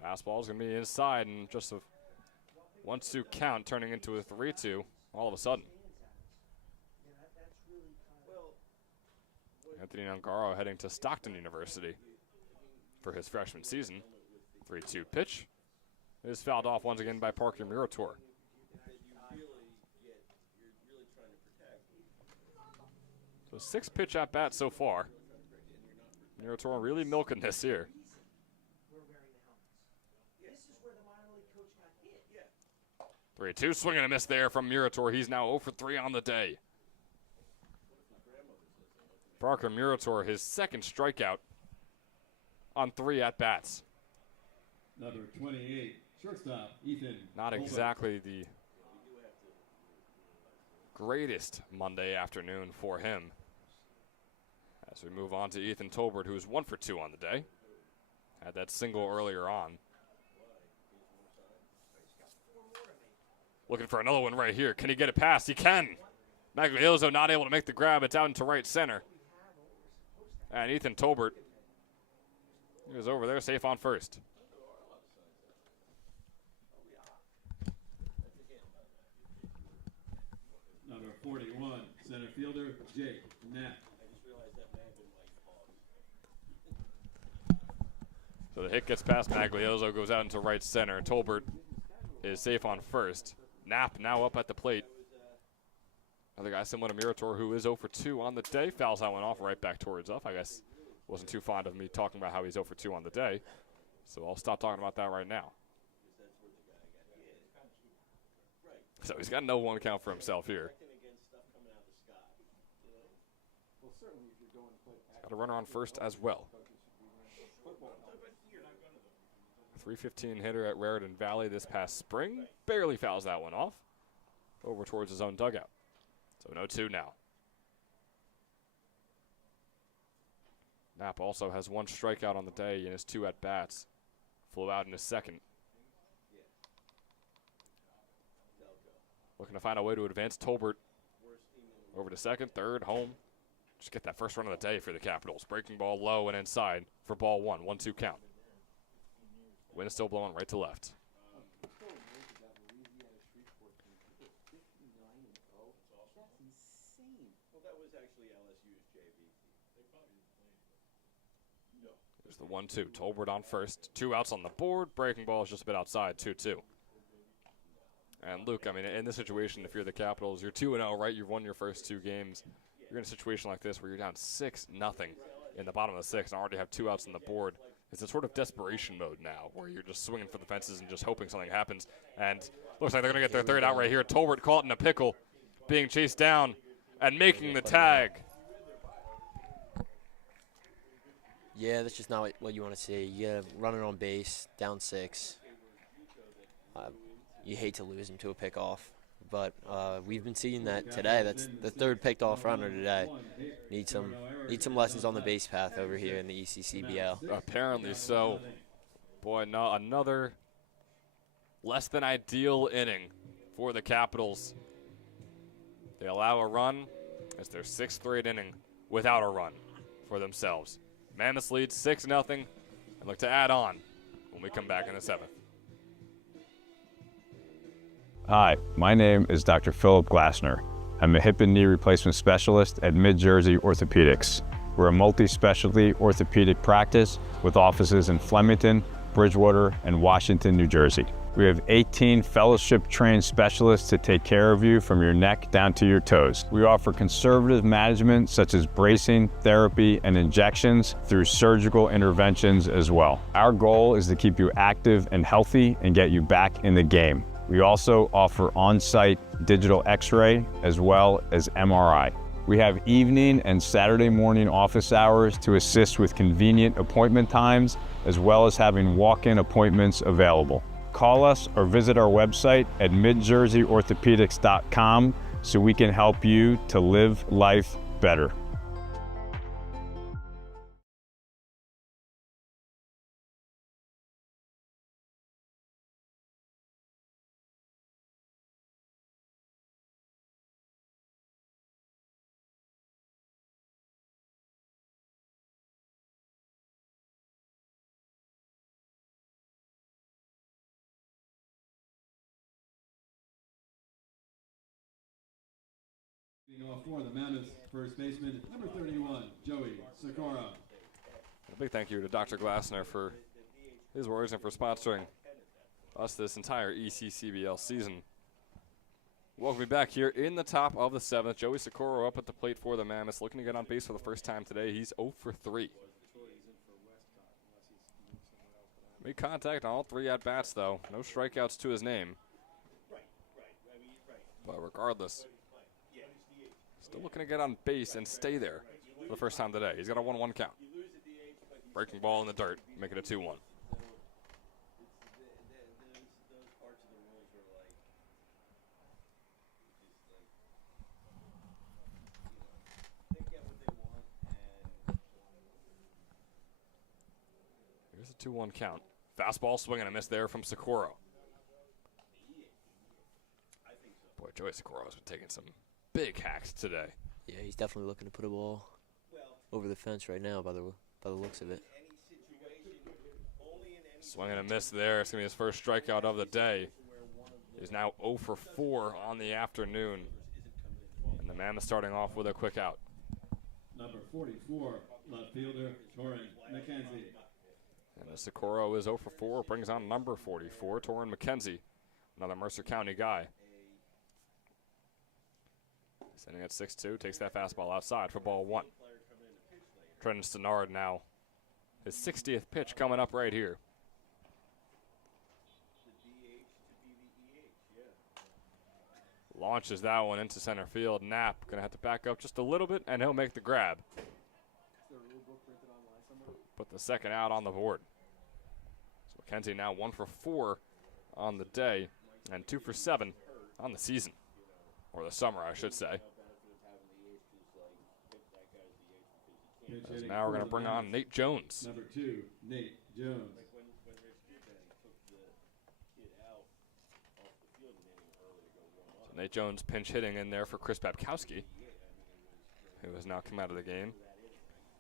Fastball is going to be inside, and just a 1-2 count turning into a 3-2 all of a sudden. Anthony Ungaro heading to Stockton University for his freshman season. 3-2 pitch is fouled off once again by Parker Murator. So 6 pitch at bat so far. Murator really milking this here. 3-2, swing and a miss there from Murator. He's now 0 for 3 on the day. Parker Murator, his second strikeout on 3 at-bats. Number 28, shortstop, Ethan. Not exactly the greatest Monday afternoon for him. As we move on to Ethan Tolbert, who's 1 for 2 on the day. Had that single earlier on. Looking for another one right here. Can he get it past? He can. Magliozzo not able to make the grab. It's out into right center. And Ethan Tolbert is over there, safe on first. Number 41, center fielder, Jake Knapp. So the hit gets past Magliozzo, goes out into right center. Tolbert is safe on first. Knapp now up at the plate. Another guy similar to Murator who is 0 for 2 on the day. Fouls that one off right back towards up. I guess wasn't too fond of me talking about how he's 0 for 2 on the day. So I'll stop talking about that right now. So he's got no 1 count for himself here. Got a runner on first as well. 315 hitter at Raritan Valley this past spring. Barely fouls that one off. Over towards his own dugout. So 0-2 now. Knapp also has 1 strikeout on the day in his 2 at-bats. Flew out in his second. looking to find a way to advance. Tolbert over to second, third, home. Just get that first run of the day for the Capitals. Breaking ball low and inside for ball one. 1-2 count. Wind is still blowing right to left. There's the 1-2. Tolbert on first. 2 outs on the board. Breaking ball is just a bit outside. 2-2. And Luke, I mean, in this situation, if you're the Capitals, you're 2-0, right? You've won your first 2 games. You're in a situation like this where you're down 6-0 in the bottom of the 6th and already have 2 outs on the board. It's a sort of desperation mode now where you're just swinging for the fences and just hoping something happens. And looks like they're going to get their 3rd out right here. Tolbert caught in a pickle, being chased down and making the tag. Yeah, that's just not what you want to see. You got running on base, down 6. You hate to lose him to a pickoff. But we've been seeing that today. That's the 3rd picked off runner today. Need some lessons on the base path over here in the ECCBL. Apparently so. Boy, no, another less than ideal inning for the Capitals. They allow a run. It's their 6th straight inning without a run for themselves. Mammoths lead 6-0 and look to add on when we come back in the 7th. Hi, my name is Dr. Philip Glassner. I'm a hip and knee replacement specialist at Mid-Jersey Orthopedics. We're a multi-specialty orthopedic practice with offices in Flemington, Bridgewater, and Washington, New Jersey. We have 18 fellowship-trained specialists to take care of you from your neck down to your toes. We offer conservative management such as bracing, therapy, and injections through surgical interventions as well. Our goal is to keep you active and healthy and get you back in the game. We also offer on-site digital x-ray as well as MRI. We have evening and Saturday morning office hours to assist with convenient appointment times, as well as having walk-in appointments available. Call us or visit our website at midjerseyorthopedics.com so we can help you to live life better. Off for the Mammoths, first baseman, number 31, Joey Sikora. A big thank you to Dr. Glassner for his words and for sponsoring us this entire ECCBL season. Welcome back here in the top of the 7th. Joey Sikora up at the plate for the Mammoths, looking to get on base for the first time today. He's 0 for 3. Made contact on all 3 at-bats, though. No strikeouts to his name. But regardless, still looking to get on base and stay there for the first time today. He's got a 1-1 count. Breaking ball in the dirt, making it 2-1. Here's a 2-1 count. Fastball swing and a miss there from Sikora. Boy, Joey Sikora has been taking some big hacks today. Yeah, he's definitely looking to put a ball over the fence right now by the looks of it. Swing and a miss there. It's going to be his first strikeout of the day. He's now 0 for 4 on the afternoon. And the Mammoths starting off with a quick out. Number 44, left fielder, Torrin McKenzie. And as Sikora is 0 for 4, brings on number 44, Torrin McKenzie, another Mercer County guy. Sitting at 6-2, takes that fastball outside for ball 1. Trenton Stenard now, his 60th pitch coming up right here. Launches that one into center field. Knapp going to have to back up just a little bit, and he'll make the grab. Put the second out on the board. So McKenzie now 1 for 4 on the day, and 2 for 7 on the season. Or the summer, I should say. As now we're going to bring on Nate Jones. Number 2, Nate Jones. So Nate Jones pinch hitting in there for Chris Babkowski, who has now come out of the game.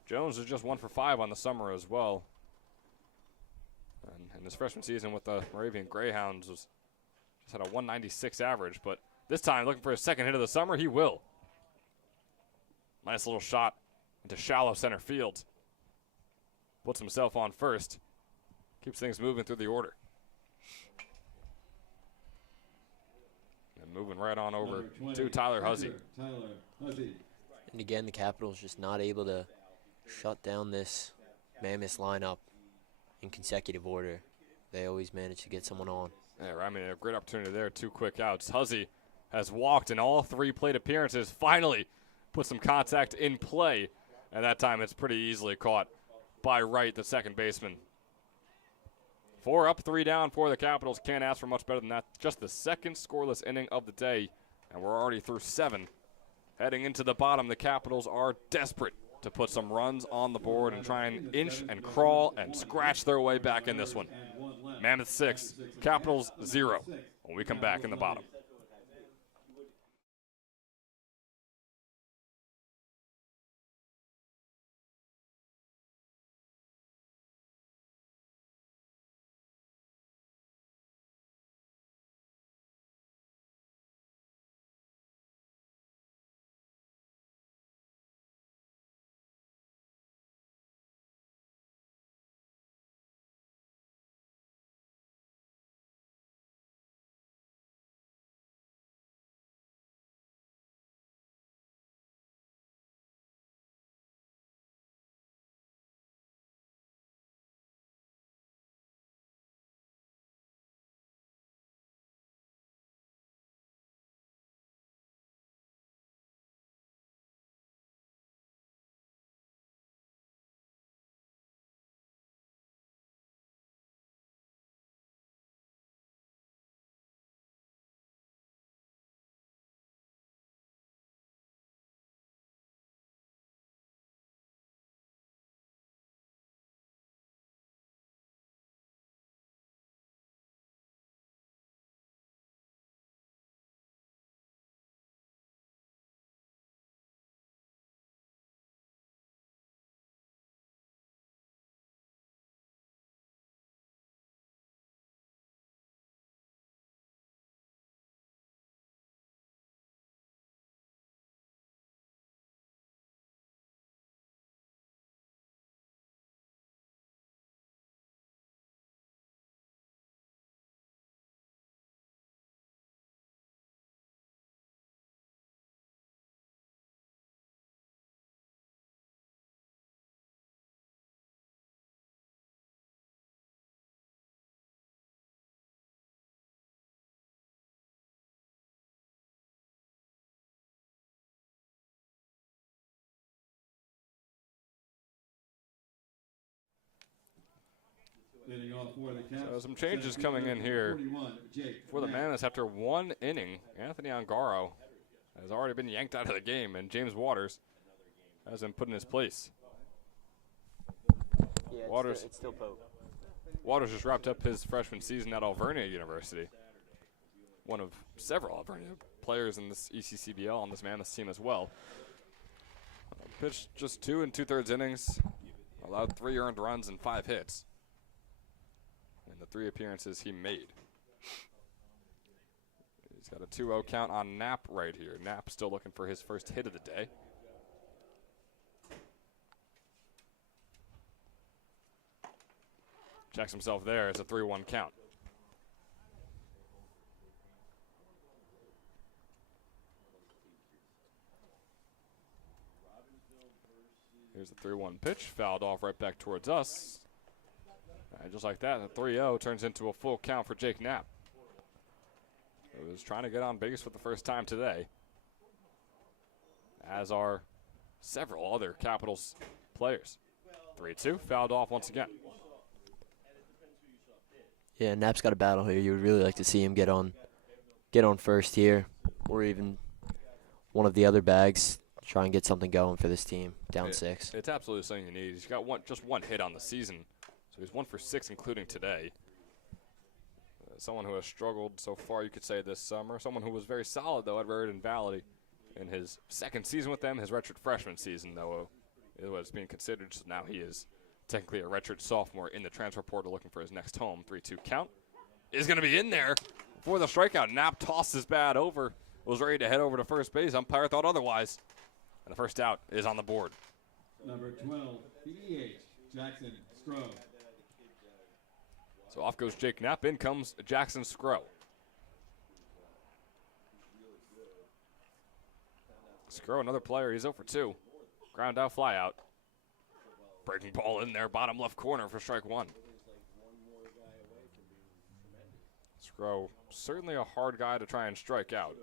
Jones is just 1 for 5 on the summer as well. And in his freshman season with the Moravian Greyhounds just had a 196 average, but this time looking for his second hit of the summer, he will. Nice little shot into shallow center field. Puts himself on first. Keeps things moving through the order. And moving right on over to Tyler Huzzy. And again, the Capitals just not able to shut down this Mammoths lineup in consecutive order. They always manage to get someone on. Yeah, I mean, a great opportunity there. 2 quick outs. Huzzy has walked in all 3 plate appearances. Finally put some contact in play. And that time it's pretty easily caught by Wright, the second baseman. 4 up, 3 down for the Capitals. Can't ask for much better than that. Just the second scoreless inning of the day. And we're already through 7. Heading into the bottom, the Capitals are desperate to put some runs on the board and try and inch and crawl and scratch their way back in this one. Mammoth 6, Capitals 0 when we come back in the bottom. So some changes coming in here for the Mammoths after 1 inning. Anthony Ongaro has already been yanked out of the game, and James Waters has been put in his place. Yeah, Waters, it's still Pope. Waters just wrapped up his freshman season at Alvernia University. One of several Alvernia players in this ECCBL on this Mammoths team as well. Pitched just 2 2/3 innings, allowed 3 earned runs and 5 hits in the 3 appearances he made. He's got a 2-0 count on Knapp right here. Knapp still looking for his first hit of the day. Checks himself there. It's a 3-1 count. Here's the 3-1 pitch. Fouled off right back towards us. And just like that, the 3-0 turns into a full count for Jake Knapp, who is trying to get on base for the first time today, as are several other Capitals players. 3-2, fouled off once again. Yeah, Knapp's got a battle here. You would really like to see him get on first here, or even one of the other bags. Try and get something going for this team, down 6. It's absolutely something you need. He's got just one hit on the season, so he's 1 for 6, including today. someone who has struggled so far, you could say, this summer. Someone who was very solid, though, at Raritan Valley in his second season with them. His redshirt freshman season, though, it was being considered. So now he is technically a redshirt sophomore in the transfer portal looking for his next home. 3-2 count is going to be in there for the strikeout. Knapp tossed his bat over, was ready to head over to first base. Umpire thought otherwise. And the first out is on the board. Number 12, PEH, Jackson Scrow. So off goes Jake Knapp. In comes Jackson Scrow. Scrow, another player. He's 0 for 2. Ground out, fly out. Breaking ball in there, bottom left corner for strike one. Scrow, certainly a hard guy to try and strike out.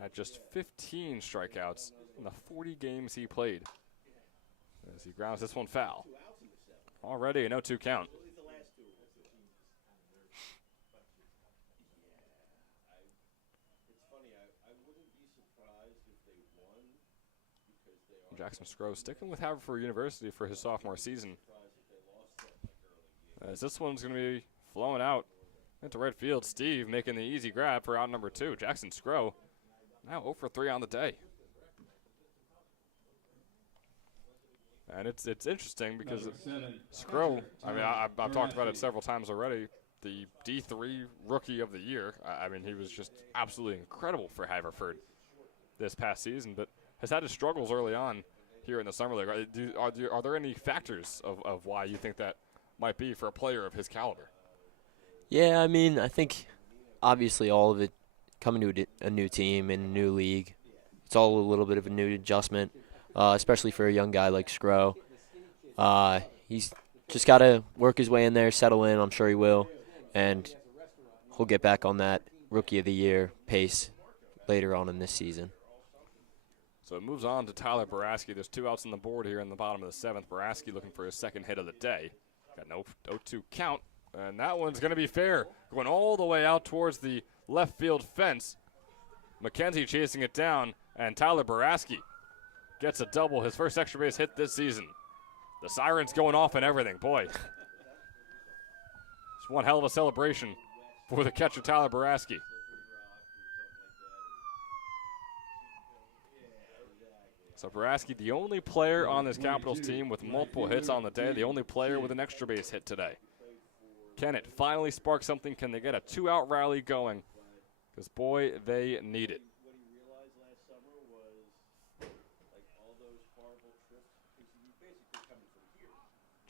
Had just 15 strikeouts in the 40 games he played. As he grounds this one foul. Already a 0-2 count. Jackson Scrow sticking with Haverford University for his sophomore season. As this one's going to be flowing out into right field. Steve making the easy grab for out number 2. Jackson Scrow now 0 for 3 on the day. And it's interesting because Scrow, I mean, I've talked about it several times already, the D3 Rookie of the Year. I mean, he was just absolutely incredible for Haverford this past season, but has had his struggles early on here in the Summer League. Are there any factors of why you think that might be for a player of his caliber? Yeah, I mean, I think obviously all of it coming to a new team and a new league, it's all a little bit of a new adjustment, especially for a young guy like Scrow. He's just got to work his way in there, settle in. I'm sure he will, and he'll get back on that Rookie of the Year pace later on in this season. So it moves on to Tyler Baraski. There's 2 outs on the board here in the bottom of the 7th. Baraski looking for his second hit of the day. Got an 0-2 count, and that one's going to be fair. Going all the way out towards the left field fence. McKenzie chasing it down, and Tyler Baraski gets a double, his first extra base hit this season. The siren's going off and everything. Boy, it's one hell of a celebration for the catcher, Tyler Baraski. So Baraski, the only player on this Capitals team with multiple hits on the day, the only player with an extra base hit today. Can it finally spark something? Can they get a 2-out rally going? Because, boy, they need it.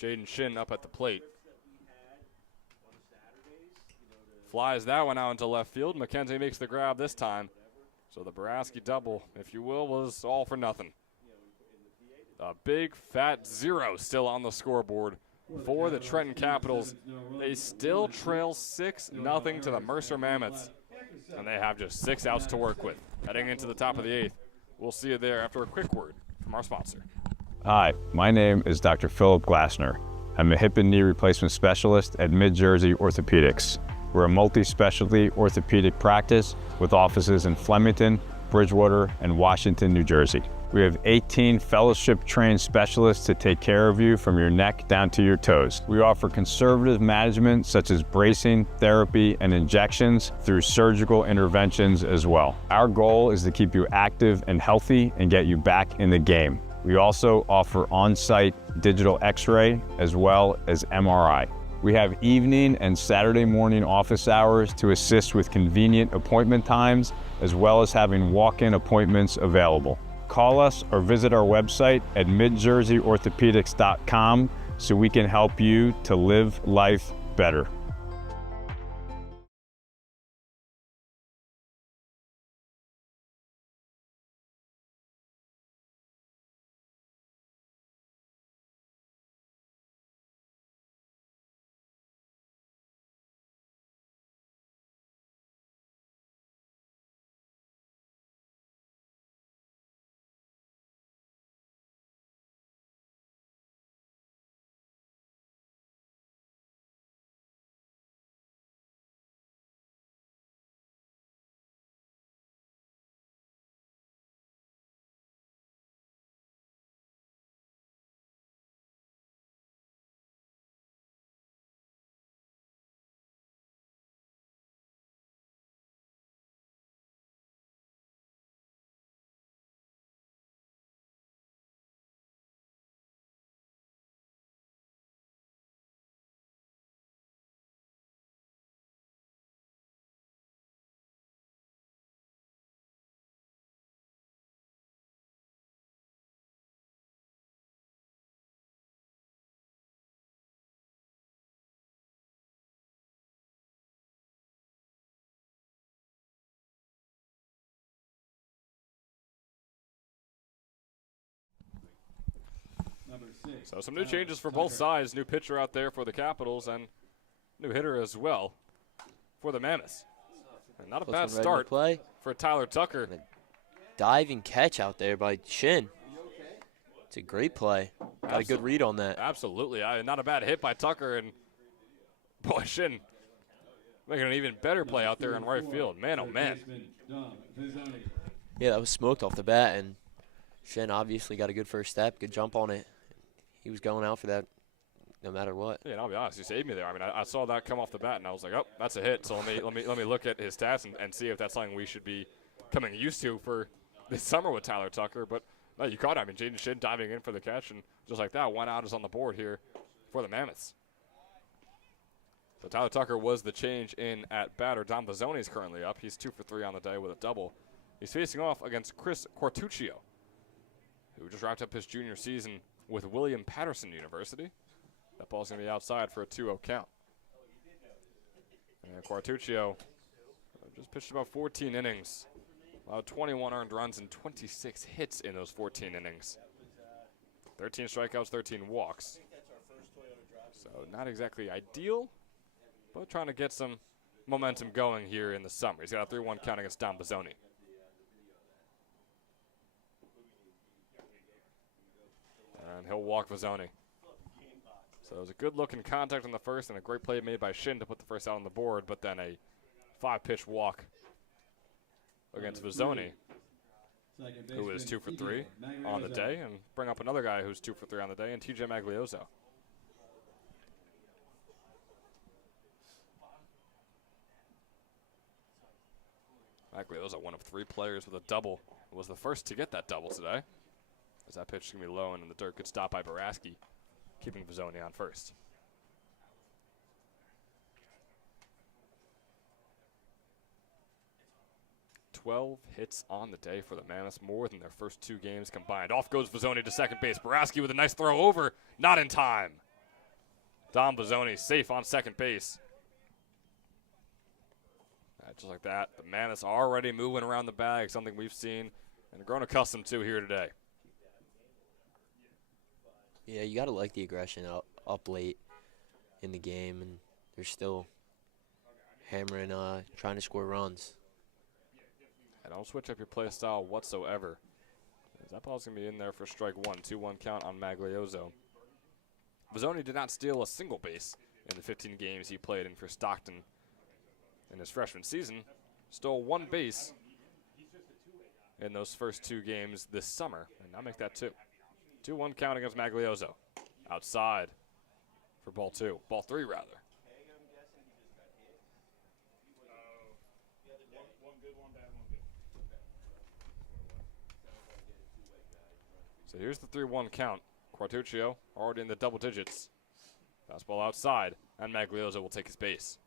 Jaden Shin up at the plate. Flies that one out into left field. McKenzie makes the grab this time. So the Baraski double, if you will, was all for nothing. A big fat 0 still on the scoreboard for the Trenton Capitals. They still trail 6-0 to the Mercer Mammoths. And they have just 6 outs to work with. Heading into the top of the 8th. We'll see you there after a quick word from our sponsor. Hi, my name is Dr. Philip Glassner. I'm a hip and knee replacement specialist at Mid-Jersey Orthopedics. We're a multi-specialty orthopedic practice with offices in Flemington, Bridgewater, and Washington, New Jersey. We have 18 fellowship-trained specialists to take care of you from your neck down to your toes. We offer conservative management such as bracing, therapy, and injections through surgical interventions as well. Our goal is to keep you active and healthy and get you back in the game. We also offer on-site digital x-ray as well as MRI. We have evening and Saturday morning office hours to assist with convenient appointment times, as well as having walk-in appointments available. Call us or visit our website at midjerseyorthopedics.com so we can help you to live life better. Number 6. So some new changes for both sides. New pitcher out there for the Capitals and new hitter as well for the Mammoths. And not a bad start for Tyler Tucker. Diving catch out there by Shin. It's a great play. Got a good read on that. Absolutely. Not a bad hit by Tucker. And boy, Shin making an even better play out there in right field. Man, oh, man. Yeah, that was smoked off the bat. And Shin obviously got a good first step, good jump on it. He was going out for that no matter what. Yeah, and I'll be honest, you saved me there. I mean, I saw that come off the bat, and I was like, oh, that's a hit. So let me look at his stats and see if that's something we should be coming used to for this summer with Tyler Tucker. But no, you caught it. I mean, Jaden Shin diving in for the catch, and just like that, 1 out is on the board here for the Mammoths. So Tyler Tucker was the change in at batter. Dom Bizzoni is currently up. He's 2 for 3 on the day with a double. He's facing off against Chris Quartuccio, who just wrapped up his junior season with William Patterson University. That ball's going to be outside for a 2-0 count. And Quartuccio just pitched about 14 innings. Allowed 21 earned runs and 26 hits in those 14 innings. 13 strikeouts, 13 walks. So not exactly ideal, but trying to get some momentum going here in the summer. He's got a 3-1 count against Dom Bizzoni. And he'll walk Bizzoni. So it was a good-looking contact on the first and a great play made by Shin to put the first out on the board, but then a 5-pitch walk against Bizzoni, who is 2 for 3 on the day, and bring up another guy who's 2 for 3 on the day, and TJ Magliozzo. Magliozzo, one of 3 players with a double, was the first to get that double today. As that pitch is going to be low and in the dirt, good stop by Baraski, keeping Bizzoni on first. 12 hits on the day for the Mammoths, more than their first 2 games combined. Off goes Bizzoni to second base. Baraski with a nice throw over, not in time. Dom Bizzoni safe on second base. Just like that, the Mammoths already moving around the bag, something we've seen and grown accustomed to here today. Yeah, you got to like the aggression up late in the game, and they're still hammering, trying to score runs. And don't switch up your play style whatsoever. That ball's going to be in there for strike 1, 2-1 count on Magliozzo. Bizzoni did not steal a single base in the 15 games he played in for Stockton in his freshman season. Stole 1 base in those first 2 games this summer, and now make that 2. 2-1 count against Magliozzo. Outside for ball 2. Ball 3, rather. So here's the 3-1 count. Quartuccio already in the double digits. Fastball outside, and Magliozzo will take his base.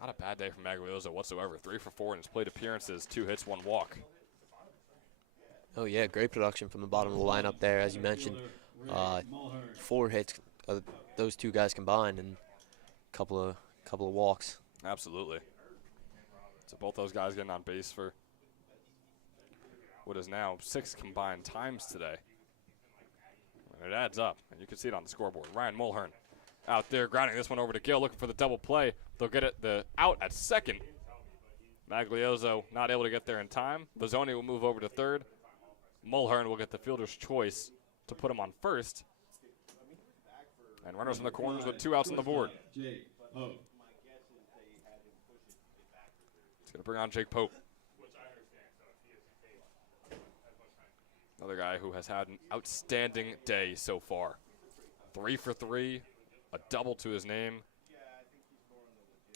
Not a bad day for Magliozzo whatsoever. 3 for 4 in his plate appearances, 2 hits, 1 walk. Oh yeah, great production from the bottom of the lineup there, as you mentioned. 4 hits, those 2 guys combined, and a couple of walks. Absolutely. So both those guys getting on base for what is now 6 combined times today. And it adds up, and you can see it on the scoreboard. Ryan Mulhern out there grounding this one over to Gill, looking for the double play. They'll get it the out at second. Magliozzo not able to get there in time. Bizzoni will move over to third. Mulhern will get the fielder's choice to put him on first. And runners in the corners with 2 outs on the board. It's going to bring on Jake Pope. Another guy who has had an outstanding day so far. 3 for 3, a double to his name.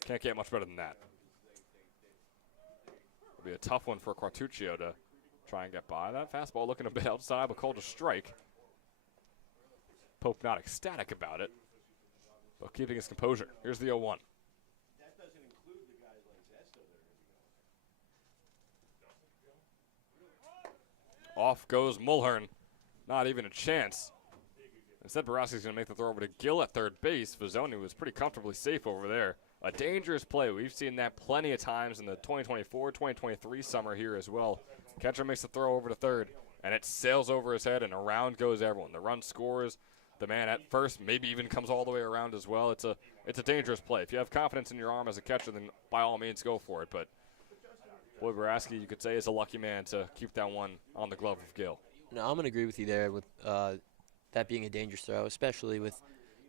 Can't get much better than that. It'll be a tough one for Quartuccio to try and get by. That fastball looking a bit outside, but called a strike. Pope not ecstatic about it, but keeping his composure. Here's the 0-1. Off goes Mulhern. Not even a chance. Instead, Baraski's going to make the throw over to Gill at third base. Bizzoni was pretty comfortably safe over there. A dangerous play. We've seen that plenty of times in the 2024-2023 summer here as well. Catcher makes the throw over to third, and it sails over his head, and around goes everyone. The run scores. The man at first maybe even comes all the way around as well. It's a dangerous play. If you have confidence in your arm as a catcher, then by all means go for it. But boy, Boraski, you could say, is a lucky man to keep that one on the glove of Gill. No, I'm going to agree with you there with that being a dangerous throw, especially with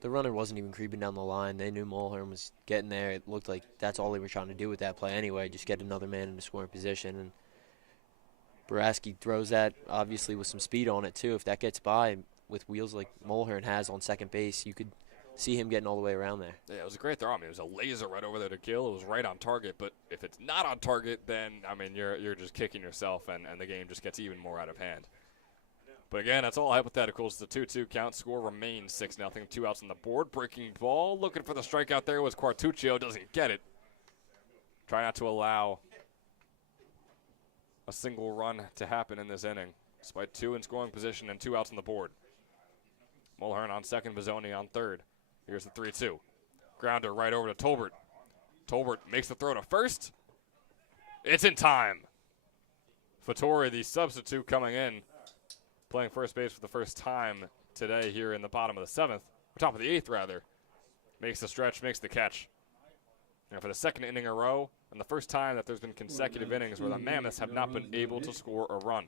the runner wasn't even creeping down the line. They knew Mulhern was getting there. It looked like that's all they were trying to do with that play anyway, just get another man in a scoring position. And Boraski throws that, obviously, with some speed on it, too. If that gets by with wheels like Mulhern has on second base, you could see him getting all the way around there. Yeah, it was a great throw. I mean, it was a laser right over there to Gill. It was right on target. But if it's not on target, then, I mean, you're just kicking yourself, and the game just gets even more out of hand. But again, that's all hypotheticals. The 2-2 count. Score remains 6-0. 2 outs on the board. Breaking ball. Looking for the strikeout there was Quartuccio. Doesn't get it. Try not to allow a single run to happen in this inning. Despite 2 in scoring position and 2 outs on the board. Mulhern on second, Bizzoni on third. Here's the 3-2. Grounder right over to Tolbert. Tolbert makes the throw to first. It's in time. Fattori, the substitute, coming in, playing first base for the first time today here in the bottom of the 7th, or top of the 8th rather. Makes the stretch, makes the catch. And for the second inning in a row, and the first time that there's been consecutive innings where the Mammoths have not been able to score a run.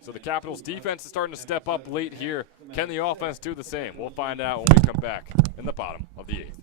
So the Capitals defense is starting to step up late here. Can the offense do the same? We'll find out when we come back in the bottom of the 8th.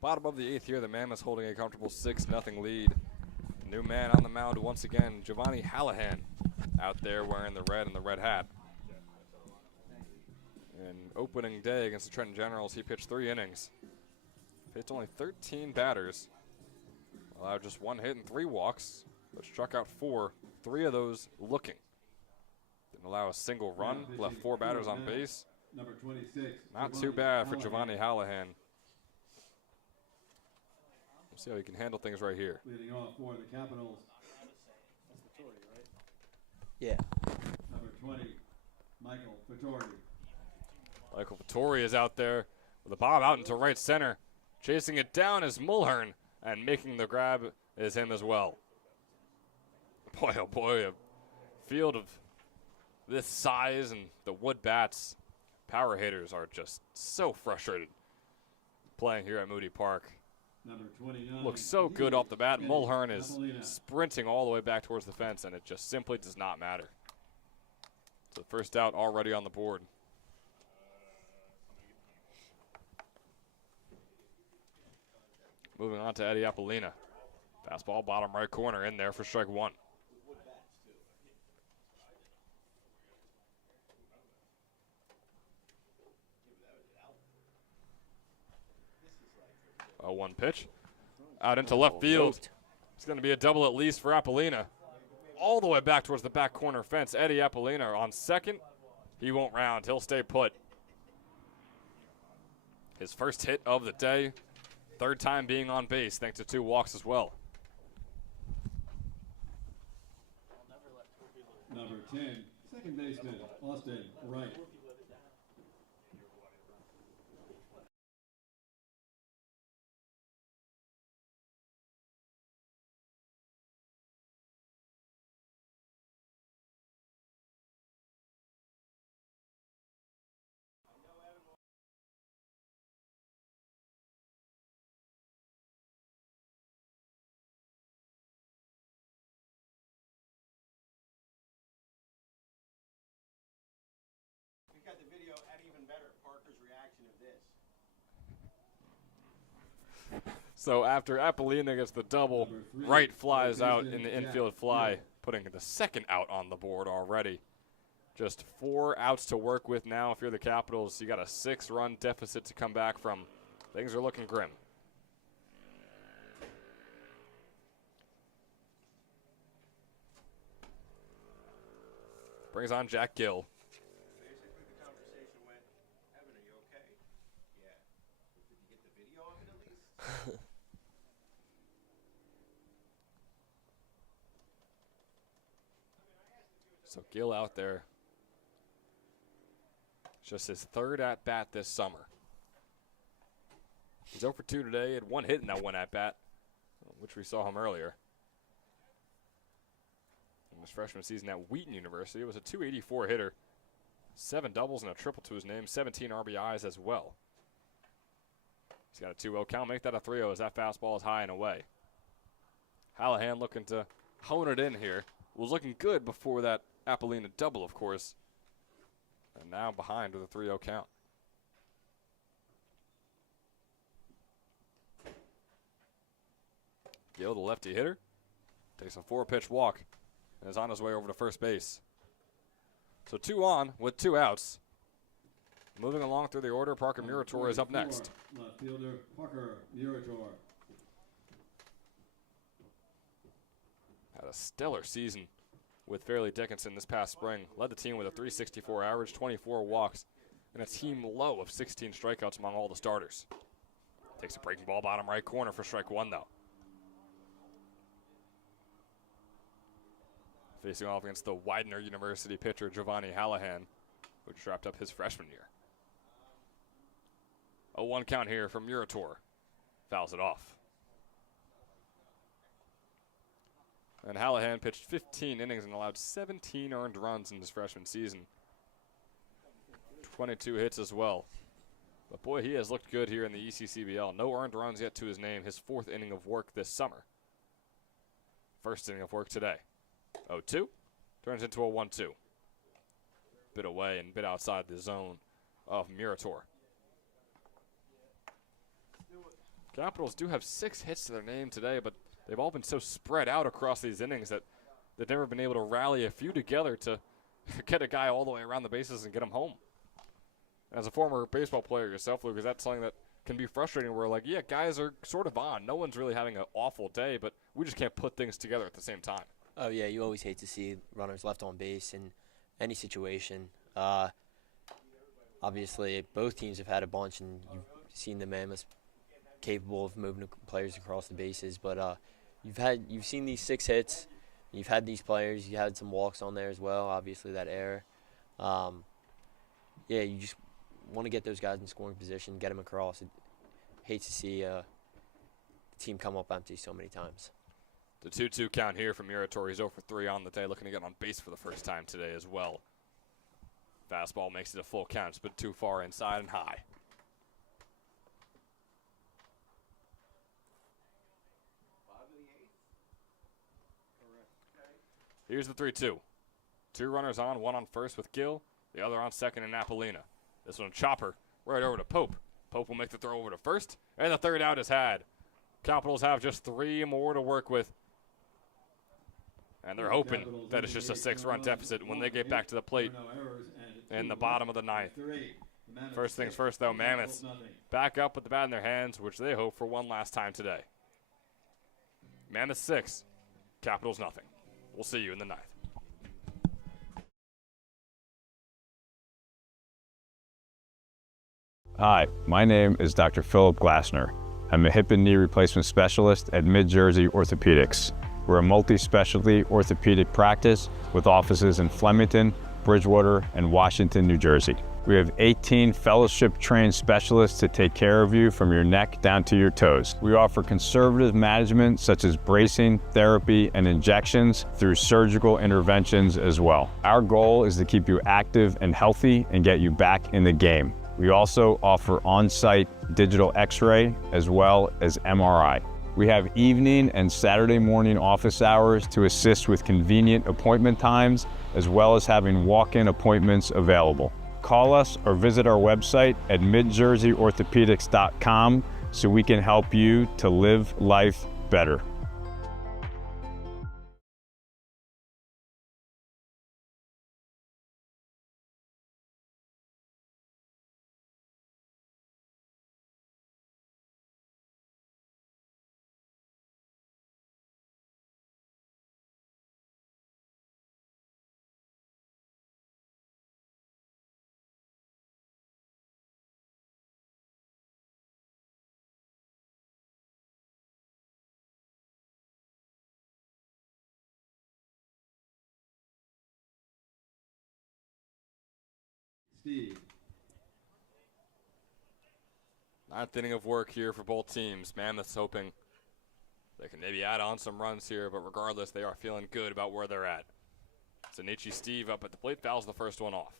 Bottom of the 8th here, the Mammoths holding a comfortable 6-0 lead. New man on the mound once again, Giovanni Hallahan, out there wearing the red and the red hat. In opening day against the Trenton Generals, he pitched 3 innings. Faced only 13 batters, allowed just 1 hit and 3 walks, but struck out 4, 3 of those looking. Didn't allow a single run, left 4 batters on base. Number 26. Not too bad for Giovanni Hallahan. We'll see how he can handle things right here. Leading off for the Capitals. Yeah. Number 20, Michael Fattori. Michael Fattori is out there with a bob out into right center. Chasing it down is Mulhern, and making the grab is him as well. Boy, oh boy, a field of this size and the wood bats. Power hitters are just so frustrated playing here at Moody Park. Number 29. Looks so good off the bat. Mulhern is sprinting all the way back towards the fence, and it just simply does not matter. So the first out already on the board. Moving on to Eddie Apollina. Fastball, bottom right corner, in there for strike 1. A 1 pitch. Out into left field. It's going to be a double at least for Apollina. All the way back towards the back corner fence. Eddie Apollina on second. He won't round. He'll stay put. His first hit of the day. 3rd time being on base, thanks to 2 walks as well. 10, second baseman Austin Wright. We've got the video and even better, Parker's reaction of this. So after Apollina gets the double, Wright flies out in the infield fly, putting the second out on the board already. Just 4 outs to work with now. If you're the Capitals, you got a 6-run deficit to come back from. Things are looking grim. Brings on Jack Gill. Basically, the conversation went, Evan, are you okay? Yeah. Did you get the video of it at least? So Gill out there. Just his 3rd at-bat this summer. He's 0 for 2 today. He had 1 hit in that 1 at-bat, which we saw him earlier. In his freshman season at Wheaton University, it was a .284 hitter. 7 doubles and a triple to his name, 17 RBIs as well. He's got a 2-0 count. Make that a 3-0 as that fastball is high and away. Hallahan looking to hone it in here. Was looking good before that Apollina double, of course. And now behind with a 3-0 count. Gill, the lefty hitter, takes a 4-pitch walk and is on his way over to first base. So 2 on with 2 outs. Moving along through the order, Parker Murator is up next. Left fielder Parker Murator. Had a stellar season with Fairleigh Dickinson this past spring. Led the team with a .364 average, 24 walks, and a team low of 16 strikeouts among all the starters. Takes a breaking ball bottom right corner for strike 1, though. Facing off against the Widener University pitcher Giovanni Hallahan, which wrapped up his freshman year. A 1 count here from Murator. Fouls it off. And Hallahan pitched 15 innings and allowed 17 earned runs in his freshman season. 22 hits as well. But boy, he has looked good here in the ECCBL. No earned runs yet to his name. His 4th inning of work this summer. First inning of work today. 0-2. Turns into a 1-2. Bit away and bit outside the zone of Murator. Capitals do have 6 hits to their name today, but they've all been so spread out across these innings that they've never been able to rally a few together to get a guy all the way around the bases and get him home. As a former baseball player yourself, Luke, is that something that can be frustrating where, like, yeah, guys are sort of on. No one's really having an awful day, but we just can't put things together at the same time. Oh, yeah, you always hate to see runners left on base in any situation. Obviously, both teams have had a bunch, and you've seen the Mammoths capable of moving players across the bases. But you've seen these 6 hits. You've had these players. You had some walks on there as well, obviously, that error. Yeah, you just want to get those guys in scoring position, get them across. Hate to see the team come up empty so many times. The 2-2 count here from Murator. He's 0 for 3 on the day, looking to get on base for the first time today as well. Fastball makes it a full count, but too far inside and high. Here's the 3-2. 2 runners on, 1 on first with Gill, the other on second in Apollina. This one, chopper, right over to Pope. Pope will make the throw over to first, and the 3rd out is had. Capitals have just 3 more to work with. And they're hoping that it's just a 6-run deficit when they get back to the plate in the bottom of the 9th. First things first, though, Mammoths back up with the bat in their hands, which they hope for one last time today. Mammoths 6, Capitals nothing. We'll see you in the 9th. Hi, my name is Dr. Philip Glassner. I'm a hip and knee replacement specialist at Mid-Jersey Orthopedics. We're a multi-specialty orthopedic practice with offices in Flemington, Bridgewater, and Washington, New Jersey. We have 18 fellowship-trained specialists to take care of you from your neck down to your toes. We offer conservative management such as bracing, therapy, and injections through surgical interventions as well. Our goal is to keep you active and healthy and get you back in the game. We also offer on-site digital X-ray as well as MRI. We have evening and Saturday morning office hours to assist with convenient appointment times, as well as having walk-in appointments available. Call us or visit our website at midjerseyorthopedics.com so we can help you to live life better. Steve. Ninth inning of work here for both teams. Mammoths hoping they can maybe add on some runs here, but regardless, they are feeling good about where they're at. Zanichi Steve up at the plate, fouls the first one off.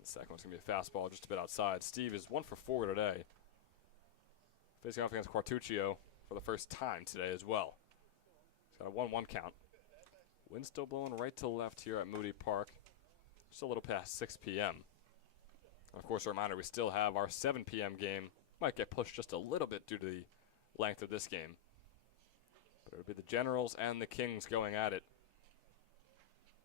The second one's going to be a fastball just a bit outside. Steve is 1 for 4 today. Facing off against Quartuccio for the first time today as well. He's got a 1-1 count. Wind still blowing right to left here at Moody Park. Just a little past 6 p.m. Of course, a reminder, we still have our 7 p.m. game. Might get pushed just a little bit due to the length of this game. But it'll be the Generals and the Kings going at it.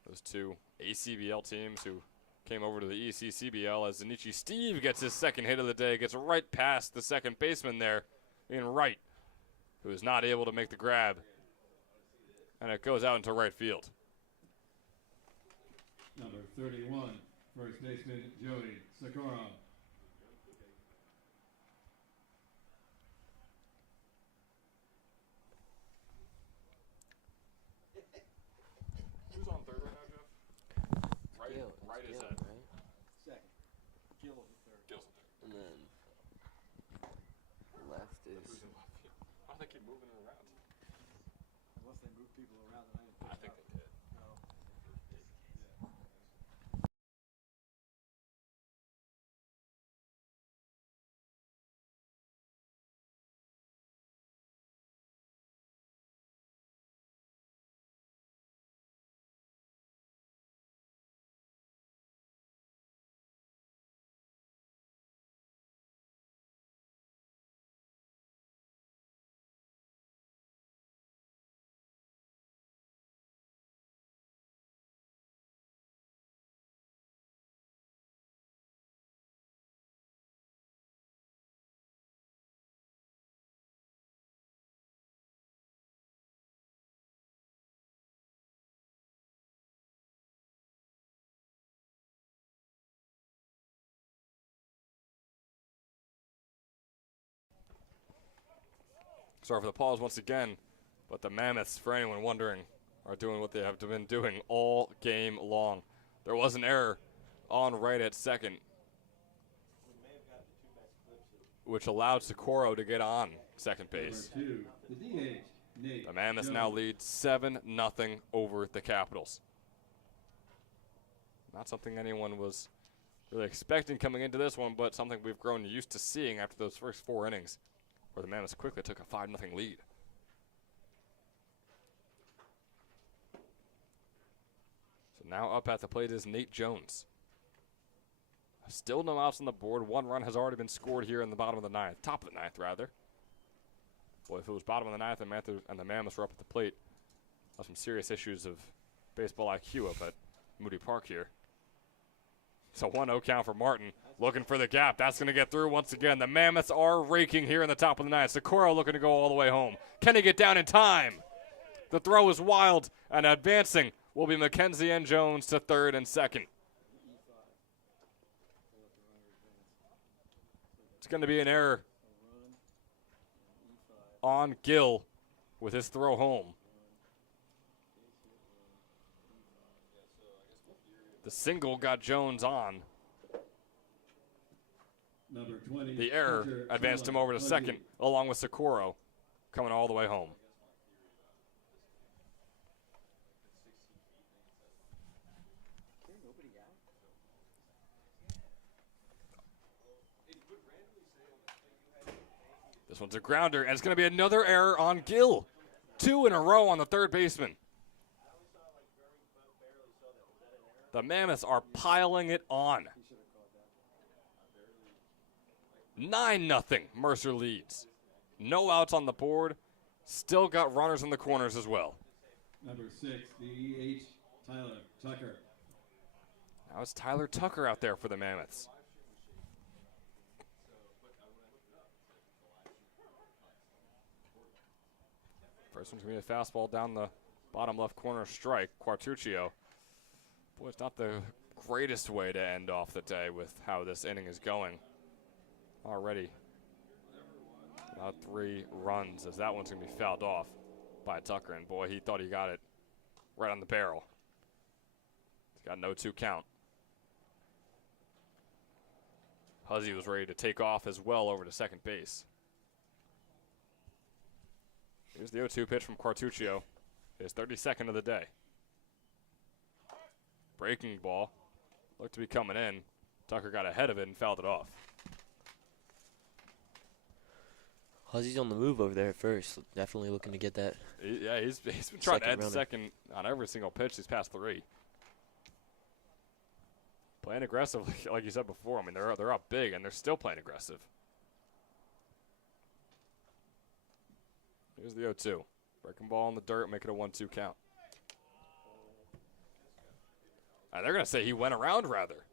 Those two ACBL teams who came over to the ECCBL as Zanichi Steve gets his second hit of the day, gets right past the second baseman there in right, who is not able to make the grab. And it goes out into right field. Number 31, first baseman Joey Sakura. Who's on third right now, Jeff? Right is that? Second. Gill's in third. Gill's in third. And then left is. Why do they keep moving it around? Unless they move people around, then I think they did. Sorry for the pause once again, but the Mammoths, for anyone wondering, are doing what they have been doing all game long. There was an error on right at second, which allowed Socorro to get on second base. Number 2, the DH, Nate The Mammoths Jones. now lead 7-0 over the Capitals. Not something anyone was really expecting coming into this one, but something we've grown used to seeing after those first 4 innings, where the Mammoths quickly took a 5-0 lead. So now up at the plate is Nate Jones. Still no outs on the board. 1 run has already been scored here in the bottom of the ninth. Top of the ninth, rather. Boy, if it was bottom of the ninth and the Mammoths were up at the plate, that's some serious issues of baseball IQ up at Moody Park here. It's a 1-0 count for Martin. Looking for the gap. That's going to get through once again. The Mammoths are raking here in the top of the ninth. Socorro looking to go all the way home. Can he get down in time? The throw is wild, and advancing will be Mackenzie N. Jones to third and second. It's going to be an error on Gill with his throw home. The single got Jones on. Number 20. The error advanced him over to second, along with Socorro, coming all the way home. This one's a grounder, and it's going to be another error on Gill. 2 in a row on the third baseman. The Mammoths are piling it on. 9-0, Mercer leads. No outs on the board. Still got runners in the corners as well. Number 6, DH, Tyler Tucker. Now it's Tyler Tucker out there for the Mammoths. First one's going to be a fastball down the bottom left corner strike. Quartuccio. Boy, it's not the greatest way to end off the day with how this inning is going. Already about 3 runs as that one's going to be fouled off by Tucker. And boy, he thought he got it right on the barrel. He's got an 0-2 count. Huzzy was ready to take off as well over to second base. Here's the 0-2 pitch from Quartuccio. His 32nd of the day. Breaking ball. Looked to be coming in. Tucker got ahead of it and fouled it off. Huzzy's on the move over there at first. Definitely looking to get that. Yeah, he's been trying to Second add runner. second on every single pitch these past 3. Playing aggressive, like you said before. I mean, they're up big, and they're still playing aggressive. Here's the 0-2. Breaking ball in the dirt, make it a 1-2 count. And they're going to say he went around, rather.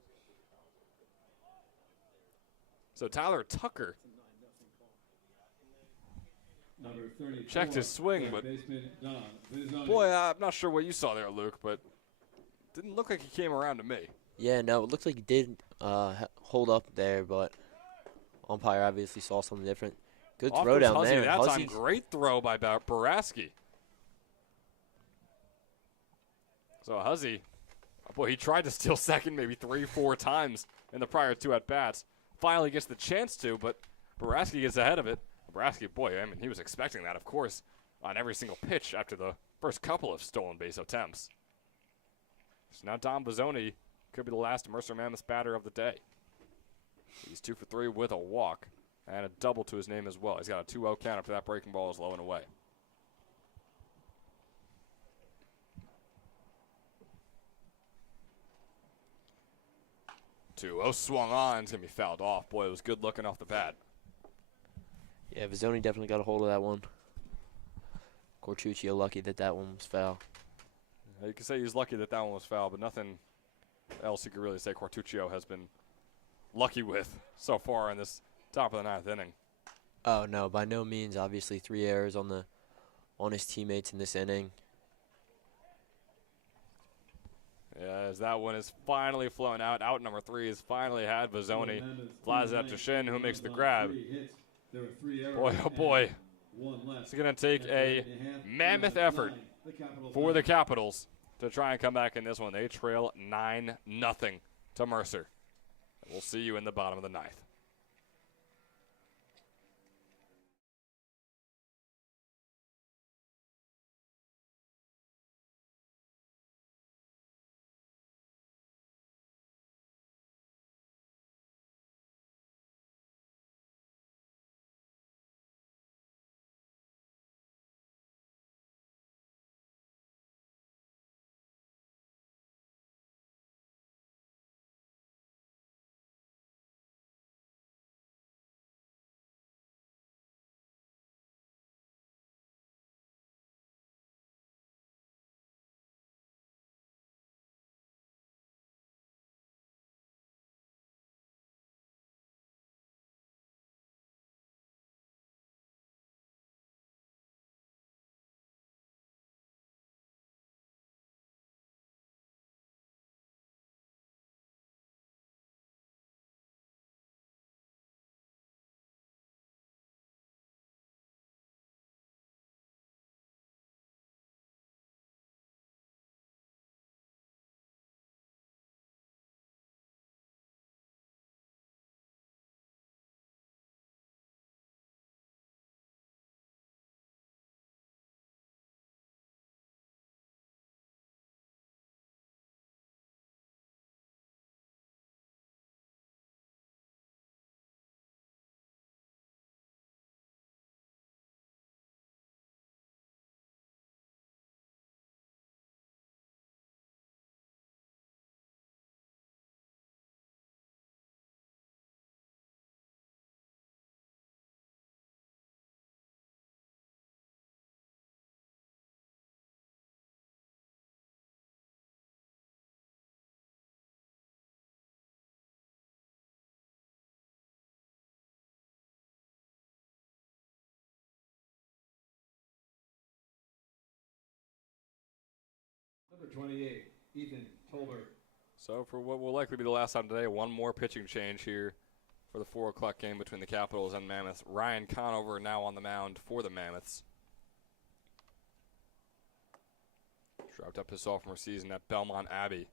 So Tyler Tucker Number 34, checked his swing, but baseman Don Vizoni. boy, I'm not sure what you saw there, Luke, but didn't look like he came around to me. Yeah, no, it looked like he did hold up there, but umpire obviously saw something different. Good Off throw goes down Huzzy there. that time. Huzzy's- Great throw by Baraski. So Huzzy, boy, he tried to steal second maybe 3-4 times in the prior 2 at-bats. Finally gets the chance to, but Baraski gets ahead of it. Baraski, boy, I mean, he was expecting that, of course, on every single pitch after the first couple of stolen base attempts. So now Dom Bizzoni could be the last Mercer Mammoths batter of the day. He's 2 for 3 with a walk and a double to his name as well. He's got a 2-0 count after that breaking ball is low and away. 2-0 swung on. It's going to be fouled off. Boy, it was good looking off the bat. Yeah, Vizzoni definitely got a hold of that one. Quartuccio lucky that that one was foul. You can say he's lucky that that one was foul, but nothing else you could really say Quartuccio has been lucky with so far in this top of the 9th inning. Oh no, by no means. Obviously, 3 errors on his teammates in this inning. Yeah, as that one is finally flown out. Out number 3 is finally had Vizzoni. Flies it up to Shin, who makes the grab. Boy, oh boy. It's going to take a mammoth effort for the Capitals to try and come back in this one. They trail 9-0 to Mercer. We'll see you in the bottom of the 9th. 28, Ethan Tolbert. So for what will likely be the last time today, one more pitching change here for the 4 o'clock game between the Capitals and Mammoths. Ryan Conover now on the mound for the Mammoths. Wrapped up his sophomore season at Belmont Abbey.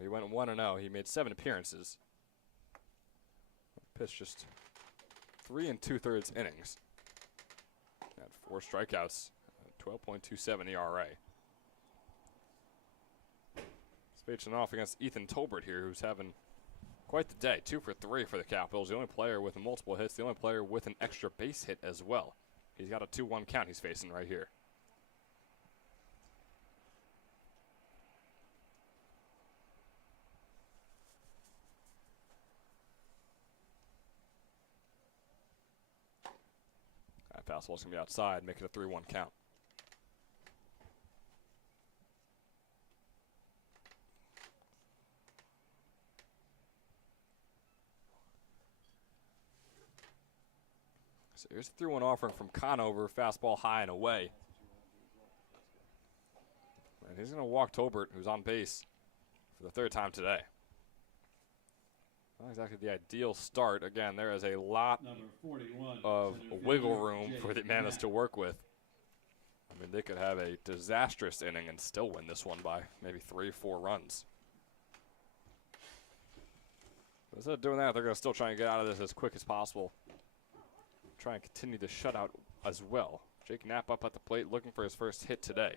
He went 1-0. He made 7 appearances. Pitched just 3 2/3 innings. Had 4 strikeouts, 12.27 ERA. He's facing off against Ethan Tolbert here, who's having quite the day. 2 for 3 for the Capitals. The only player with multiple hits, the only player with an extra base hit as well. He's got a 2-1 count he's facing right here. That fastball's going to be outside, making a 3-1 count. So here's a 3-1 offering from Conover, fastball high and away. And he's going to walk Tolbert, who's on base for the 3rd time today. Not exactly the ideal start. Again, there is a lot of wiggle room for the Mammoths to work with. I mean, they could have a disastrous inning and still win this one by maybe 3 or 4 runs. But instead of doing that, they're going to still try and get out of this as quick as possible. Try and continue the shutout as well. Jake Knapp up at the plate looking for his first hit today.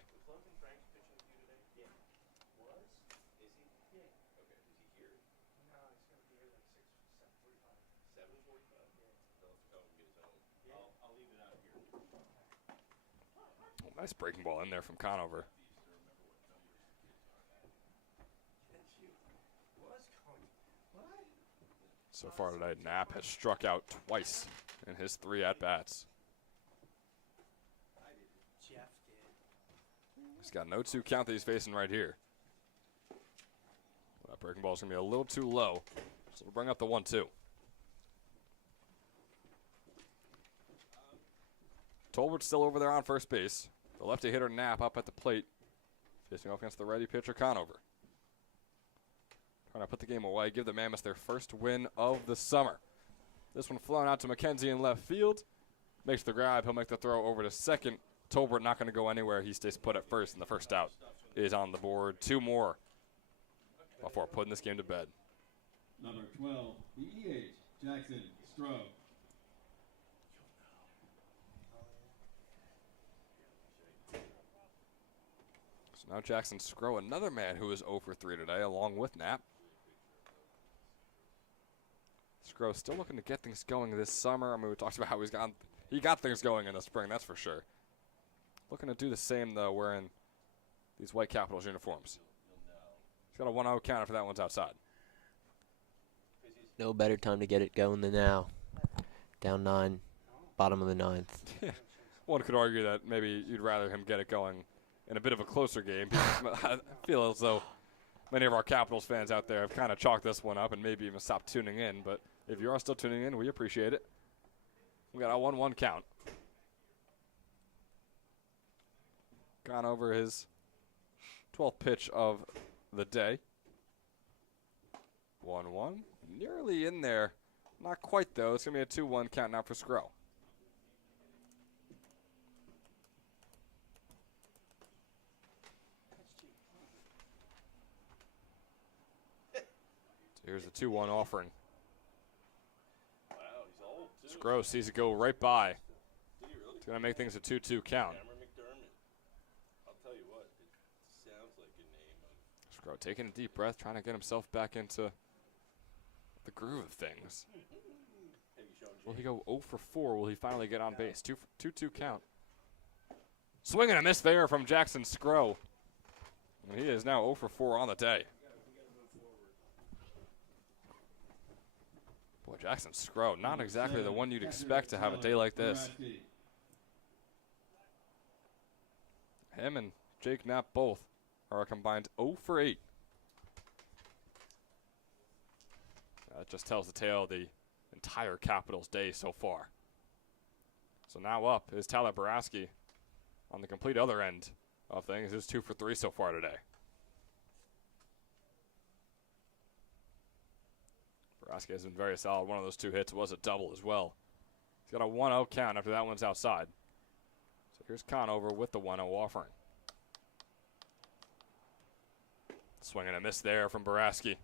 Nice breaking ball in there from Conover. So far today, Knapp has struck out twice in his 3 at-bats. He's got no 2 count that he's facing right here. That breaking ball is going to be a little too low, so we'll bring up the 1-2. Tolbert's still over there on first base. The lefty hitter Knapp up at the plate, facing off against the righty pitcher Conover. Trying to put the game away, give the Mammoths their first win of the summer. This one flown out to McKenzie in left field. Makes the grab. He'll make the throw over to second. Tolbert not going to go anywhere. He stays put at first, and the first out is on the board. 2 more before putting this game to bed. Number 12, the EH, Jackson Stroh. So now Jackson Stroh, another man who is 0 for 3 today, along with Knapp. Stroh still looking to get things going this summer. I mean, we talked about how he got things going in the spring, that's for sure. Looking to do the same, though, wearing these white Capitals uniforms. He's got a 1-0 count after that one's outside. No better time to get it going than now. Down 9, bottom of the 9th. One could argue that maybe you'd rather him get it going in a bit of a closer game. I feel as though many of our Capitals fans out there have kind of chalked this one up and maybe even stopped tuning in. But if you are still tuning in, we appreciate it. We got a 1-1 count. Gone over his 12th pitch of the day. 1-1. Nearly in there. Not quite, though. It's going to be a 2-1 count now for Stroh. Here's the 2-1 offering. Wow, he's old, too. Stroh sees it go right by. It's going to make things a 2-2 count. I'll tell you what, it sounds like a name. Stroh taking a deep breath, trying to get himself back into the groove of things. Will he go 0 for 4? Will he finally get on base? 2-2 count. Swing and a miss there from Jackson Stroh. And he is now 0 for 4 on the day. Boy, Jackson Stroh, not exactly the one you'd expect to have a day like this. Him and Jake Knapp both are a combined 0 for 8. That just tells the tale of the entire Capitals day so far. So now up is Tyler Baraski on the complete other end of things. He's 2 for 3 so far today. Baraski has been very solid. One of those 2 hits was a double as well. He's got a 1-0 count after that one's outside. So here's Conover with the 1-0 offering. Swing and a miss there from Baraski.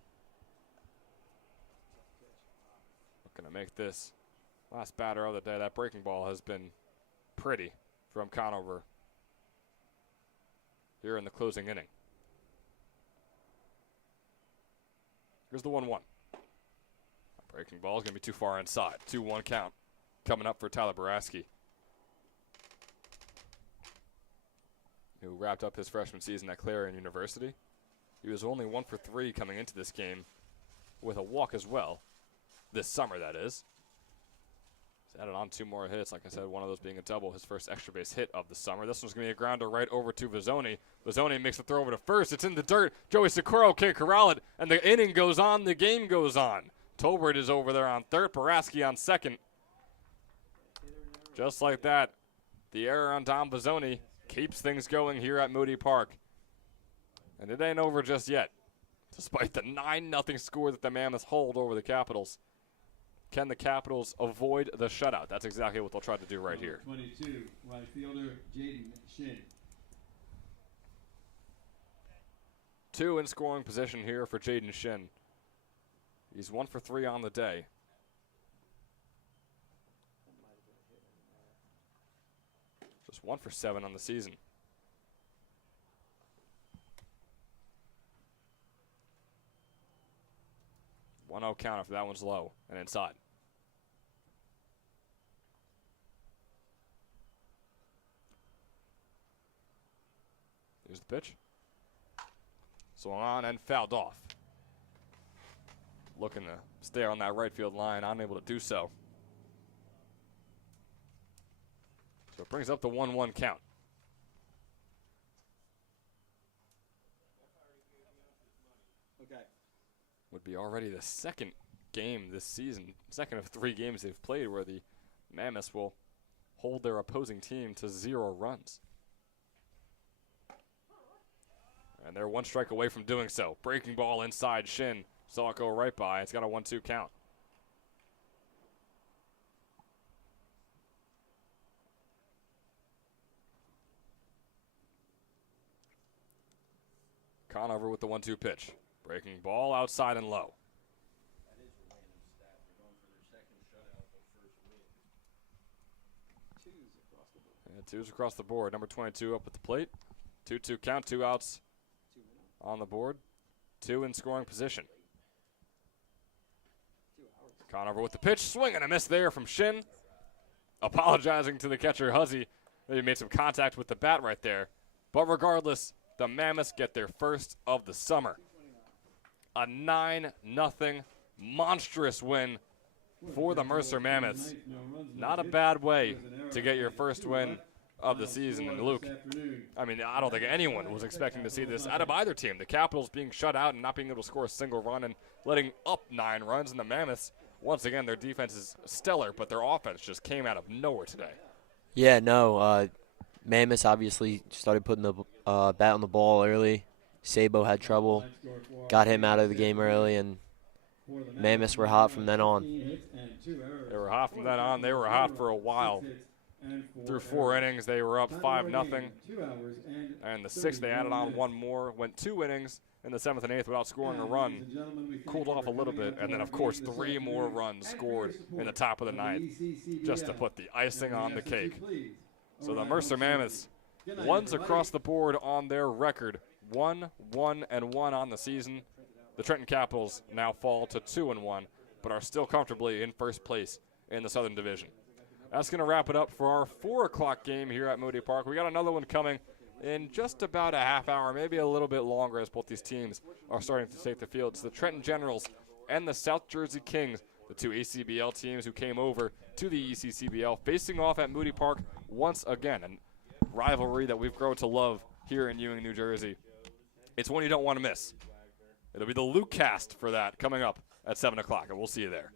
Looking to make this last batter of the day. That breaking ball has been pretty from Conover here in the closing inning. Here's the 1-1. Breaking ball is going to be too far inside. 2-1 count coming up for Tyler Baraski, who wrapped up his freshman season at Clarion University. He was only 1 for 3 coming into this game with a walk as well. This summer, that is. He's added on 2 more hits. Like I said, one of those being a double, his first extra base hit of the summer. This one's going to be a grounder right over to Vizzoni. Vizzoni makes the throw over to first. It's in the dirt. Joey Socorro can't corral it, and the inning goes on. The game goes on. Tolbert is over there on third. Baraski on second. Just like that, the error on Dom Vizzoni keeps things going here at Moody Park. And it ain't over just yet. Despite the 9-0 score that the Mammoths hold over the Capitals, can the Capitals avoid the shutout? That's exactly what they'll try to do right here. 22, right fielder Jaden Shin. 2 in scoring position here for Jaden Shin. He's 1 for 3 on the day. Just 1 for 7 on the season. 1-0 count after that one's low and inside. Here's the pitch. Swung on and fouled off. Looking to stay on that right field line, unable to do so. So it brings up the 1-1 count. Okay. Would be already the second game this season, second of 3 games they've played where the Mammoths will hold their opposing team to 0 runs. And they're 1 strike away from doing so. Breaking ball inside Shin. Saw it go right by. It's got a 1-2 count. Conover with the 1-2 pitch. Breaking ball outside and low. That is a random stat. They're going for their second shutout, but first win. 2s across the board. And 2s across the board. Number 22 up at the plate. 2-2 count, 2 outs on the board. 2 in scoring position. Conover with the pitch. Swing and a miss there from Shin. Apologizing to the catcher, Huzzy. He made some contact with the bat right there. But regardless, the Mammoths get their first of the summer. A 9-0 monstrous win for the Mercer Mammoths. Not a bad way to get your first win of the season. And Luke, I mean, I don't think anyone was expecting to see this out of either team. The Capitals being shut out and not being able to score a single run and letting up 9 runs. And the Mammoths, once again, their defense is stellar, but their offense just came out of nowhere today. Yeah, no. Mammoths obviously started putting the bat on the ball early. Sabo had trouble, got him out of the game early, and Mammoths were hot from then on. They were hot from then on. They were hot for a while. Through 4 innings, they were up 5-0. And the 6th, they added on 1 more. Went 2 innings in the 7th and 8th without scoring a run. Cooled off a little bit. And then, of course, 3 more runs scored in the top of the 9th just to put the icing on the cake. So the Mercer Mammoths, 1s across the board on their record. 1-1-1 on the season. The Trenton Capitals now fall to 2-1, but are still comfortably in first place in the Southern Division. That's going to wrap it up for our 4 o'clock game here at Moody Park. We got another one coming in just about a half hour, maybe a little bit longer, as both these teams are starting to take the field. It's the Trenton Generals and the South Jersey Kings, the 2 ACBL teams who came over to the ECCBL, facing off at Moody Park once again. And rivalry that we've grown to love here in Ewing, New Jersey. It's one you don't want to miss. It'll be the Luke cast for that coming up at 7 o'clock, and we'll see you there.